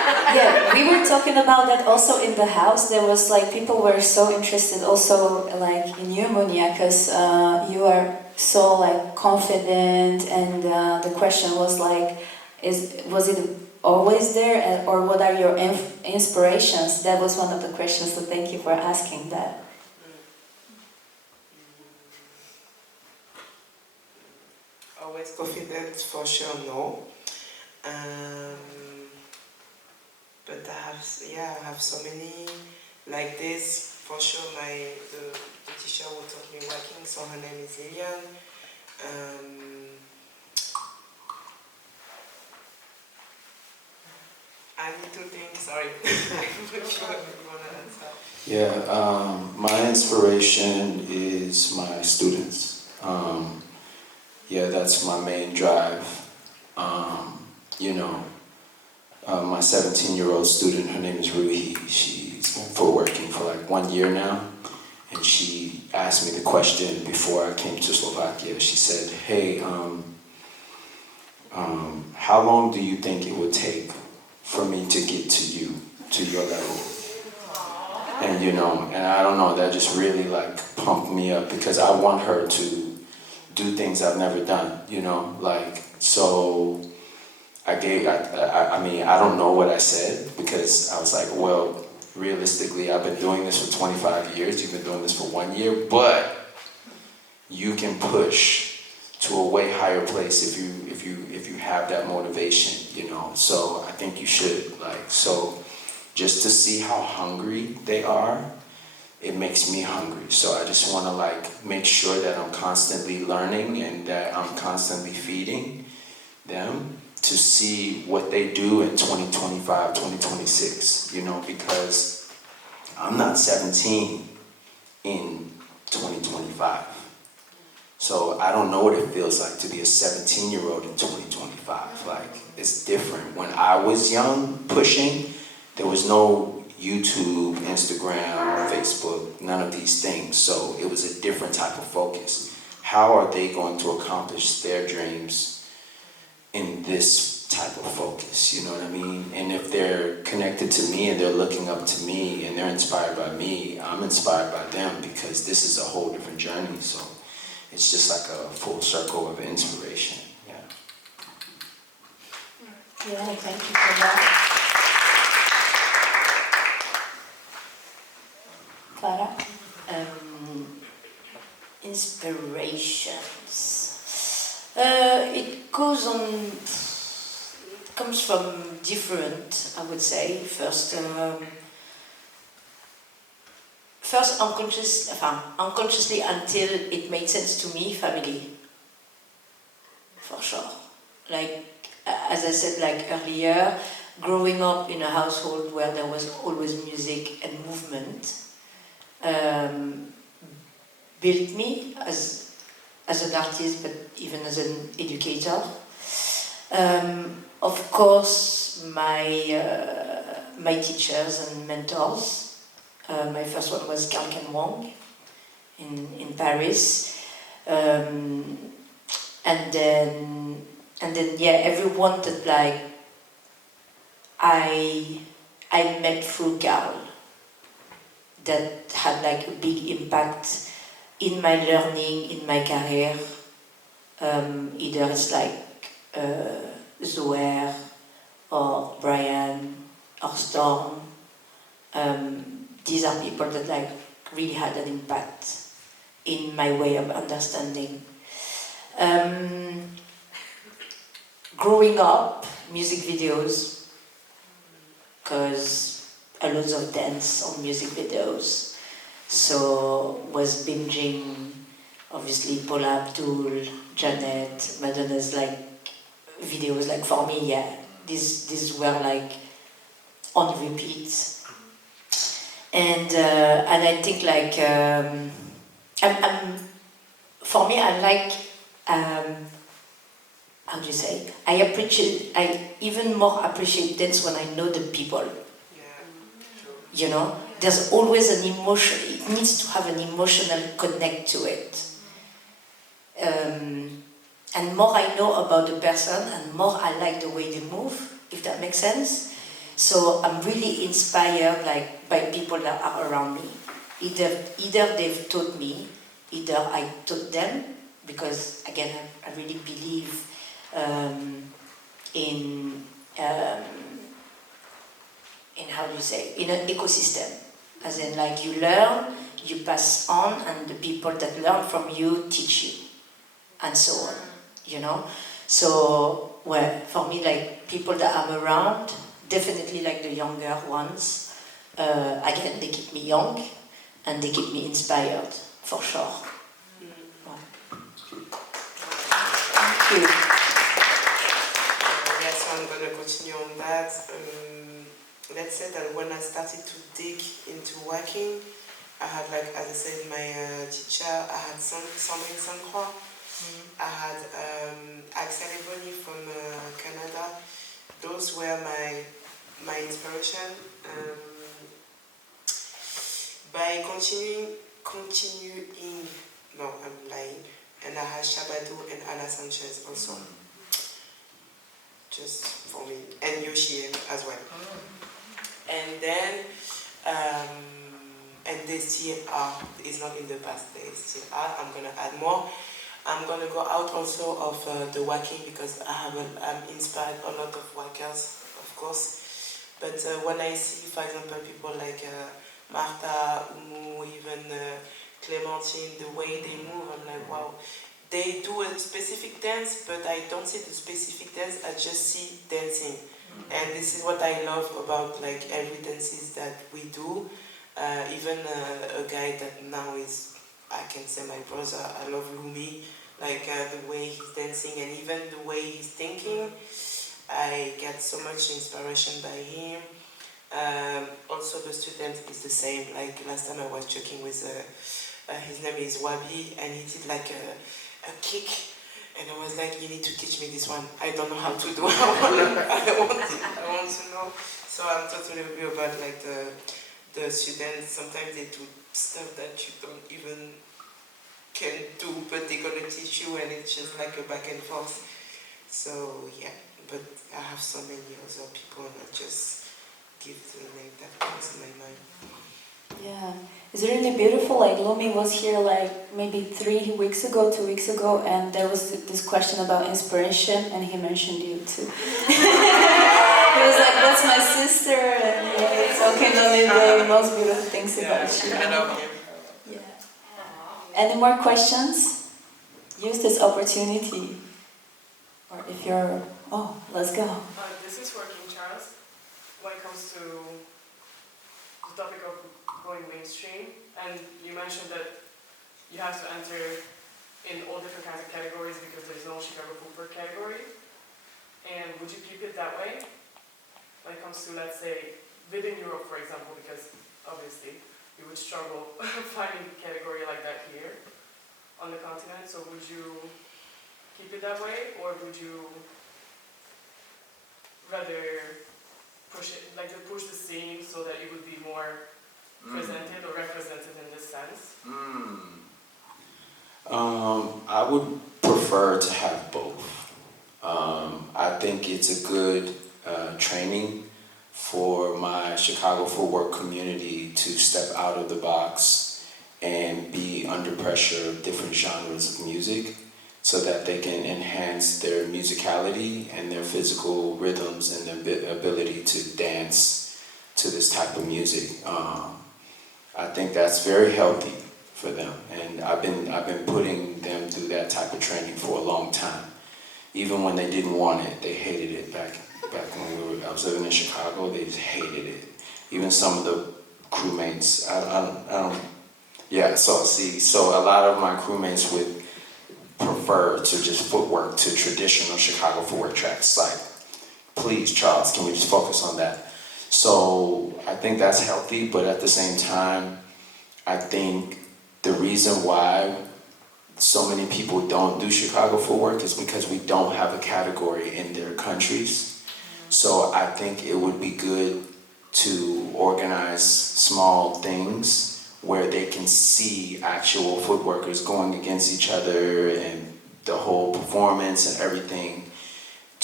Yeah, we were talking about that also in the house. There was like people were so interested also like in you, Mounia, because you are so like confident, and the question was like, was it always there, or what are your inspirations? That was one of the questions. So thank you for asking that. Always confident, for sure, no. But I have so many like this. For sure, the teacher who taught me waacking, so her name is Lilian. I need to think. Sorry, I'm not sure if you wanna answer. Yeah, my inspiration is my students. Yeah, that's my main drive. You know, my 17-year-old student, her name is Ruhi. She's been working for like 1 year now. And she asked me the question before I came to Slovakia. She said, hey, how long do you think it would take for me to get to you, to your level? And you know, and I don't know, that just really like pumped me up, because I want her to do things I've never done, you know, like, so I mean, I don't know what I said, because I was like, well, realistically, I've been doing this for 25 years, you've been doing this for 1 year, but you can push to a way higher place if you have that motivation, you know, so I think you should, like, so just to see how hungry they are, it makes me hungry. So I just want to like make sure that I'm constantly learning and that I'm constantly feeding them to see what they do in 2025, 2026, you know, because I'm not 17 in 2025. So I don't know what it feels like to be a 17-year-old in 2025. Like, it's different. When I was young, pushing, there was no YouTube, Instagram, Facebook, none of these things. So it was a different type of focus. How are they going to accomplish their dreams in this type of focus? You know what I mean? And if they're connected to me and they're looking up to me and they're inspired by me, I'm inspired by them, because this is a whole different journey. So it's just like a full circle of inspiration. Yeah. Yeah, thank you for that. Clara? Inspirations. It comes from different, I would say. First unconsciously until it made sense to me, family. For sure. Like, as I said like earlier, growing up in a household where there was always music and movement, built me as an artist, but even as an educator. Of course, my teachers and mentors. My first one was Wang in Paris, and then yeah, everyone that like I met through Carl, that had like a big impact in my learning, in my career. Either it's like Zoer or Brian or Storm. These are people that like really had an impact in my way of understanding. Growing up, music videos, because a lot of dance on music videos. So was binging, obviously Paula Abdul, Janet, Madonna's like videos. Like for me, yeah, these were like on repeat. And I think like for me, I like how do you say? I even more appreciate dance when I know the people. You know, there's always an emotion. It needs to have an emotional connect to it. And more I know about the person, and more I like the way they move, if that makes sense. So I'm really inspired like by people that are around me. Either they've taught me, either I taught them, because again I really believe in how do you say, in an ecosystem, as in like you learn, you pass on, and the people that learn from you teach you, and so on, you know. So well, for me, like people that I'm around, definitely like the younger ones, again they keep me young and they keep me inspired, for sure. Thank you. Yeah, so I'm going to continue on that. Let's say that when I started to dig into waacking, I had, like, as I said, my teacher, I had Sandrine Saint-Croix, I had Axel Ebony from Canada. Those were my inspiration. By continuing, no, I'm lying, and I had Shabadou and Ana Sanchez also, just for me, and Yoshi as well. And then, and they still are, it's not in the past, they still are. I'm going to add more. I'm going to go out also of the waacking, because I'm inspired a lot of wackers, of course. But when I see, for example, people like Martha, Umu, even Clémentine, the way they move, I'm like, wow. They do a specific dance, but I don't see the specific dance, I just see dancing. And this is what I love about like every dances that we do. Even a guy that now is, I can say my brother, I love Lumi, like the way he's dancing and even the way he's thinking. I get so much inspiration by him. Also the student is the same, like last time I was joking with, his name is Wabi, and he did like a kick. And I was like, you need to teach me this one. I don't know how to do it. I want to know. So I'm totally agree about like the students. Sometimes they do stuff that you don't even can do, but they're gonna teach you, and it's just like a back and forth. So yeah, but I have so many other people, and I just give the name that comes in my mind. Yeah, it's really beautiful. Like Lumi was here like maybe 3 weeks ago, 2 weeks ago, and there was this question about inspiration, and he mentioned you too. He was like, "That's my sister," and yeah, so can only the most beautiful things about you. I love him. Yeah. Any more questions? Use this opportunity, or if you're, let's go. This is for King Charles. When it comes to the topic of going mainstream, and you mentioned that you have to enter in all different kinds of categories because there's no Chicago footwork category. And would you keep it that way when it comes to, let's say, within Europe, for example, because obviously you would struggle finding a category like that here on the continent. So would you keep it that way, or would you rather push it, like to push the scene so that it would be more presented or represented in this sense? I would prefer to have both. I think it's a good training for my Chicago footwork community to step out of the box and be under pressure of different genres of music so that they can enhance their musicality and their physical rhythms and their ability to dance to this type of music. I think that's very healthy for them, and I've been putting them through that type of training for a long time. Even when they didn't want it, they hated it back when I was living in Chicago. They just hated it. Even some of the crewmates, I don't. Yeah, so a lot of my crewmates would prefer to just footwork to traditional Chicago footwork tracks. Like, please, Charles, can we just focus on that? So I think that's healthy, but at the same time, I think the reason why so many people don't do Chicago footwork is because we don't have a category in their countries. So I think it would be good to organize small things where they can see actual footworkers going against each other and the whole performance and everything,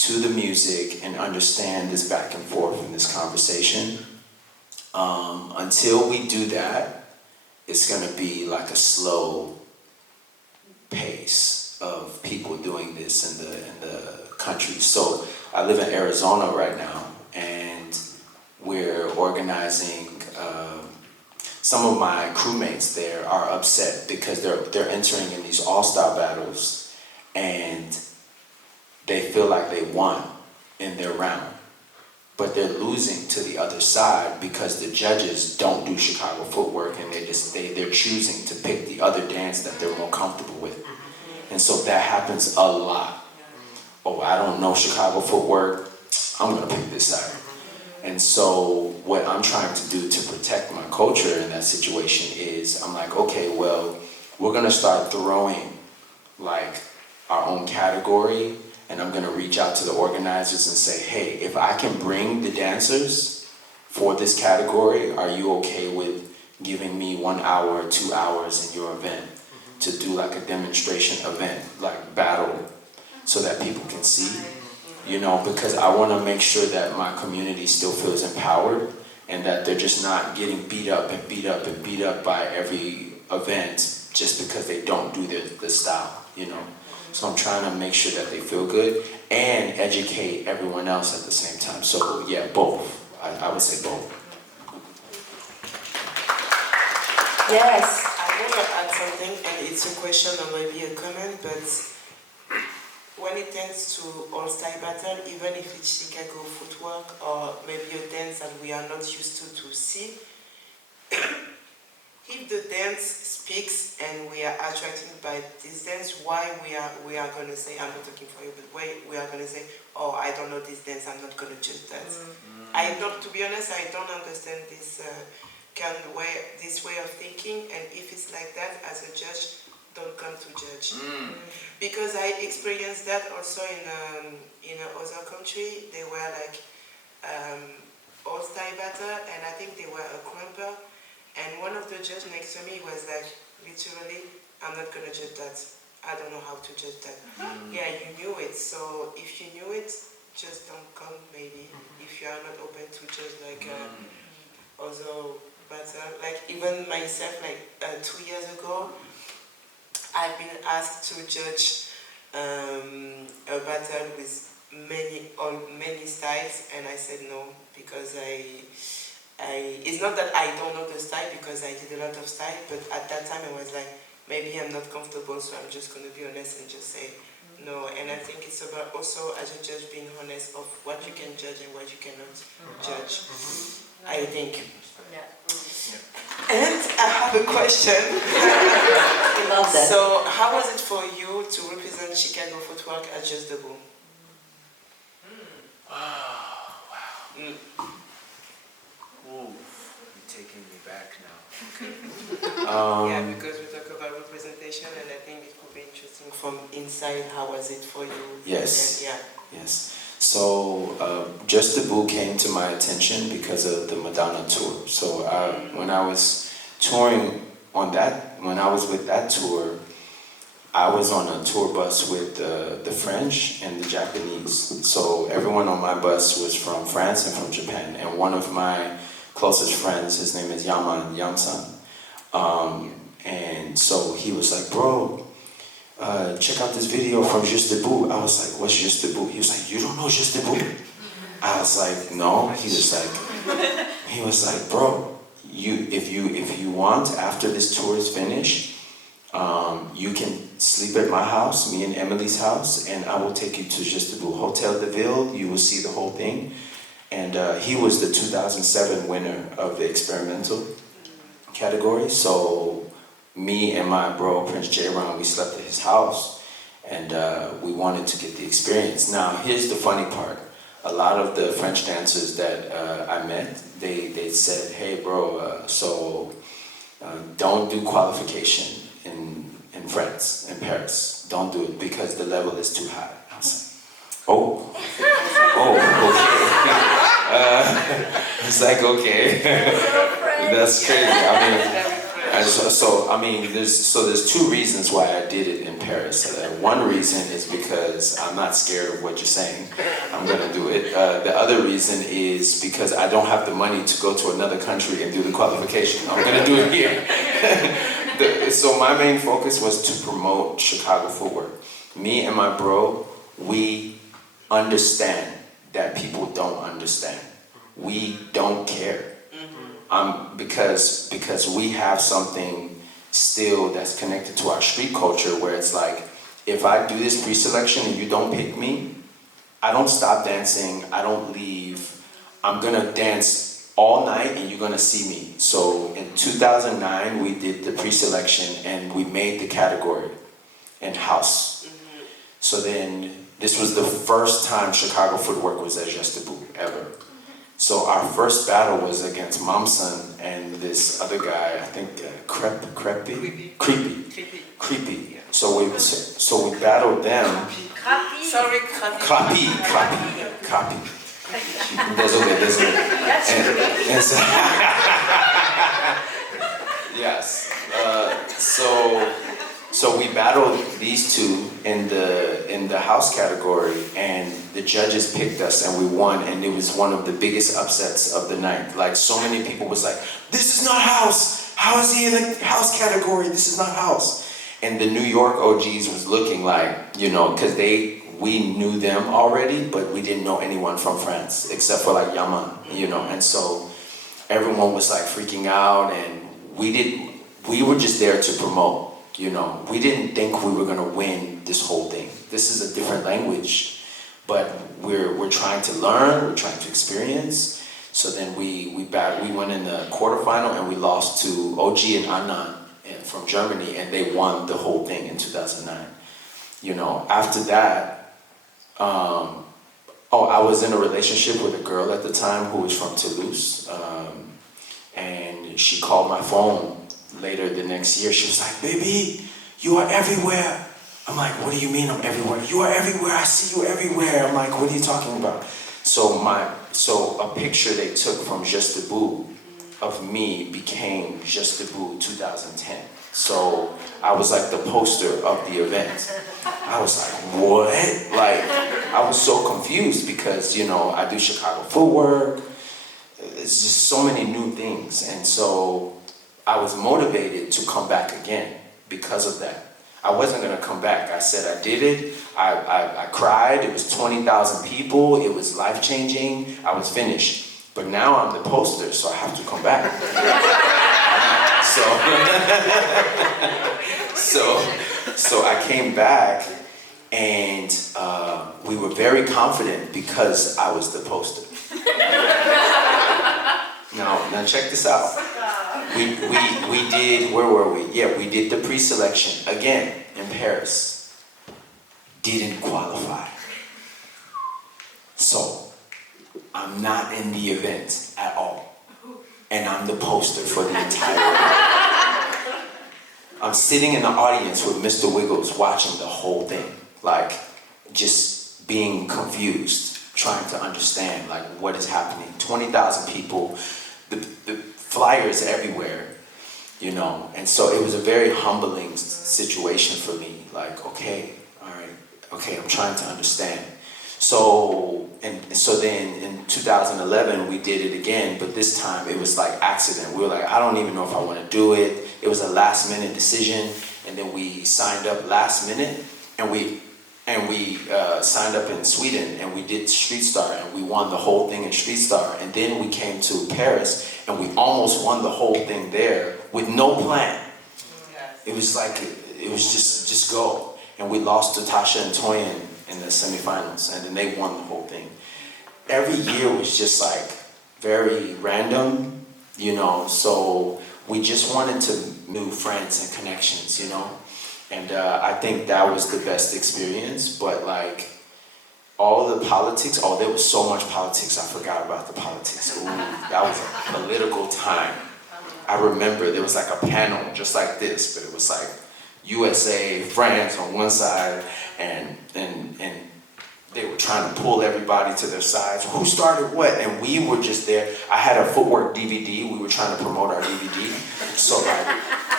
to the music and understand this back and forth in this conversation. Until we do that, it's gonna be like a slow pace of people doing this in the country. So I live in Arizona right now, and we're organizing. Some of my crewmates there are upset because they're entering in these all-star battles, and they feel like they won in their round, but they're losing to the other side because the judges don't do Chicago footwork, and they're choosing to pick the other dance that they're more comfortable with. And so that happens a lot. Oh, I don't know Chicago footwork, I'm gonna pick this side. And so what I'm trying to do to protect my culture in that situation is, I'm like, okay, well, we're gonna start throwing like our own category, and I'm gonna reach out to the organizers and say, hey, if I can bring the dancers for this category, are you okay with giving me 1 hour, 2 hours in your event to do like a demonstration event, like battle, so that people can see? You know, because I want to make sure that my community still feels empowered, and that they're just not getting beat up and beat up and beat up by every event just because they don't do the style, you know. So I'm trying to make sure that they feel good and educate everyone else at the same time. So yeah, both. I would say both. Yes. I want to add something, and it's a question or maybe a comment, but when it tends to all-style battle, even if it's Chicago footwork or maybe a dance that we are not used to see, if the dance speaks and we are attracted by this dance, why we are going to say, I'm not talking for you, but why we are going to say, oh, I don't know this dance, I'm not going to judge that. To be honest, I don't understand this this way of thinking, and if it's like that, as a judge, don't come to judge. Because I experienced that also in other country. They were like all-style battle, and I think they were a crumper. And one of the judges next to me was like, literally, I'm not gonna judge that. I don't know how to judge that. Yeah, you knew it. So if you knew it, just don't come. Maybe if you are not open to judge like other battle. Like even myself, like 2 years ago, I've been asked to judge a battle with many styles, and I said no, because it's not that I don't know the style, because I did a lot of style, but at that time I was like, maybe I'm not comfortable, so I'm just going to be honest and just say no. And I think it's about also, as a judge, being honest of what you can judge and what you cannot judge, I think. And I have a question. Love that. So, how was it for you to represent Chicago footwork at Just the Boom? Oh, wow. Ooh, you're taking me back now. Yeah, because we talk about representation, and I think it could be interesting from inside. How was it for you? Yes. And, yeah. Yes. So, Just the Boo came to my attention because of the Madonna tour. So, when I was touring on that, when I was with that tour, I was on a tour bus with the French and the Japanese. So everyone on my bus was from France and from Japan. And one of my closest friends, his name is Yaman Yamsan. And so he was like, bro, check out this video from Just the Boo. I was like, what's Just the Boo? He was like, you don't know Just the Boo? I was like, no. He was like, bro, if you want, after this tour is finished, you can sleep at my house, me and Emily's house, and I will take you to Just the Boo Hotel de Ville. You will see the whole thing. And he was the 2007 winner of the experimental category. So me and my bro, Prince J-Ron, we slept at his house, and we wanted to get the experience. Now, here's the funny part. A lot of the French dancers that I met, they said, hey bro, don't do qualification in France, in Paris. Don't do it, because the level is too high. I was like, okay. It's like, okay. That's crazy. I mean, I mean, there's two reasons why I did it in Paris. One reason is because I'm not scared of what you're saying. I'm gonna do it. The other reason is because I don't have the money to go to another country and do the qualification. I'm gonna do it here. So my main focus was to promote Chicago footwork. Me and my bro, we understand that people don't understand. We don't care. Because we have something still that's connected to our street culture where it's like, if I do this pre-selection and you don't pick me, I don't stop dancing, I don't leave. I'm gonna dance all night and you're gonna see me. So in 2009, we did the pre-selection and we made the category in house. So then, this was the first time Chicago footwork was at Just Debout ever. So our first battle was against Momson and this other guy, I think Creepy. So we battled them. Sorry, Crappy. Désolé. And so, yes. So we battled these two in the house category, and the judges picked us, and we won, and it was one of the biggest upsets of the night. Like, so many people was like, "This is not house. How is he in the house category? This is not house." And the New York OGs was looking like, you know, because we knew them already, but we didn't know anyone from France except for like Yaman, you know. And so everyone was like freaking out, and we were just there to promote. You know, we didn't think we were gonna win this whole thing. This is a different language, but we're trying to learn, we're trying to experience. So then we went in the quarterfinal and we lost to OG and Anand from Germany, and they won the whole thing in 2009. You know, after that, I was in a relationship with a girl at the time who was from Toulouse, and she called my phone later the next year. She was like, "Baby, you are everywhere." I'm like, "What do you mean I'm everywhere?" "You are everywhere, I see you everywhere." I'm like, "What are you talking about?" So a picture they took from Just Debout of me became Just Debout 2010. So I was like the poster of the event. I was like, what? Like, I was so confused because, you know, I do Chicago footwork. It's just so many new things. And so I was motivated to come back again because of that. I wasn't gonna come back. I said I did it. I cried. It was 20,000 people. It was life-changing. I was finished. But now I'm the poster, so I have to come back. So I came back, and we were very confident because I was the poster. Now check this out. We did, where were we? Yeah, we did the pre-selection again in Paris. Didn't qualify. So I'm not in the event at all. And I'm the poster for the entire event. I'm sitting in the audience with Mr. Wiggles watching the whole thing. Like, just being confused, trying to understand, like, what is happening. 20,000 people, the flyers everywhere, you know. And so it was a very humbling situation for me. Like, okay, all right, okay, I'm trying to understand. So then in 2011 we did it again, but this time it was like accident. We were like, I don't even know if I want to do it. It was a last minute decision, and then we signed up last minute, and we signed up in Sweden, and we did Street Star, and we won the whole thing in Street Star. And then we came to Paris, and we almost won the whole thing there with no plan. It was like, it was just go. And we lost to Tasha and Toyin in the semifinals, and then they won the whole thing. Every year was just like very random, you know, so we just wanted to new friends and connections, you know. And I think that was the best experience, but like all the politics, there was so much politics, I forgot about the politics. Ooh, that was a political time. I remember there was like a panel just like this, but it was like USA, France on one side, and they were trying to pull everybody to their sides. Who started what? And we were just there. I had a footwork DVD. We were trying to promote our DVD. So like,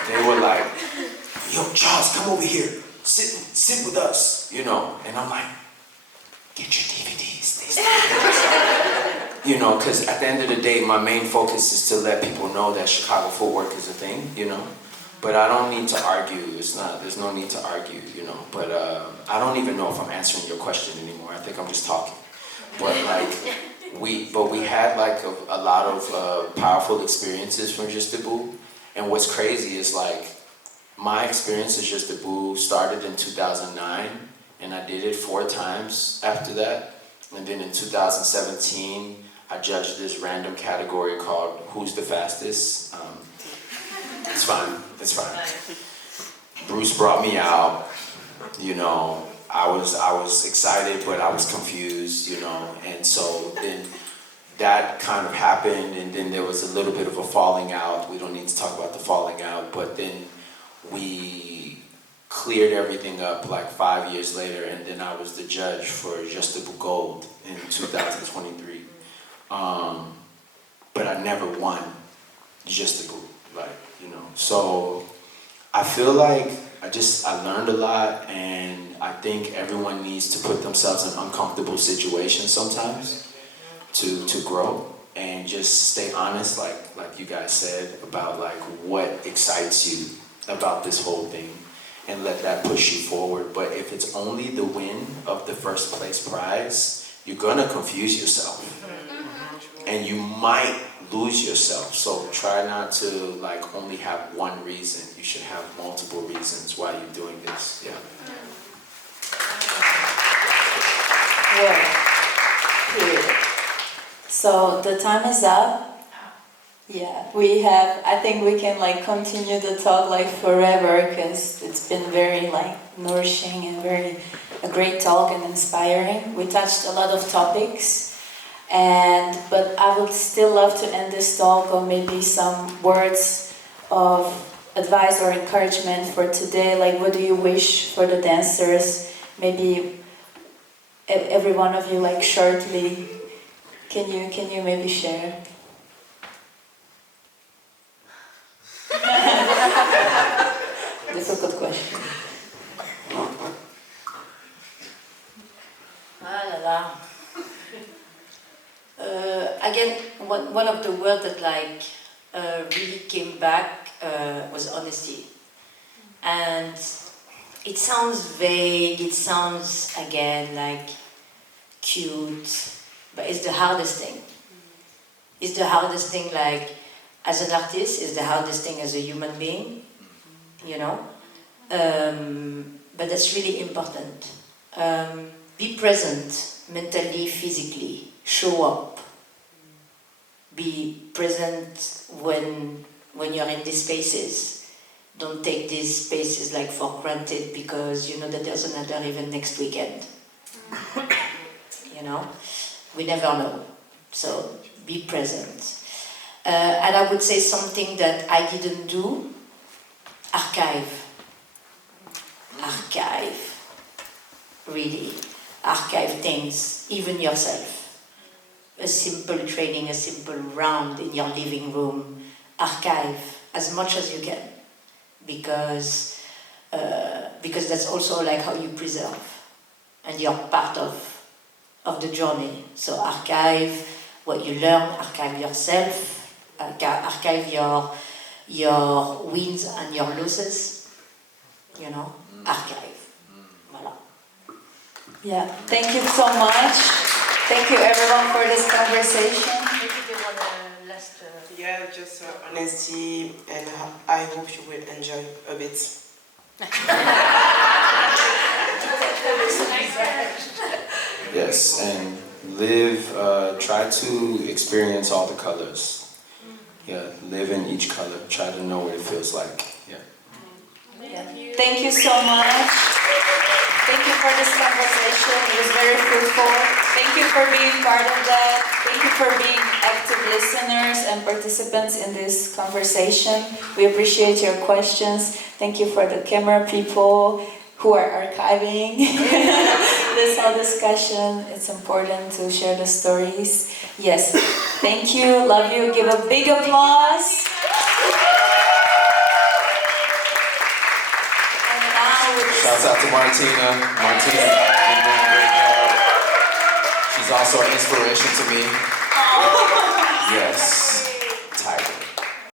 They were like, yo, Charles, come over here. Sit with us, you know. And I'm like, get your DVDs. You know, because at the end of the day, my main focus is to let people know that Chicago footwork is a thing, you know. But I don't need to argue. There's no need to argue, you know. But I don't even know if I'm answering your question anymore. I think I'm just talking. But like, we had like a lot of powerful experiences from Just Debout. And what's crazy is like, my experience as Just Debout started in 2009, and I did it 4 times after that. And then in 2017, I judged this random category called Who's the Fastest? It's fine. Bruce brought me out, you know. I was excited, but I was confused, you know. And so then that kind of happened, and then there was a little bit of a falling out. We don't need to talk about the falling out, but then we cleared everything up like 5 years later, and then I was the judge for Just Debout Gold in 2023. But I never won Just Debout, like, you know. So I feel like I learned a lot, and I think everyone needs to put themselves in uncomfortable situations sometimes to grow, and just stay honest, like you guys said, about like what excites you about this whole thing, and let that push you forward. But if it's only the win of the first place prize, you're gonna confuse yourself, and you might lose yourself. So try not to like only have one reason. You should have multiple reasons why you're doing this. Yeah. Well, so the time is up. Yeah, I think we can like continue the talk like forever, because it's been very like nourishing and a great talk and inspiring. We touched a lot of topics, but I would still love to end this talk on maybe some words of advice or encouragement for today. Like, what do you wish for the dancers? Maybe every one of you, like shortly, can you maybe share? Difficult question. Again, one of the words that like really came back was honesty, and it sounds vague. It sounds again like cute, but it's the hardest thing. It's the hardest thing. Like as an artist, it's the hardest thing as a human being. You know, but that's really important. Be present mentally, physically. Show up. Be present when you're in these spaces. Don't take these spaces like for granted, because you know that there's another event next weekend. You know, we never know. So be present. And I would say something that I didn't do. Archive. Really. Archive things, even yourself. A simple training, a simple round in your living room. Archive as much as you can. Because that's also like how you preserve. And you're part of the journey. So archive what you learn, archive yourself, archive your wins and your losses, you know, archive. Voilà. Yeah, thank you so much. Thank you everyone for this conversation. Maybe they want a last... Yeah, just honesty, and I hope you will enjoy a bit. Yes, and try to experience all the colors. Yeah, live in each color. Try to know what it feels like. Yeah. Thank you so much. Thank you for this conversation. It was very fruitful. Thank you for being part of that. Thank you for being active listeners and participants in this conversation. We appreciate your questions. Thank you for the camera people who are archiving this whole discussion. It's important to share the stories. Yes, thank you, love you. Give a big applause. Shouts out to Martina. Martina, you're doing a great job. She's also an inspiration to me.